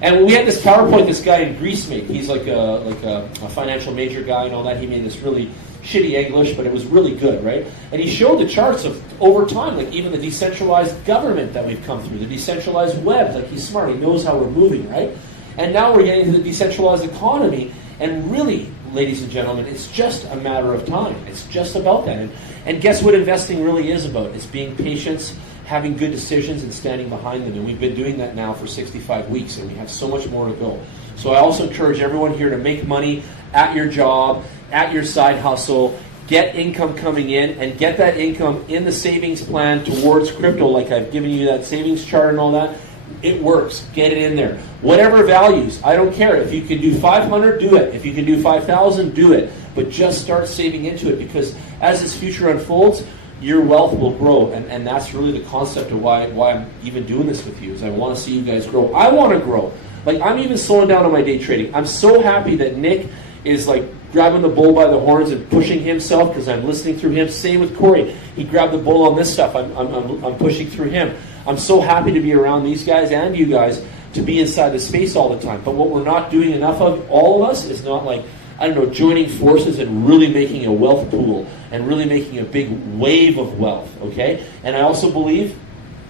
And we had this PowerPoint this guy in Greece made. He's like a financial major guy and all that. He made this really shitty English, but it was really good, right? And he showed the charts of over time, like even the decentralized government that we've come through, the decentralized web. Like he's smart. He knows how we're moving, right? And now we're getting to the decentralized economy. And really, ladies and gentlemen, it's just a matter of time. It's just about that. And guess what investing really is about? It's being patient, having good decisions, and standing behind them. And we've been doing that now for 65 weeks, and we have so much more to go. So I also encourage everyone here to make money at your job, at your side hustle, get income coming in, and get that income in the savings plan towards crypto, like I've given you that savings chart and all that. It works. Get it in there. Whatever values, I don't care. If you can do 500, do it. If you can do 5,000, do it. But just start saving into it, because as this future unfolds, your wealth will grow. And that's really the concept of why I'm even doing this with you, is I want to see you guys grow. I want to grow. Like, I'm even slowing down on my day trading. I'm so happy that Nick is like grabbing the bull by the horns and pushing himself, because I'm listening through him. Same with Corey. He grabbed the bull on this stuff. I'm pushing through him. I'm so happy to be around these guys and you guys to be inside the space all the time. But what we're not doing enough of, all of us, is not like, I don't know, joining forces and really making a wealth pool and really making a big wave of wealth, okay? And I also believe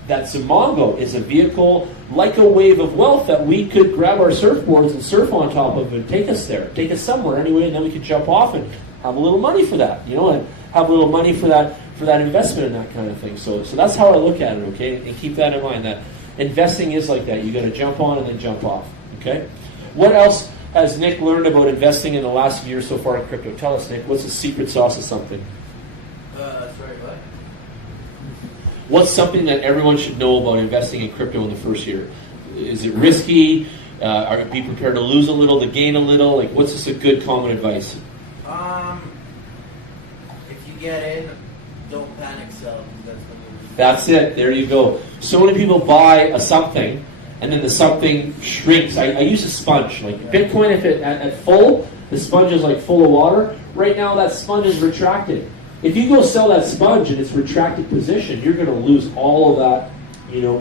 that Zimongo is a vehicle like a wave of wealth that we could grab our surfboards and surf on top of and take us there, take us somewhere anyway, and then we could jump off and have a little money for that, you know, and have a little money for that investment and that kind of thing. So that's how I look at it, okay? And keep that in mind, that investing is like that. You got to jump on and then jump off, okay? What else has Nick learned about investing in the last year so far in crypto? Tell us, Nick. What's the secret sauce of something? Sorry, what? What's something that everyone should know about investing in crypto in the first year? Is it risky? Be prepared to lose a little, to gain a little? Like, what's just a good common advice? If you get in, don't panic sell. That's it. There you go. So many people buy a something, and then the something shrinks. I use a sponge. Like Bitcoin, if it at full, the sponge is like full of water. Right now, that sponge is retracted. If you go sell that sponge in its retracted position, you're going to lose all of that,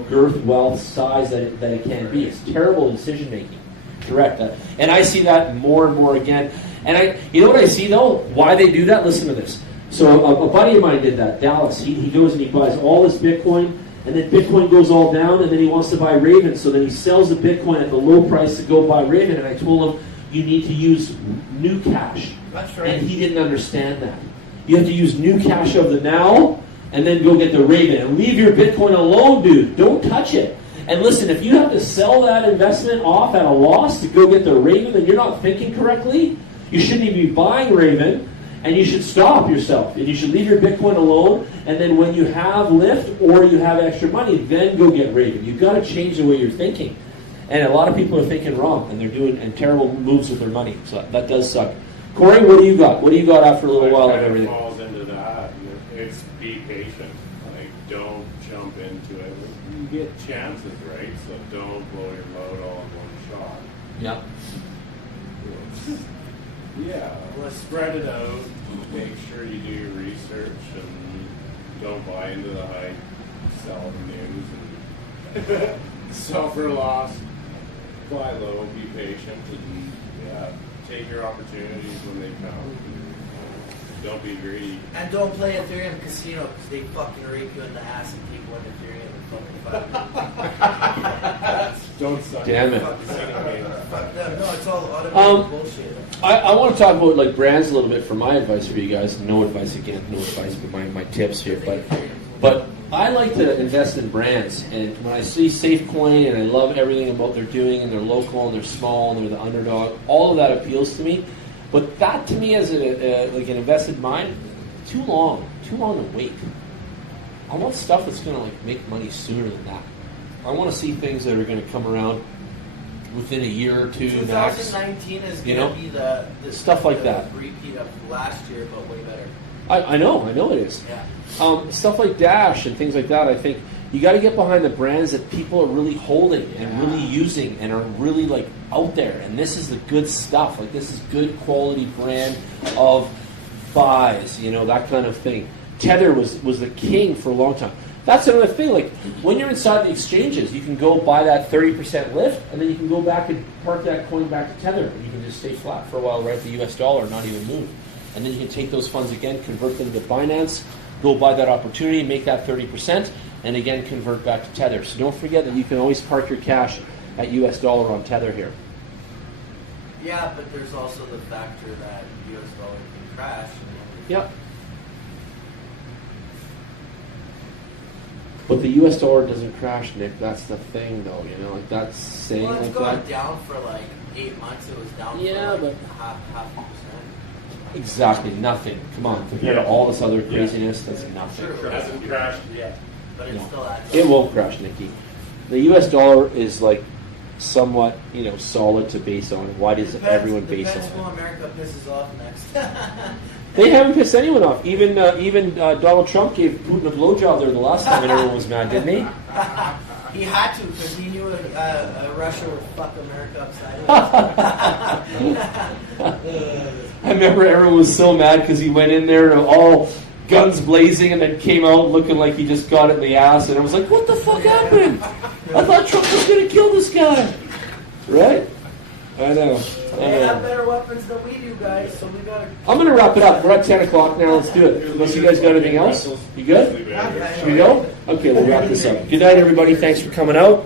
girth, wealth, size that it can be. It's terrible decision making. Correct. And I see that more and more again. And you know what I see though? Why they do that? Listen to this. So a buddy of mine did that, Dallas. He goes and he buys all this Bitcoin, and then Bitcoin goes all down, and then he wants to buy Raven. So then he sells the Bitcoin at the low price to go buy Raven. And I told him, you need to use new cash. That's right. And he didn't understand that. You have to use new cash of the now, and then go get the Raven. And leave your Bitcoin alone, dude. Don't touch it. And listen, if you have to sell that investment off at a loss to go get the Raven, then you're not thinking correctly. You shouldn't even be buying Raven, and you should stop yourself. And you should leave your Bitcoin alone, and then when you have lift or you have extra money, then go get Raven. You've got to change the way you're thinking. And a lot of people are thinking wrong, and they're doing terrible moves with their money. So that does suck. Corey, what do you got? What do you got after a little while of everything? Falls into that. It's be patient. Like, don't jump into it. You get chances, right? So don't blow your load all in one shot. Yeah. Yeah, let's spread it out. Make sure you do your research and don't buy into the hype. Sell the news and suffer loss. Buy low, be patient, and take your opportunities when they come. Don't be greedy. And don't play Ethereum Casino because they fucking rape you in the ass and take one Ethereum and fucking 5 Don't suck. Damn it. Fuck them. No, it's all automated bullshit. I want to talk about like brands a little bit for my advice for you guys. No advice again, no advice, but my tips here. But I like to invest in brands, and when I see SafeCoin and I love everything about they're doing, and they're local and they're small and they're the underdog, all of that appeals to me. But that to me as like an invested mind, too long to wait. I want stuff that's going to like make money sooner than that. I want to see things that are going to come around within a year or two. 2019 is going to be the stuff like that. Repeat of last year, but way better. I know it is. Yeah. Stuff like Dash and things like that, I think you got to get behind the brands that people are really holding and really using and are really like out there. And this is the good stuff. Like this is good quality brand of buys, that kind of thing. Tether was the king for a long time. That's another thing. Like when you're inside the exchanges, you can go buy that 30% lift, and then you can go back and park that coin back to Tether. And you can just stay flat for a while, right? The US dollar, not even move. And then you can take those funds again, convert them to Binance, go buy that opportunity, make that 30%, and again convert back to Tether. So don't forget that you can always park your cash at US dollar on Tether here. Yeah, but there's also the factor that US dollar can crash. Yep. But the US dollar doesn't crash, Nick. That's the thing, though. Like that's saying well, it's like gone that. down for like 8 months. It was down Yeah, for like but half a percent. Exactly, nothing. Come on, compared to all this other craziness, that's nothing. Sure, It hasn't crashed yet. but it's still at. It won't crash, Nikki. The US dollar is like somewhat, solid to base on. Why does everyone base on Depends it? who America pisses off next. They haven't pissed anyone off. Even Donald Trump gave Putin a blowjob there the last time, and everyone was mad, didn't he? He had to because he knew Russia would fuck America upside down. I remember everyone was so mad because he went in there and all guns blazing, and then came out looking like he just got it in the ass, and I was like, "What the fuck happened? I thought Trump was going to kill this guy." Right? I know. They have better weapons than we do, guys, so we gotta. I'm going to wrap it up. We're at 10 o'clock now. Let's do it. Unless you guys got anything else. You good? Should we go? Okay, we'll wrap this up. Good night, everybody. Thanks for coming out.